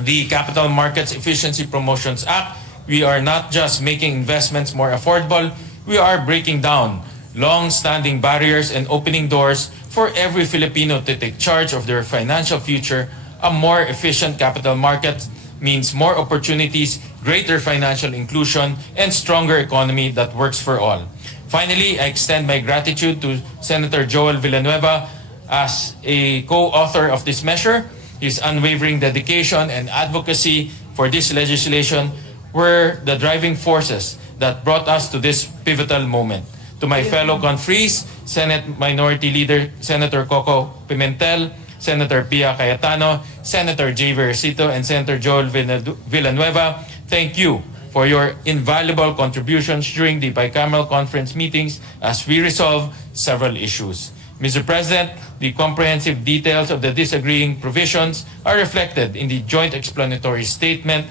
the Capital Markets Efficiency Promotions Act, we are not just making investments more affordable, we are breaking down long-standing barriers and opening doors for every Filipino to take charge of their financial future. A more efficient capital market means more opportunities, greater financial inclusion, and stronger economy that works for all. Finally, I extend my gratitude to Senator Joel Villanueva as a co-author of this measure. His unwavering dedication and advocacy for this legislation were the driving forces that brought us to this pivotal moment. To my fellow confrees, Senate Minority Leader Senator Koko Pimentel, Senator Pia Cayetano, Senator J. Versito, and Senator Joel Villanueva, thank you for your invaluable contributions during the bicameral conference meetings as we resolve several issues. Mr. President, the comprehensive details of the disagreeing provisions are reflected in the joint explanatory statement.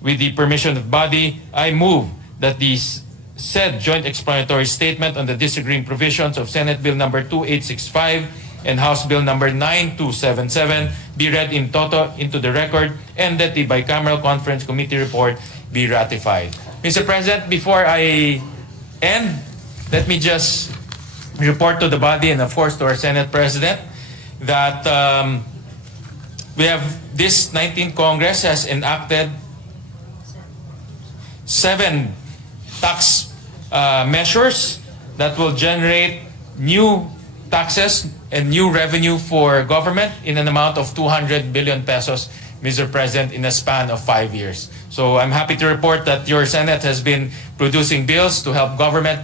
With the permission of the body, I move that the said joint explanatory statement on the disagreeing provisions of Senate Bill number 2865 and House Bill number 9277 be read in toto into the record, and that the bicameral conference committee report be ratified. Mr. President, before I end, let me just report to the body and of course to our Senate President that we have this 19th Congress has enacted 7 tax measures that will generate new taxes and new revenue for government in an amount of 200 billion pesos, Mr. President, in a span of 5 years. So I'm happy to report that your Senate has been producing bills to help government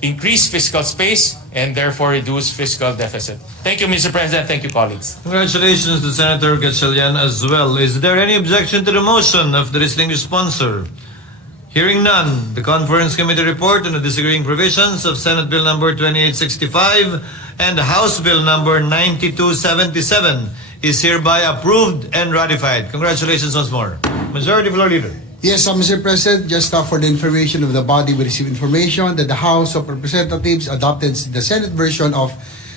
increase fiscal space and therefore reduce fiscal deficit. Thank you, Mr. President. Thank you, colleagues. Congratulations to Senator Gatchalian as well. Is there any objection to the motion of the distinguished sponsor? Hearing none, the Conference Committee report on the disagreeing provisions of Senate Bill number 2865 and House Bill number 9277 is hereby approved and ratified. Congratulations once more. Majority Floor Leader. Yes, Mr. President, just for the information of the body, we received information that the House of Representatives adopted the Senate version of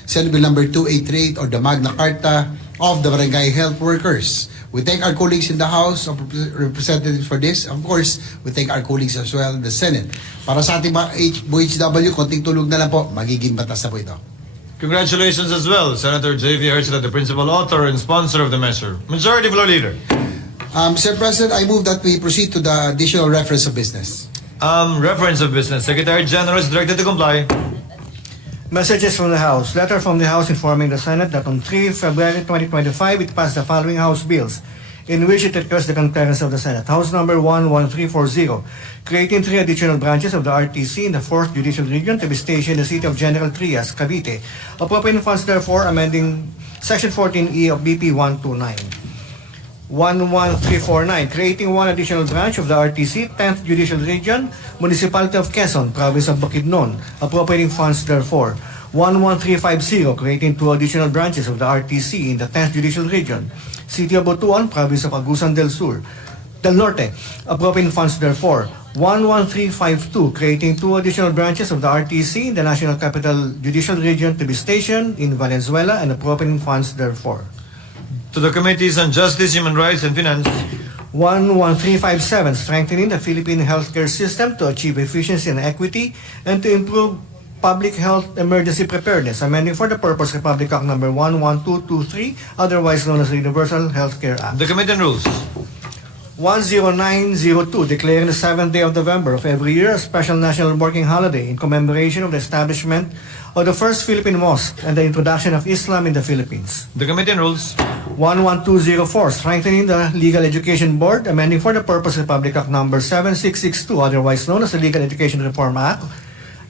Senate Bill number 2838 or the Magna Carta of the Barangay Health Workers. We thank our colleagues in the House of Representatives for this. Of course, we thank our colleagues as well in the Senate. Para sa ating mga HW, konting tulog na lang po, magiging batas na po ito. Congratulations as well, Senator J.V. Hertzler, the principal author and sponsor of the measure. Majority Floor Leader. Mr. President, I move that we proceed to the additional reference of business. Reference of business. Secretary General is directed to comply. Messages from the House. Letter from the House informing the Senate that on 3 February 2025, it passed the following House bills in which it requests the concurrence of the Senate. House number 11340, creating 3 additional branches of the RTC in the 4th Judicial Region to be stationed in the city of General Trias, Cavite. Appropriating funds therefore amending Section 14E of BP 129. 11349, creating 1 additional branch of the RTC, 10th Judicial Region, Municipality of Quezon, Province of Bukidnon, appropriating funds therefore. 11350, creating 2 additional branches of the RTC in the 10th Judicial Region, City of Butuan, Province of Agusan del Norte, appropriating funds therefore. 11352, creating 2 additional branches of the RTC in the National Capital Judicial Region to be stationed in Valenzuela and appropriating funds therefore. To the Committees on Justice, Human Rights, and Finance. 11357, strengthening the Philippine healthcare system to achieve efficiency and equity and to improve public health emergency preparedness, amending for the purpose Republic Act number 11223, otherwise known as the Universal Healthcare Act. The Committee on Rules. 10902, declaring the 7th day of November of every year a special national working holiday in commemoration of the establishment of the first Philippine mosque and the introduction of Islam in the Philippines. The Committee on Rules. 11204, strengthening the Legal Education Board, amending for the purpose Republic Act number 7662, otherwise known as the Legal Education Reform Act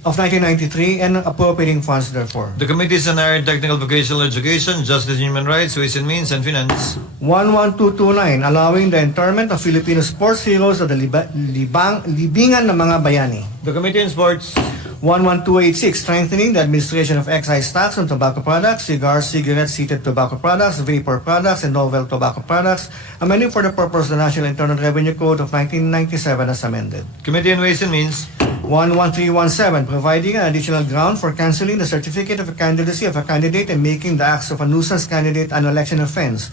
of 1993, and appropriating funds therefore. The Committees on Higher and Technical Vocational Education, Justice and Human Rights, Ways and Means, and Finance. 11229, allowing the internment of Filipino sports heroes of the libingan ng mga bayani. The Committee on Sports. 11286, strengthening the administration of excise tax on tobacco products, cigars, cigarettes, heated tobacco products, vapor products, and novel tobacco products, amending for the purpose of the National Internal Revenue Code of 1997 as amended. Committee on Ways and Means. 11317, providing an additional ground for canceling the certificate of candidacy of a candidate and making the acts of a nuisance candidate an election offense.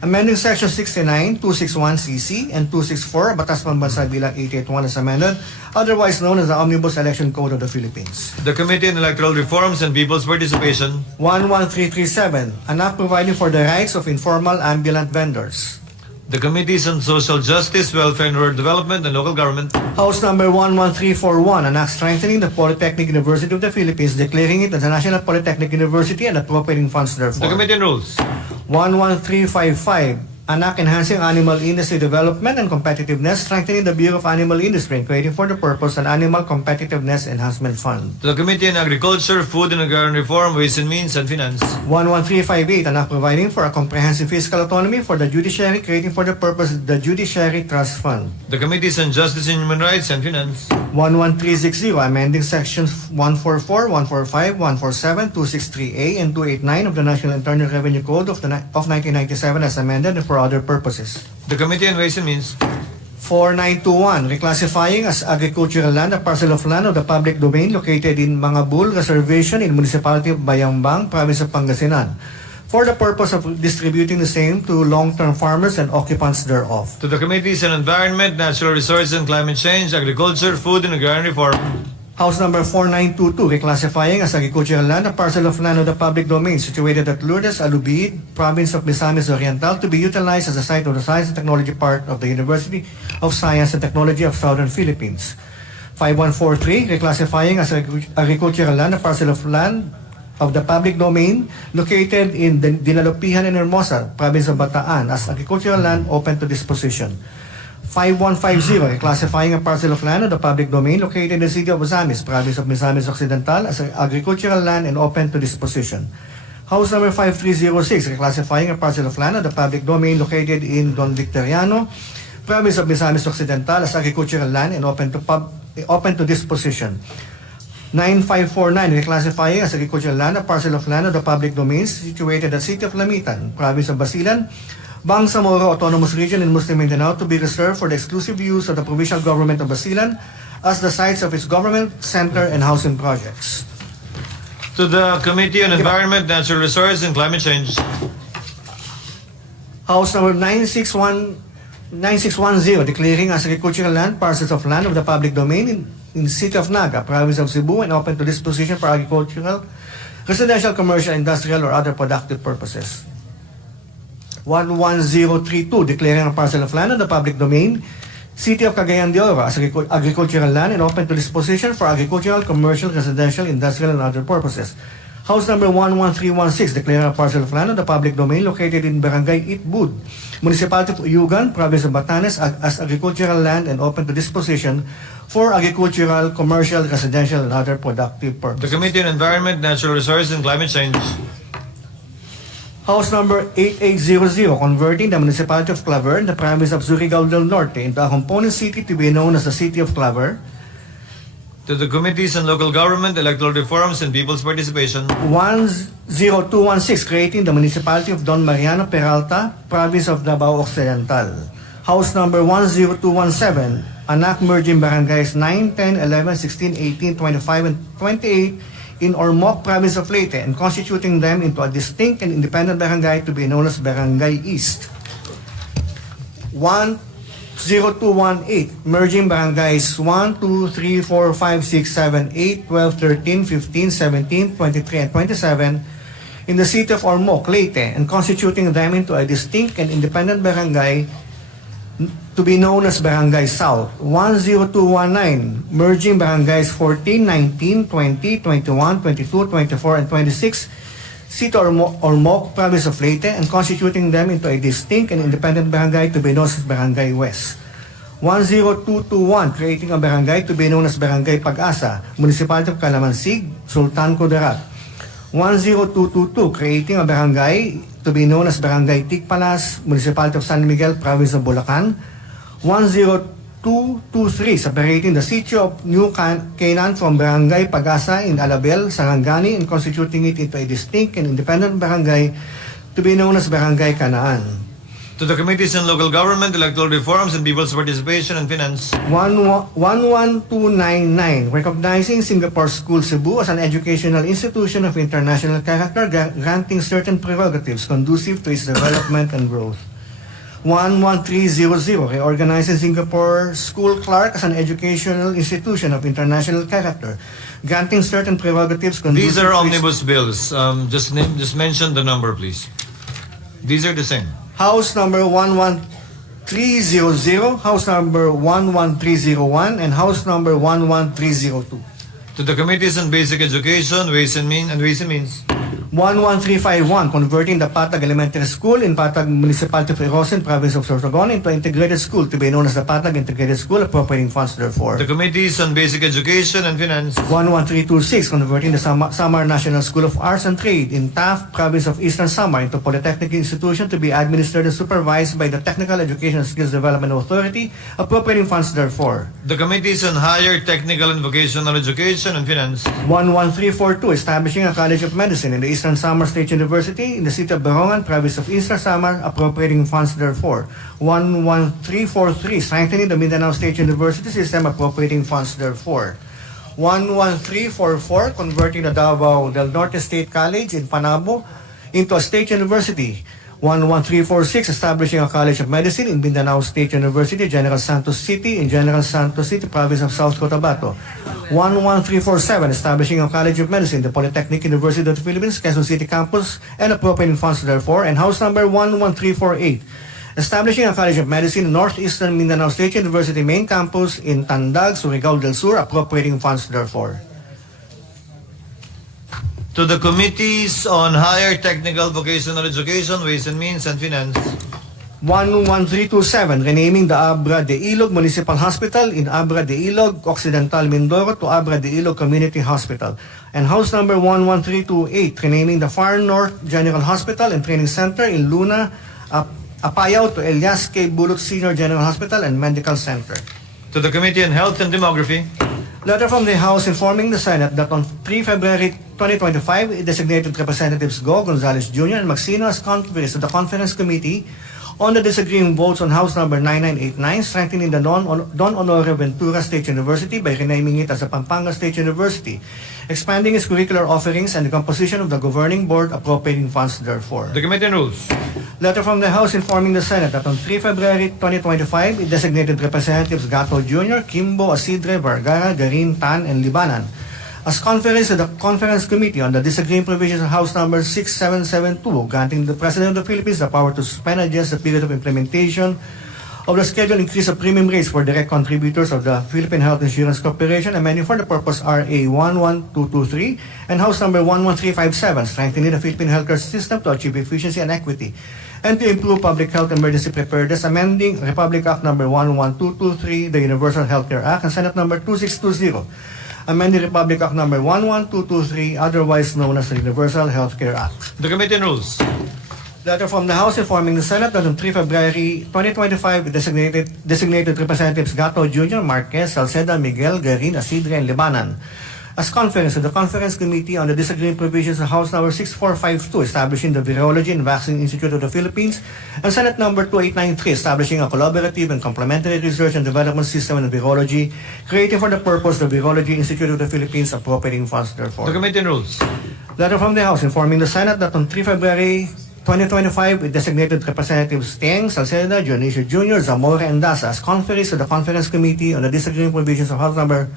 Amending Section 69, 261CC, and 264, Batas Pambansa Bilang 881 as amended, otherwise known as the Omnibus Election Code of the Philippines. The Committee on Electoral Reforms and People's Participation. 11337, an act providing for the rights of informal ambulant vendors. The Committees on Social Justice, Welfare and Rural Development, and Local Government. House Number 11341, an act strengthening the Polytechnic University of the Philippines, declaring it as a National Polytechnic University and appropriating funds The therefore. Committee on Rules. 11355, an act enhancing animal industry development and competitiveness, strengthening the Bureau of Animal Industry and creating for the purpose an Animal Competitiveness Enhancement Fund. To the Committee on Agriculture, Food and Agrarian Reform, Ways and Means, and Finance. 11358, an act providing for a comprehensive fiscal autonomy for the judiciary, creating for the purpose the Judiciary Trust Fund. The Committees on Justice and Human Rights and Finance. 11360, amending sections 144, 145, 147, 263A, and 289 of the National Internal Revenue Code of 1997 as amended and for other purposes. The Committee on Ways and Means. 4921, reclassifying as agricultural land a parcel of land of the public domain located in Mangabul Reservation in Municipality of Bayambang, Province of Pangasinan, for the purpose of distributing the same to long-term farmers and occupants thereof. To the Committees on Environment, Natural Resources and Climate Change, Agriculture, Food and Agrarian Reform. House Number 4922, reclassifying as agricultural land a parcel of land of the public domain situated at Lourdes, Alubid, Province of Misamis Oriental, to be utilized as a site of the Science and Technology Park of the University of Science and Technology of Southern Philippines. 5143, reclassifying as agricultural land a parcel of land of the public domain located in Dinalupihan and Hermosa, Province of Bataan, as agricultural land open to disposition. 5150, reclassifying a parcel of land of the public domain located in the city of Ozamis, Province of Misamis Occidental, as agricultural land and open to disposition. House Number 5306, reclassifying a parcel of land of the public domain located in Don Victoriano, Province of Misamis Occidental, as agricultural land and open to disposition. 9549, reclassifying as agricultural land a parcel of land of the public domains situated at City of Lamitan, Province of Basilan, Bangsamoro Autonomous Region in Muslim Mindanao, to be reserved for the exclusive use of the provincial government of Basilan as the sites of its government center and housing projects. To the Committee on Environment, Natural Resources and Climate Change. House Number 9610, declaring as agricultural land parcels of land of the public domain in the City of Naga, Province of Cebu, and open to disposition for agricultural, residential, commercial, industrial, or other productive purposes. 11032, declaring a parcel of land in the public domain, City of Cagayan de Oro, as agricultural land and open to disposition for agricultural, commercial, residential, industrial, and other purposes. House Number 11316, declaring a parcel of land in the public domain located in Barangay Itbud, Municipality of Uyugan, Province of Batanes, as agricultural land and open to disposition for agricultural, commercial, residential, and other productive The purposes. Committee on Environment, Natural Resources and Climate Change. House Number 8800, converting the municipality of Claver in the province of Surigao del Norte into a component city to be known as the City of Claver. To the Committees on Local Government, Electoral Reforms, and People's Participation. 10216, creating the municipality of Don Mariano Peralta, province of Davao Occidental. House Number 10217, an act merging barangays 9, 10, 11, 16, 18, 25, and 28 in Ormoc, province of Leyte, and constituting them into a distinct and independent barangay to be known as Barangay East. 10218, merging barangays 1, 2, 3, 4, 5, 6, 7, 8, 12, 13, 15, 17, 23, and 27 in the city of Ormoc, Leyte, and constituting them into a distinct and independent barangay to be known as Barangay South. 10219, merging barangays 14, 19, 20, 21, 22, 24, and 26, City of Ormoc, Province of Leyte, and constituting them into a distinct and independent barangay to be known as Barangay West. 10221, creating a barangay to be known as Barangay Pag-asa, Municipality of Calamansig, Sultan Kudarat. 10222, creating a barangay to be known as Barangay Tikpalas, Municipality of San Miguel, Province of Bulacan. 10223, separating the city of New Canaan from Barangay Pag-asa in Alabel, Sarangani, and constituting it into a distinct and independent barangay to be known as Barangay Canaan. To the Committees on Local Government, Electoral Reforms, and People's Participation and Finance. 11299, recognizing Singapore School Cebu as an educational institution of international character, granting certain prerogatives conducive to its development and growth. 11300, reorganizing Singapore School Clark as an educational institution of international character, granting certain prerogatives conducive These are to its omnibus bills. Just mention the number, please. These are the same. House Number 11301, 11300, House number 11301, and House number 11302. To the Committees on Basic Education, Ways and Means. 11351, converting the Patag Elementary School in Patag Municipality of Erosin, Province of Sorsogon, into integrated school to be known as the Patag Integrated School, appropriating funds therefore. The Committees on Basic Education and Finance. 11326, converting the Samar National School of Arts and Trade in Taft, Province of Eastern Samar, into Polytechnic Institution to be administered and supervised by the Technical Education and Skills Development Authority, appropriating funds therefore. The Committees on Higher Technical and Vocational Education and Finance. 11342, establishing a College of Medicine in the Eastern Samar State University in the city of Borongan, Province of Eastern Samar, appropriating funds therefore. 11343, strengthening the Mindanao State University system, appropriating funds therefore. 11344, converting the Davao del Norte State College in Panabo into a state university. 11346, establishing a College of Medicine in Mindanao State University, General Santos City, in General Santos City, Province of South Cotabato. 11347, establishing a College of Medicine, the Polytechnic University of the Philippines, Quezon City Campus, and appropriating funds therefore. And House number 11348, establishing a College of Medicine in Northeastern Mindanao State University Main Campus in Tandag, Surigao del Sur, appropriating funds therefore. To the Committees on Higher Technical Vocational Education, Ways and Means, and Finance. 11327, renaming the Abra de Ilog Municipal Hospital in Abra de Ilog, Occidental Mindoro to Abra de Ilog Community Hospital. And House number 11328, renaming the Far North General Hospital and Training Center in Luna, Apayao to Elias K. Bulot Senior General Hospital and Medical Center. To the Committee on Health and Demography. Letter from the House informing the Senate that on 3 February 2025, designated Representatives Go, Gonzales Jr. and Maxino as conferees of the Conference Committee on the disagreeing votes on House number 9989, strengthening the Don Honore Ventura State University by renaming it as the Pampanga State University, expanding its curricular offerings and the composition of the governing board, appropriating funds therefore. The Committee on Rules. Letter from the House informing the Senate that on 3 February 2025, it designated Representatives Gato Jr., Kimbo, Asidre, Vergara, Garin, Tan, and Libanan as conferees of the Conference Committee on the disagreeing provisions of House number 6772, granting the President of the Philippines the power to suspend and adjust the period of implementation of the scheduled increase of premium rates for direct contributors of the Philippine Health Insurance Corporation, amending for the purpose RA 11223 and House number 11357, strengthening the Philippine healthcare system to achieve efficiency and equity, and to improve public health emergency preparedness, amending Republic Act number 11223, the Universal Healthcare Act, and Senate number 2620, amending Republic Act number 11223, otherwise known as the Universal Healthcare Act. The Committee on Rules. Letter from the House informing the Senate that on 3 February 2025, designated Representatives Gato Jr., Marquez, Salceda, Miguel, Garin, Asidre, and Libanan as conference of the Conference Committee on the disagreeing provisions of House number 6452, establishing the Virology and Vaccine Institute of the Philippines, and Senate number 2893, establishing a collaborative and complementary research and development system in virology, creating for the purpose the Virology Institute of the Philippines, appropriating funds therefore. The Committee on Rules. Letter from the House informing the Senate that on 3 February 2025, it designated Representatives Teng, Salceda, Dionisio Jr., Zamora, and Daza as conferees of the Conference Committee on the disagreeing provisions of House number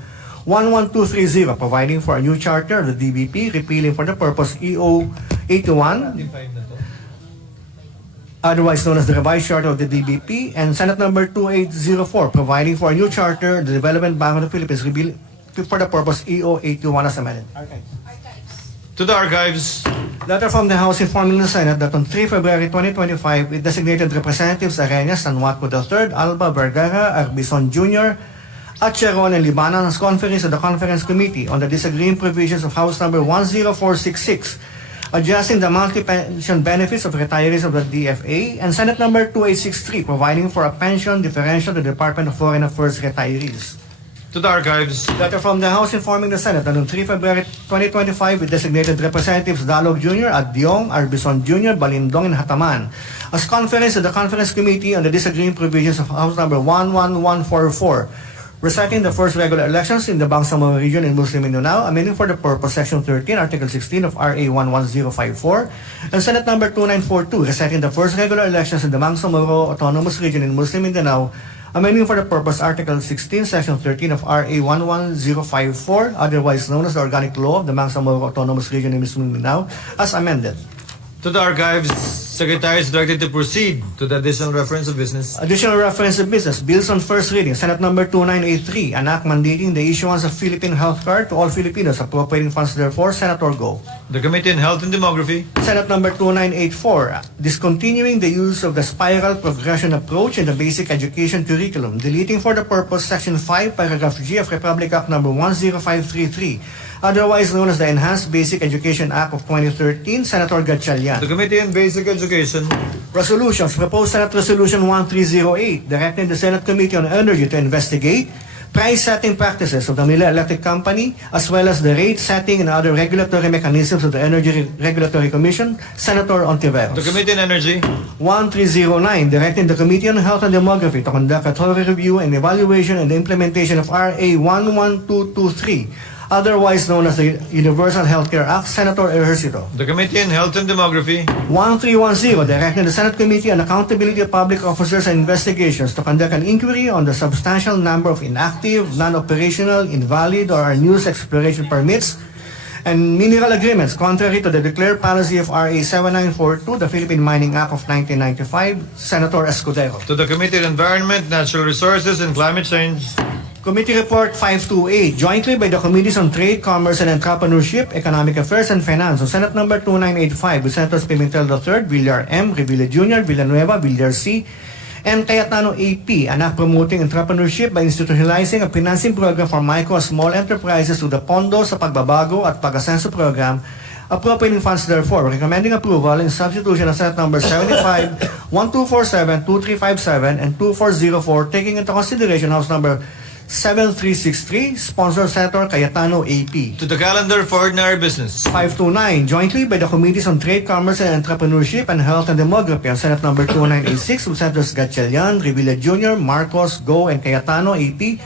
11230, providing for a new charter of the DBP, repealing for the purpose EO 81, otherwise known as the revised charter of the DBP, and Senate number 2804, providing for a new charter of the Development Bank of the Philippines, repealing for the purpose EO 81 as amended. To the Archives. Letter from the House informing the Senate that on 3 February 2025, it designated Representatives Arenas, Sanhuaco III, Alba, Vergara, Arbison Jr., Acheron, and Libanan as conferees of the Conference Committee on the disagreeing provisions of House number 10466, adjusting the monthly pension benefits of retirees of the DFA, and Senate number 2863, providing for a pension differential to the Department of Foreign Affairs retirees. To the Archives. Letter from the House informing the Senate that on 3 February 2025, it designated Representatives Dalog Jr., Addiong, Arbison Jr., Balindong, and Hataman as conferees of the Conference Committee on the disagreeing provisions of House number 11144, reciting the first regular elections in the Bangsamoro region in Muslim Mindanao, amending for the purpose Section 13, Article 16 of RA 11054, and Senate number 2942, reciting the first regular elections in the Bangsamoro Autonomous Region in Muslim Mindanao, amending for the purpose Article 16, Section 13 of RA 11054, otherwise known as the Organic Law of the Bangsamoro Autonomous Region in Muslim Mindanao, as amended. To the Archives. Secretary is directed to proceed to the additional reference of business. Additional reference of business, bills on first reading, Senate number 2983, an act mandating the issuance of Philippine health card to all Filipinos, appropriating funds therefore, Senator Go. The Committee on Health and Demography. Senate number 2984, discontinuing the use of the spiral progression approach in the basic education curriculum, deleting for the purpose Section 5, Paragraph G of Republic Act number 10533, otherwise known as the Enhanced Basic Education Act of 2013, Senator Gatchalian. The Committee on Basic Education. Resolutions, proposed Senate Resolution 1308, directing the Senate Committee on Energy to investigate price-setting practices of the Manila Electric Company, as well as the rate-setting and other regulatory mechanisms of the Energy Regulatory Commission, Senator Ontiveros. The Committee on Energy. 1309, directing the Committee on Health and Demography to conduct a thorough review and evaluation and implementation of RA 11223, otherwise known as the Universal Healthcare Act, Senator Ejercito. The Committee on Health and Demography. 1310, directing the Senate Committee on Accountability of Public Officers and Investigations to conduct an inquiry on the substantial number of inactive, non-operational, invalid, or unused exploration permits and mineral agreements contrary to the declared policy of RA 7942, the Philippine Mining Act of 1995, Senator Escudero. To the Committee on Environment, Natural Resources, and Climate Change. Committee Report 528, jointly by the Committees on Trade, Commerce and Entrepreneurship, Economic Affairs and Finance, on Senate number 2985, with Senators Pimentel III, Villar M, Revilla Jr., Villanueva, Villar C, and Cayetano AP, an act promoting entrepreneurship by institutionalizing a financing program for micro and small enterprises through the Pondo sa Pagbabago at Pag-asenso program, appropriating funds therefore, recommending approval in substitution of Senate number 75, 1247, 2357, and 2404, taking into consideration House number 7363, sponsor Senator Cayetano AP. To the calendar for ordinary business. 529, jointly by the Committees on Trade, Commerce and Entrepreneurship and Health and Demography, on Senate number 2986, with Senators Gatchalian, Revilla Jr., Marcos, Go, and Cayetano AP,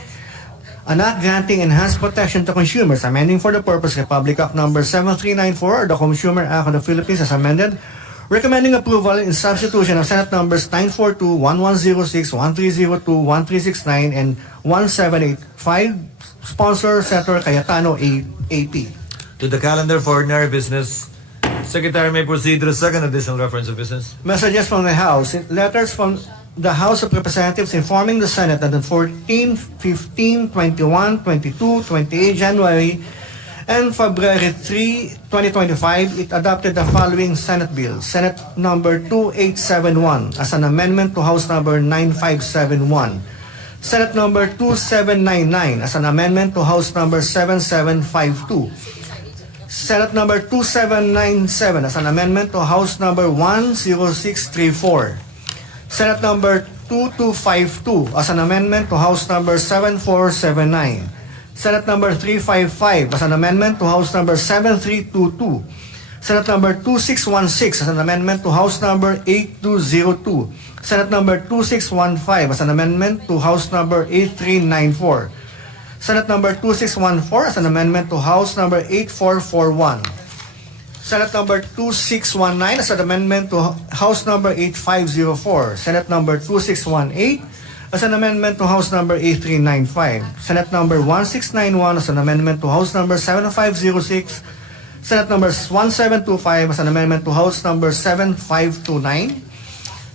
an act granting enhanced protection to consumers, amending for the purpose Republic Act number 7394, the Consumer Act of the Philippines as amended, recommending approval in substitution of Senate numbers 942, 1106, 1302, 1369, and 1785, sponsor Senator Cayetano AP. To the calendar for ordinary business. Secretary may proceed to the second additional reference of business. Messages from the House. Letters from the House of Representatives informing the Senate that on 14, 15, 21, 22, 28 January, and February 3, 2025, it adopted the following Senate bill. Senate number 2871 as an amendment to House number 9571. Senate number 2799 as an amendment to House number 7752. Senate number 2797 as an amendment to House number 10634. Senate number 2252 as an amendment to House number 7479. Senate number 355 as an amendment to House number 7322. Senate number 2616 as an amendment to House number 8202. Senate number 2615 as an amendment to House number 8394. Senate number 2614 as an amendment to House number 8441. Senate number 2619 as an amendment to House number 8504. Senate number 2618 as an amendment to House number 8395. Senate number 1691 as an amendment to House number 7506. Senate number 1725 as an amendment to House number 7529.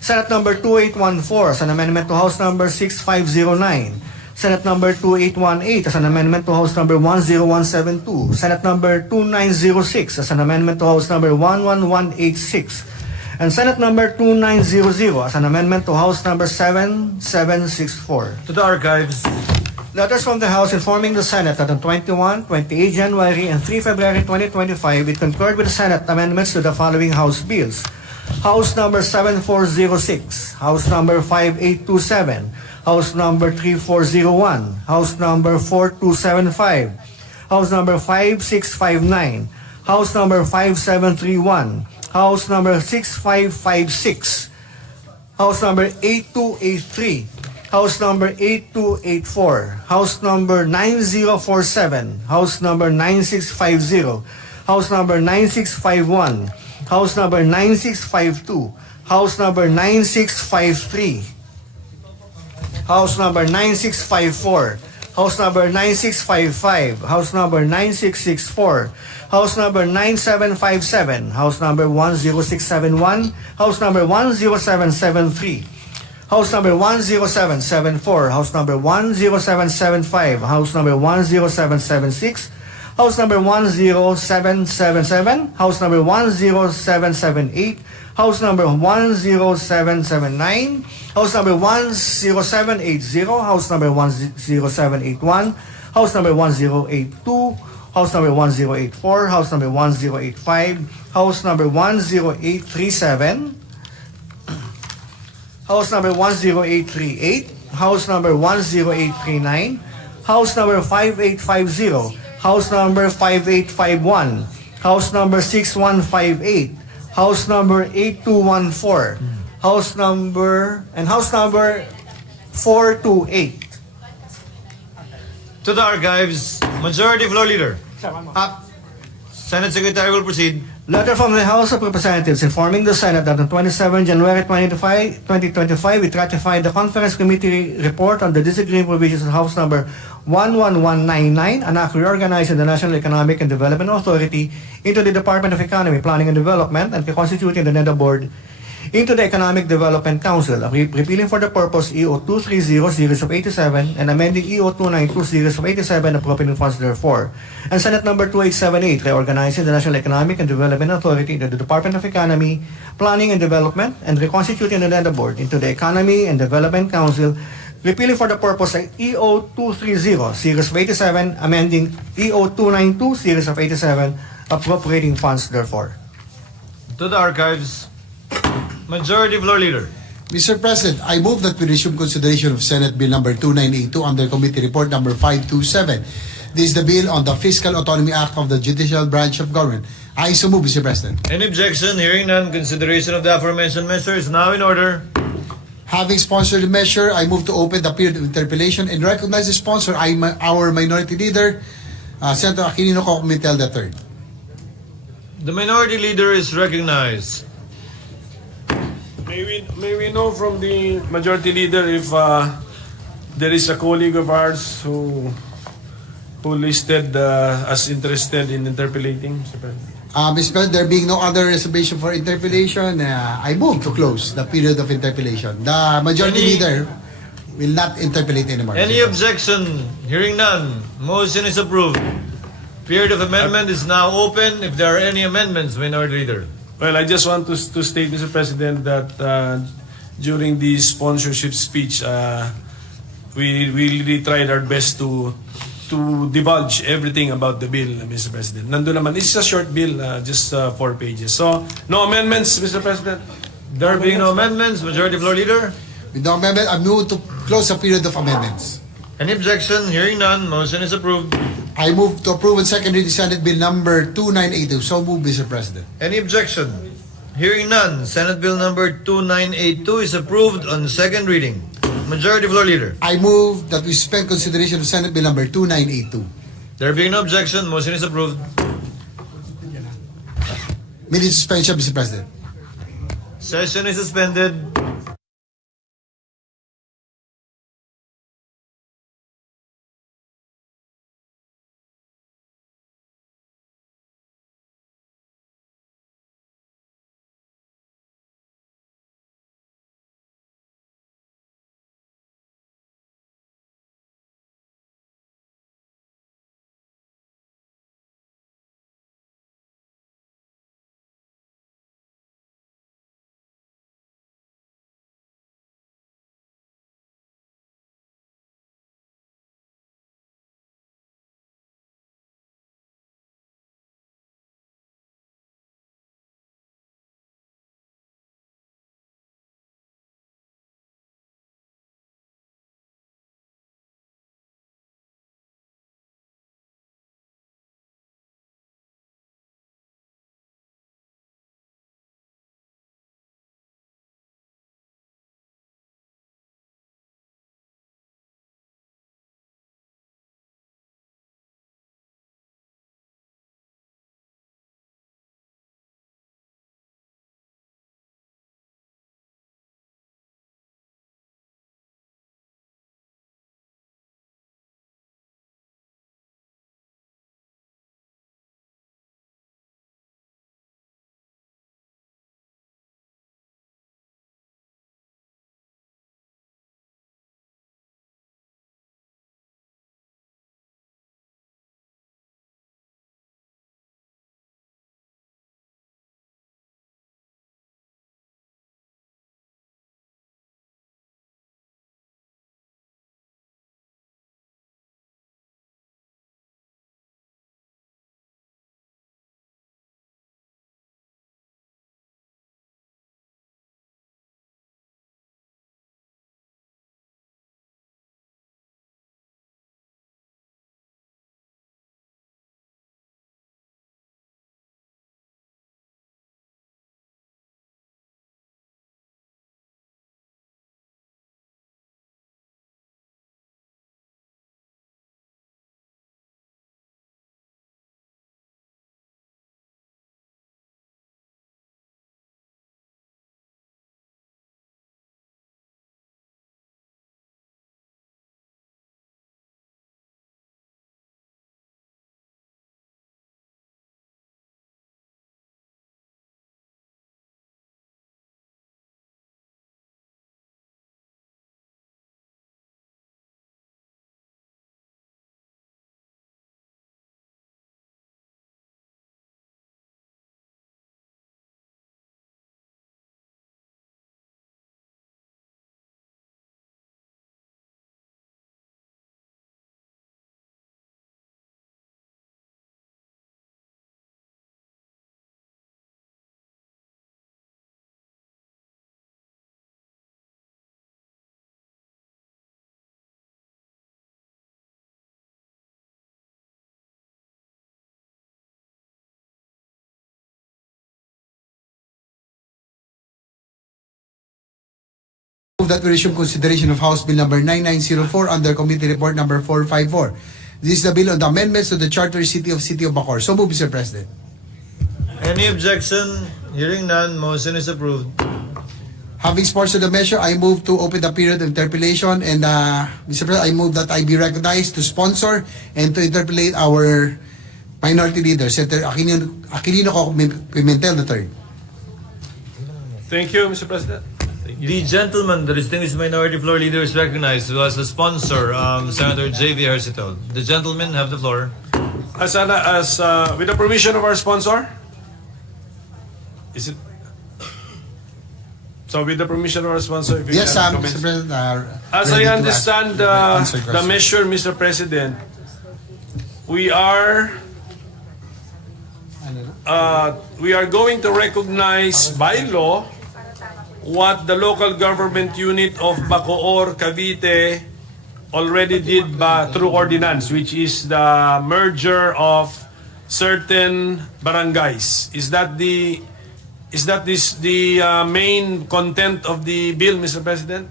Senate number 2814 as an amendment to House number 6509. Senate number 2818 as an amendment to House number 10172. Senate number 2906 as an amendment to House number 11186. And Senate number 2900 as an amendment to House number 7764. To the archives. Letters from the House informing the Senate that on 21, 28 January, and 3 February 2025, it concurred with the Senate amendments to the following House bills. House number 7406, House number 5827, House number 3401, House number 4275, House number 5659, House number 5731, House number 6556, House number 8283, House number 8284, House number 9047, House number 9650, House number 9651, House number 9652, House number 9653, House number 9654, House Number 9655, House Number 9664, House Number 9757, House Number 10671, House Number 10773, House Number 10774, House Number 10775, House Number 10776, House Number 10777, House Number 10778, House Number 10779, House Number 10780, House Number 10781, House Number 1082, House Number 1084, House Number 1085, House Number 10837, House Number 10838, House Number 10839, House Number 5850, House Number 5851, House Number 6158, House Number 8214, House Number 428. To the archives, Majority Floor Leader. Senate Secretary will proceed. Letter from the House of Representatives informing the Senate that on 27 January 2025, it ratified the Conference Committee report on the disagreeing provisions of House Number 11199, an act reorganizing the National Economic and Development Authority into the Department of Economy, Planning and Development, and constituting the NEDA Board into the Economic Development Council, repealing for the purpose EO 230 series of 87 and amending EO 292 series of 87, appropriating funds therefore. And Senate number 2878, reorganizing the National Economic and Development Authority into the Department of Economy, Planning and Development, and reconstituting the NEDA Board into the Economy and Development Council, repealing for the purpose of EO 230 series of 87, amending EO 292 series of 87, appropriating funds therefore. To the archives, Majority Floor Leader. Mr. President, I move that we resume consideration of Senate Bill number 2982 under Committee Report number 527. This is the bill on the Fiscal Autonomy Act of the Judicial Branch of Government. I so move, Mr. President. Any objection? Hearing none, consideration of the aforementioned measure is now in order. Having sponsored the measure, I move to open the period of interpellation and recognize the sponsor, our Minority Leader, Senator Koko Pimentel III. The Minority Leader is recognized. May we know from the Majority Leader if there is a colleague of ours who listed as interested in interpellating, Mr. President? Mr. President, there being no other reservation for interpellation, I move to close the period of interpellation. The Majority Leader will not interpellate anymore. Any objection? Hearing none, motion is approved. Period of amendment is now open. If there are any amendments, Minority Leader. Well, I just want to state, Mr. President, that during the sponsorship speech, we really tried our best to divulge everything about the bill, Mr. President. Nandun naman, it's a short bill, just 4 pages. So, no amendments, Mr. President. There being no amendments, Majority Floor Leader. With no amendment, I move to close the period of amendments. Any objection? Hearing none, motion is approved. I move to approve and second reading Senate Bill number 2982. So move, Mr. President. Any objection? Hearing none, Senate Bill number 2982 is approved on second reading. Majority Floor Leader. I move that we suspend consideration of Senate Bill number 2982. There being no objection, motion is approved. Minute suspension, Mr. President. Session is suspended. that we resume consideration of House Bill number 9904 under Committee Report number 454. This is the bill on the amendments to the Charter City of Bacoor. So move, Mr. President. Any objection? Hearing none, motion is approved. Having sponsored the measure, I move to open the period of interpellation, and Mr. President, I move that I be recognized to sponsor and to interpellate our minority leader, Senator Aquilino Koko Pimentel III. Thank you, Mr. President. The gentleman, the distinguished minority floor leader, is recognized who has a sponsor, Senator J.V. Hercito. The gentlemen have the floor. With the permission of our sponsor? Is it? So with the permission of our sponsor, if you Yes, can Mr. President. As I understand the measure, Mr. President, we are going to recognize by law what the local government unit of Bacoor, Cavite already did through ordinance, which is the merger of certain barangays. Is that the main content of the bill, Mr. President?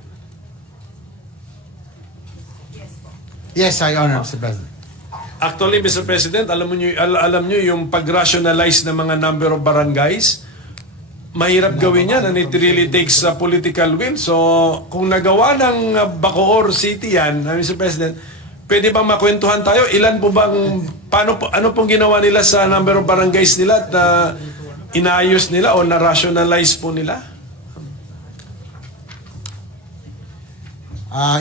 Yes, I honor, Mr. President. Actually, Mr. President, alam nyo yung pag-rationalize ng mga number of barangays, mahirap gawin yan and it really takes a political will. So, kung nagawa ng Bacoor City yan, Mr. President, pwede bang makwentuhan tayo? Ilan po bang, ano pong ginawa nila sa number of barangays nila at inayos nila o na-rationalize po nila?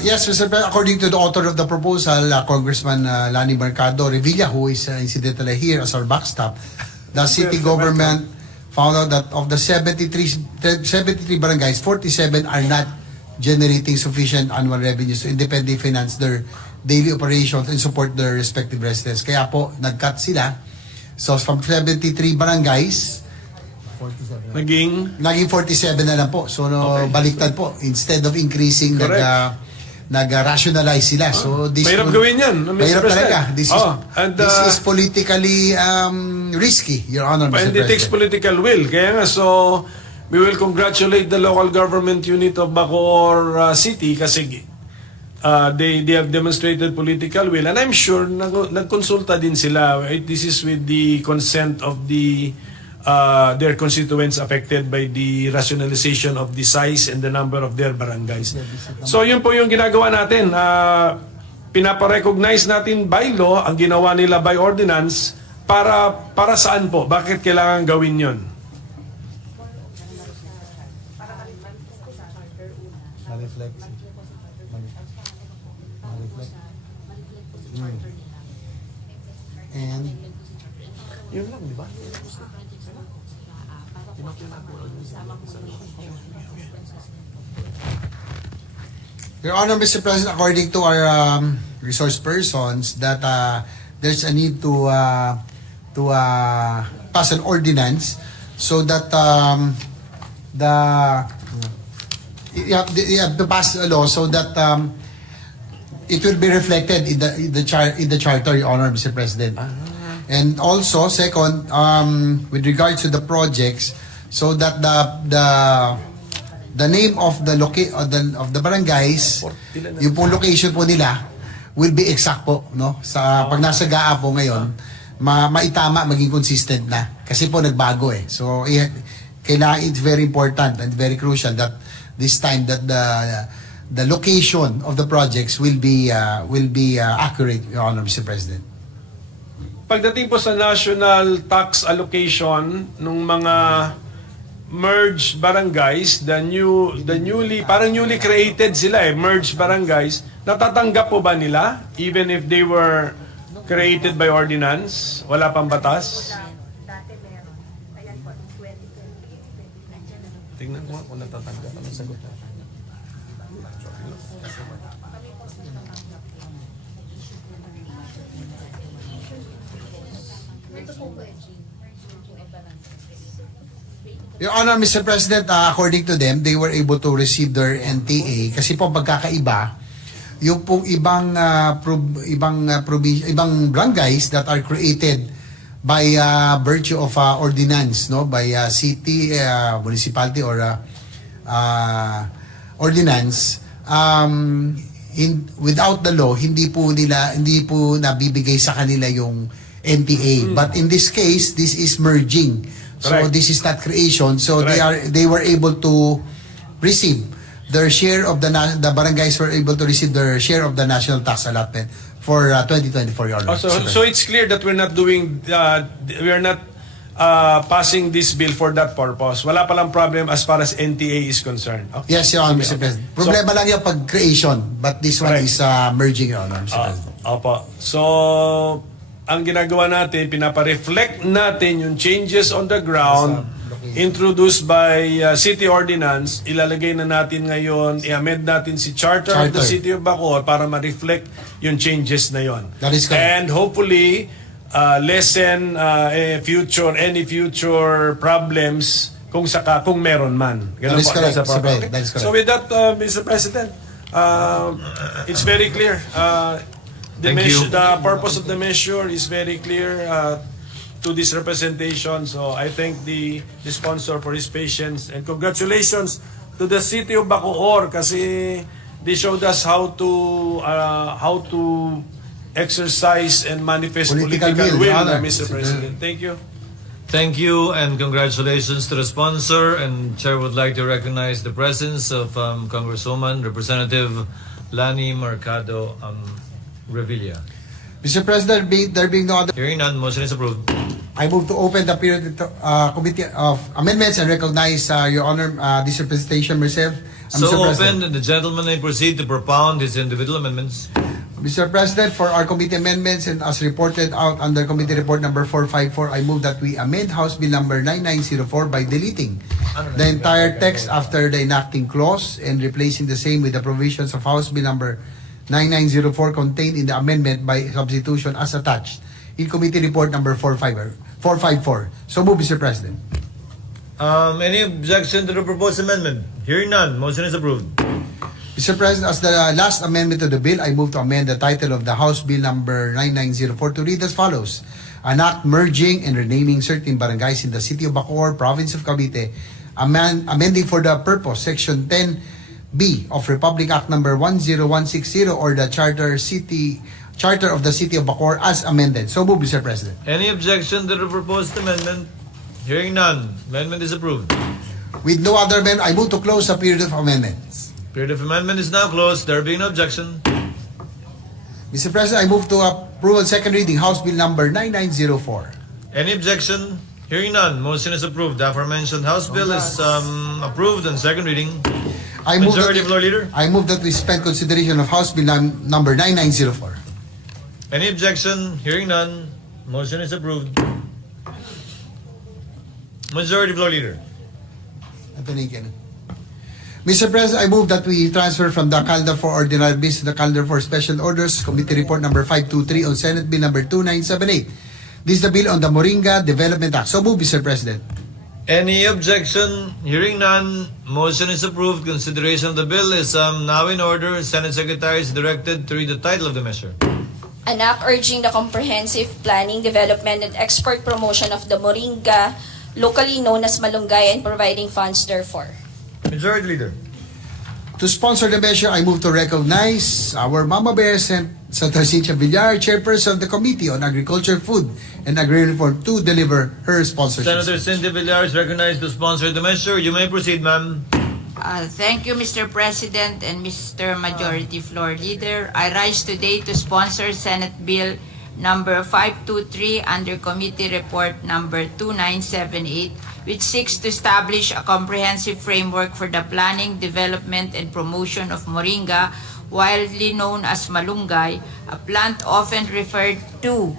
Yes, Mr. President, according to the author of the proposal, Congressman Lani Mercado Revilla, who is incidentally here as our backstop, the city government found out that of the 73 barangays, 47 are not generating sufficient annual revenues to independently finance their daily operations and support their respective residents. Kaya po, nag-cut sila. So, from 73 barangays, naging 47 na lang po. So, baliktad po. Instead of increasing, nag-rationalize sila. So, this mahirap gawin yan, Mr. mahirap President. talaga. This is politically risky, Your Honor, Mr. And it takes President. political will. Kaya nga, so, we will congratulate the local government unit of Bacoor City kasi they have demonstrated political will. And I'm sure nagkonsulta din sila. This is with the consent of their constituents affected by the rationalization of the size and the number of their barangays. So yun po yung ginagawa natin. Pinaparecognize natin by law ang ginawa nila by ordinance para saan po? Bakit kailangan gawin yun? And Yun lang, di ba? Your Honor, Mr. President, according to our resource persons, that there's a need to pass an ordinance so that you have to pass a law so that it will be reflected in the charter, Your Honor, Mr. President. And also, second, with regards to the projects, so that the name of the barangays, yung pong location po nila will be exact po, no? Sa pag nasa GAA po ngayon, maitama, maging consistent na. Kasi po nagbago eh. So kailangan, it's very important and very crucial that this time that the location of the projects will be accurate, Your Honor, Mr. President. Pagdating po sa national tax allocation ng mga merged barangays, parang newly created sila merged barangays, natatanggap po ba nila even if they were created by ordinance? Wala pang batas? Dati meron. Ayan po, 2020. Tingnan ko kung natatanggap. Ano sagot? Your Honor, Mr. President, according to them, they were able to receive their NTA kasi po pagkakaiba, yung pong ibang barangays that are created by virtue of ordinance, no, by city, municipality or ordinance, without the law, hindi po nabibigay sa kanila yung NTA. But in this case, this is merging. So Correct. this is not creation. So Correct. they were able to receive their share of the barangays were able to receive their share of the national tax allotment for 2024, Your Honor. So it's clear that we're not passing this bill for that purpose. Wala palang problem as far as NTA is concerned. Okay. Yes, Your Honor, Mr. President. Problema lang yung pag-creation, but this one Correct. is merging, Your Honor, Mr. President. Opo. So, ang ginagawa natin, pinapa-reflect natin yung changes on the ground introduced by City Ordinance. Ilalagay na natin ngayon, i-amend natin si Charter of the City of Bacoor para ma-reflect yung changes na yon. That is correct. And hopefully, lessen any future problems kung meron man. That is po, correct, Mr. Mr. President. Okay? That is correct. So with that, Mr. President, it's very clear. The purpose of the measure is very clear to this representation. So I thank the sponsor for his patience and congratulations to the City of Bacoor kasi they showed us how to exercise and manifest political will, Honor. Mr. President. Thank you. Thank you and congratulations to the sponsor. And Chair would like to recognize the presence of Congresswoman Representative Lani Mercado Revilla. Mr. President, there being no other, Hearing none, motion is approved. I move to open the period committee of amendments and recognize Your Honor this representation myself. So Mr. open, President. and the gentleman may proceed to propound his individual amendments. Mr. President, for our committee amendments and as reported out under committee report number 454, I move that we amend House Bill number 9904 by deleting the entire text after the enacting clause and replacing the same with the provisions of House Bill number 9904 contained in the amendment by substitution as attached in committee report number 454. So move, Mr. President. Any objection to the proposed amendment? Hearing none, motion is approved. Mr. President, as the last amendment to the bill, I move to amend the title of the House Bill number 9904 to read as follows. An act merging and renaming certain barangays in the City of Bacoor, Province of Cavite, amending for the purpose Section 10B of Republic Act number 10160 or the Charter of the City of Bacoor as amended. So move, Mr. President. Any objection to the proposed amendment? Hearing none, amendment is approved. With no other amendment, I move to close the period of amendments. Period of amendment is now closed. There being no objection. Mr. President, I move to approve on second reading House Bill number 9904. Any objection? Hearing none, motion is approved. The aforementioned House Bill is approved on second reading. Majority Floor Leader? I move that we suspend consideration of House Bill number 9904. Any objection? Hearing none, motion is approved. Majority Floor Leader? Mr. President, I move that we transfer from the calendar for ordinary business to the calendar for special orders, Committee Report number 523 on Senate Bill number 2978. This is the bill on the Moringa Development Act. So move, Mr. President. Any objection? Hearing none, motion is approved. Consideration of the bill is now in order. Senate Secretary is directed to read the title of the measure. An act urging the comprehensive planning, development, and export promotion of the Moringa, locally known as Malunggay, and providing funds therefore. Majority Leader? To sponsor the measure, I move to recognize our Mama Bear, Senator Cynthia Villar, Chairperson of the Committee on Agriculture, Food, and Agrarian Reform, to deliver her sponsorship. Senator Cynthia Villar is recognized to sponsor the measure. You may proceed, ma'am. Thank you, Mr. President and Mr. Majority Floor Leader. I rise today to sponsor Senate Bill number 523 under Committee Report number 2978, which seeks to establish a comprehensive framework for the planning, development, and promotion of Moringa, widely known as Malunggay, a plant often referred to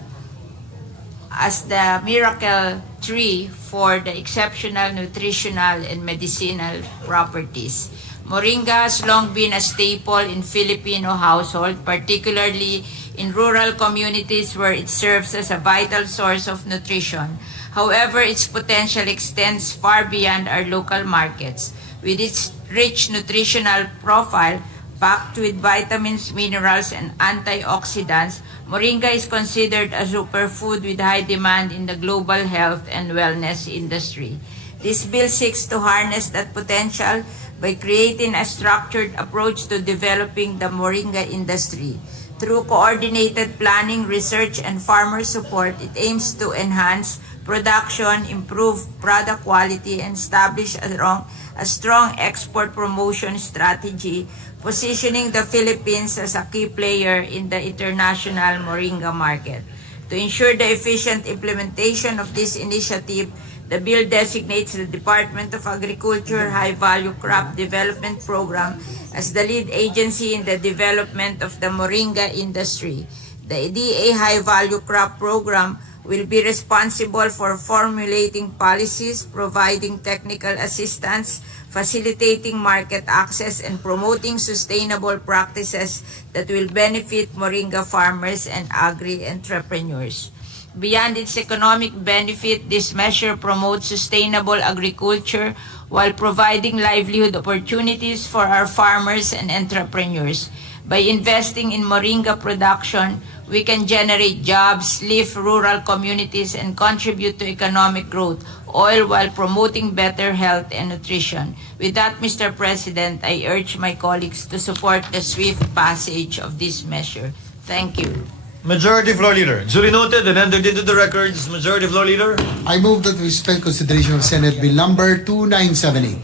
as the miracle tree for the exceptional nutritional and medicinal properties. Moringa has long been a staple in Filipino household, particularly in rural communities where it serves as a vital source of nutrition. However, its potential extends far beyond our local markets. With its rich nutritional profile, packed with vitamins, minerals, and antioxidants, Moringa is considered a superfood with high demand in the global health and wellness industry. This bill seeks to harness that potential by creating a structured approach to developing the moringa industry. Through coordinated planning, research, and farmer support, it aims to enhance production, improve product quality, and establish a strong export promotion strategy, positioning the Philippines as a key player in the international moringa market. To ensure the efficient implementation of this initiative, the bill designates the Department of Agriculture High Value Crop Development Program as the lead agency in the development of the moringa industry. The DA High Value Crop Program will be responsible for formulating policies, providing technical assistance, facilitating market access, and promoting sustainable practices that will benefit moringa farmers and agri-entrepreneurs. Beyond its economic benefit, this measure promotes sustainable agriculture while providing livelihood opportunities for our farmers and entrepreneurs. By investing in moringa production, we can generate jobs, lift rural communities, and contribute to economic growth, all while promoting better health and nutrition. With that, Mr. President, I urge my colleagues to support the swift passage of this measure. Thank you. Majority Floor Leader. Duly noted and entered into the records. Majority Floor Leader. I move that we suspend consideration of Senate Bill number 2978.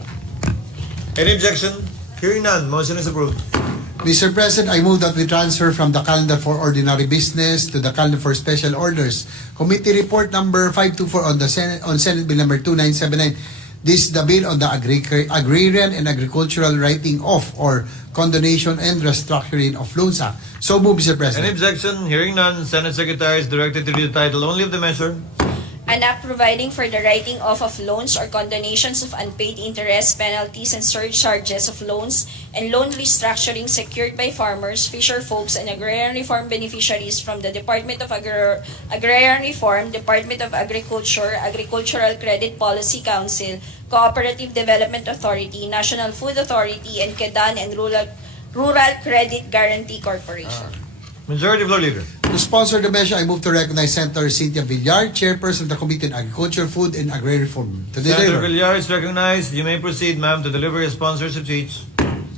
Any objection? Hearing none. Motion is approved. Mr. President, I move that we transfer from the calendar for ordinary business to the calendar for special orders. Committee report number 524 on Senate Bill number 2979. This is the bill on the agrarian and agricultural writing off or condonation and restructuring of loans act. So move, Mr. Any President. objection? Hearing none. Senate Secretary is directed to read the title only of the measure. An act providing for the writing off of loans or condonations of unpaid interest, penalties, and surcharges of loans and loan restructuring secured by farmers, fisher folks, and agrarian reform beneficiaries from the Department of Agrarian Reform, Department of Agriculture, Agricultural Credit Policy Council, Cooperative Development Authority, National Food Authority, and Kedan and Rural Credit Guarantee Corporation. Majority Floor Leader. To sponsor the measure, I move to recognize Senator Cynthia Villar, Chairperson of the Committee on Agriculture, Food, and Agrarian Reform. To Senator deliver. Villar is recognized. You may proceed, ma'am, to deliver your sponsorship speech.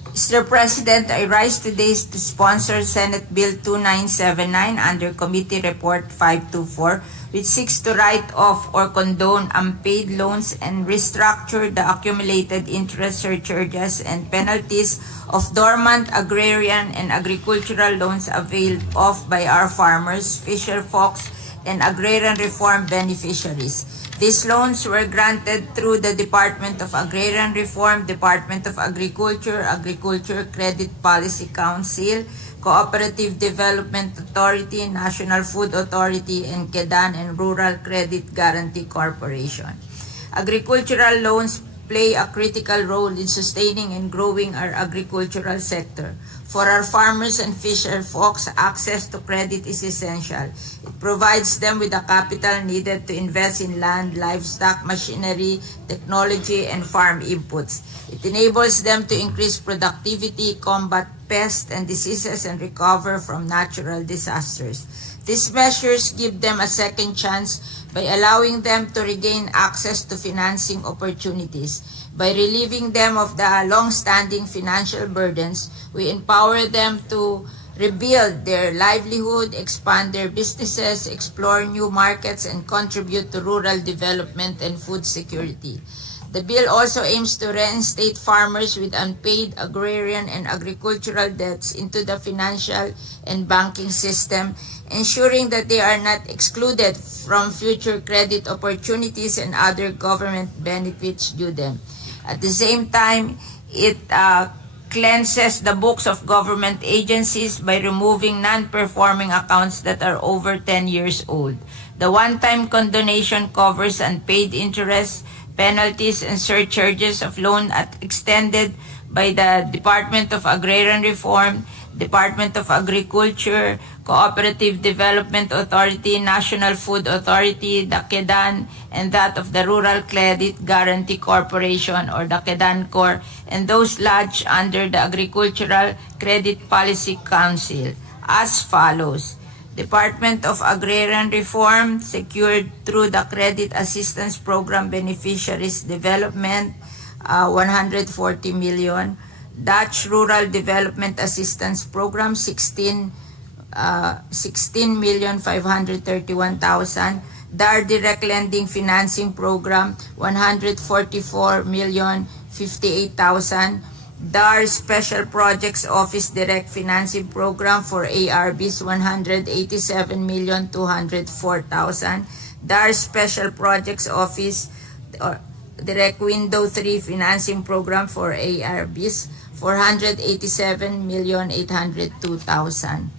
Mr. President, I rise today to sponsor Senate Bill 2979 under Committee Report 524, which seeks to write off or condone unpaid loans and restructure the accumulated interest surcharges and penalties of dormant agrarian and agricultural loans availed of by our farmers, fisher folks, and agrarian reform beneficiaries. These loans were granted through the Department of Agrarian Reform, Department of Agriculture, Agriculture Credit Policy Council, Cooperative Development Authority, National Food Authority, and Kedan and Rural Credit Guarantee Corporation. Agricultural loans play a critical role in sustaining and growing our agricultural sector. For our farmers and fisher folks, access to credit is essential. It provides them with the capital needed to invest in land, livestock, machinery, technology, and farm inputs. It enables them to increase productivity, combat pests and diseases, and recover from natural disasters. These measures give them a second chance by allowing them to regain access to financing opportunities. By relieving them of the long-standing financial burdens, we empower them to rebuild their livelihood, expand their businesses, explore new markets, and contribute to rural development and food security. The bill also aims to reinstate farmers with unpaid agrarian and agricultural debts into the financial and banking system, ensuring that they are not excluded from future credit opportunities and other government benefits due them. At the same time, it cleanses the books of government agencies by removing non-performing accounts that are over 10 years old. The one-time condonation covers unpaid interest, penalties, and surcharges of loan extended by the Department of Agrarian Reform, Department of Agriculture, Cooperative Development Authority, National Food Authority, the Kedan, and that of the Rural Credit Guarantee Corporation or the Kedancor, and those lodged under the Agricultural Credit Policy Council as follows. Department of Agrarian Reform secured through the Credit Assistance Program Beneficiaries Development, 140 million. Dutch Rural Development Assistance Program, 16,531,000. DAR Direct Lending Financing Program, 144,058,000. DAR Special Projects Office Direct Financing Program for ARBs, 187,204,000. DAR Special Projects Office Direct Window 3 Financing Program for ARBs, 487,802,000.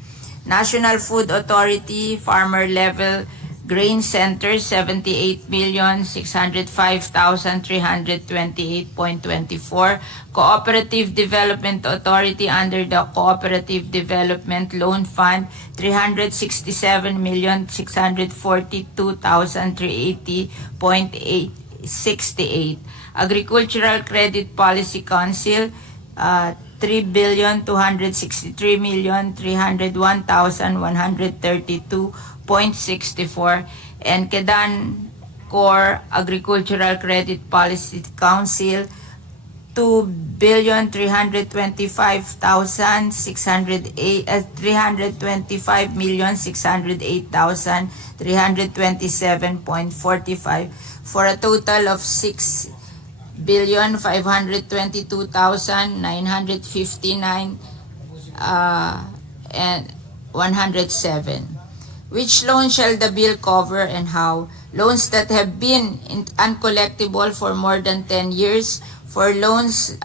National Food Authority Farmer Level Grain Center, 78,605,328.24. Cooperative Development Authority under the Cooperative Development Loan Fund, 367,642,380.68. Agricultural Credit Policy Council, 3,263,301,132.64, and Kedan Core Agricultural Credit Policy Council, 325,608,327.45, for a total of 6,522,959 and 107. Which loan shall the bill cover and how? Loans that have been uncollectible for more than 10 years. For loans,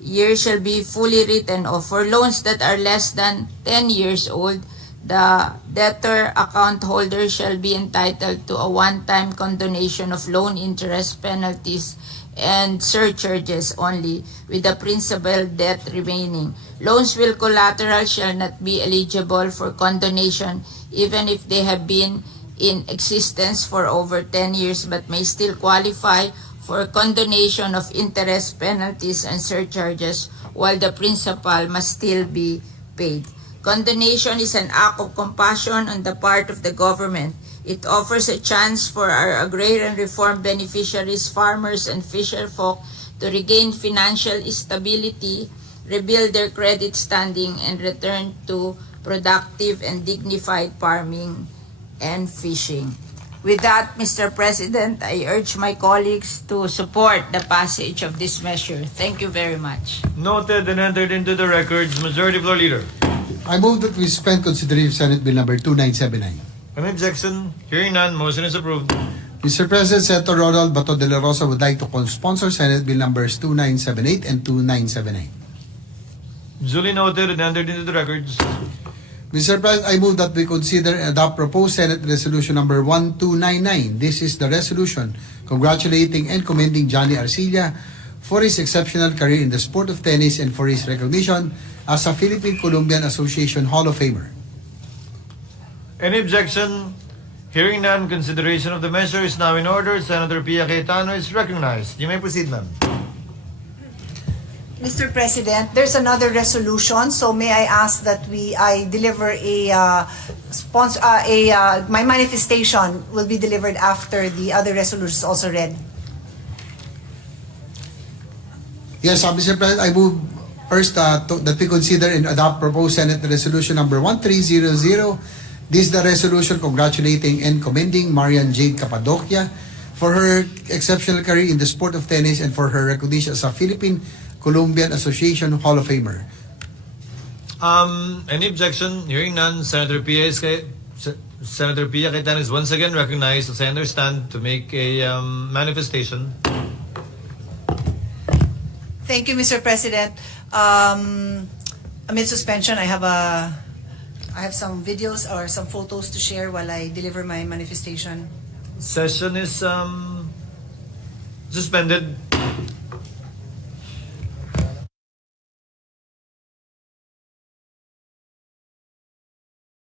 years shall be fully written off. For loans that are less than 10 years old, the debtor account holder shall be entitled to a one-time condonation of loan interest, penalties, and surcharges only, with the principal debt remaining. Loans with collateral shall not be eligible for condonation even if they have been in existence for over 10 years, but may still qualify for condonation of interest, penalties, and surcharges, while the principal must still be paid. Condonation is an act of compassion on the part of the government. It offers a chance for our agrarian reform beneficiaries, farmers, and fisher folk to regain financial stability, rebuild their credit standing, and return to productive and dignified farming and fishing. With that, Mr. President, I urge my colleagues to support the passage of this measure. Thank you very much. Noted and entered into the records. Majority Floor Leader. I move that we suspend consideration of Senate Bill number 2979. Any objection? Hearing none, motion is approved. Mr. President, Senator Ronald Bato de la Rosa would like to co-sponsor Senate Bill numbers 2978 and 2979. Duly noted and entered into the records. Mr. President, I move that we consider and adopt proposed Senate Resolution number 1299. This is the resolution congratulating and commending Johnny Arcilla for his exceptional career in the sport of tennis and for his recognition as a Philippine-Colombian Association Hall of Famer. Any objection? Hearing none, consideration of the measure is now in order. Senator Pia Cayetano is recognized. You may proceed, ma'am. Mr. President, there's another resolution, so may I ask that I deliver my manifestation will be delivered after the other resolution is also read. Yes, Mr. President, I move first that we consider and adopt proposed Senate Resolution number 1300. This is the resolution congratulating and commending Marian Jade Cappadocia for her exceptional career in the sport of tennis and for her recognition as a Philippine-Colombian Association Hall of Famer. Any objection? Hearing none, Senator Pia Cayetano is once again recognized as I understand to make a manifestation. Thank you, Mr. President. Amid suspension, I have some videos or some photos to share while I deliver my manifestation. Session is suspended.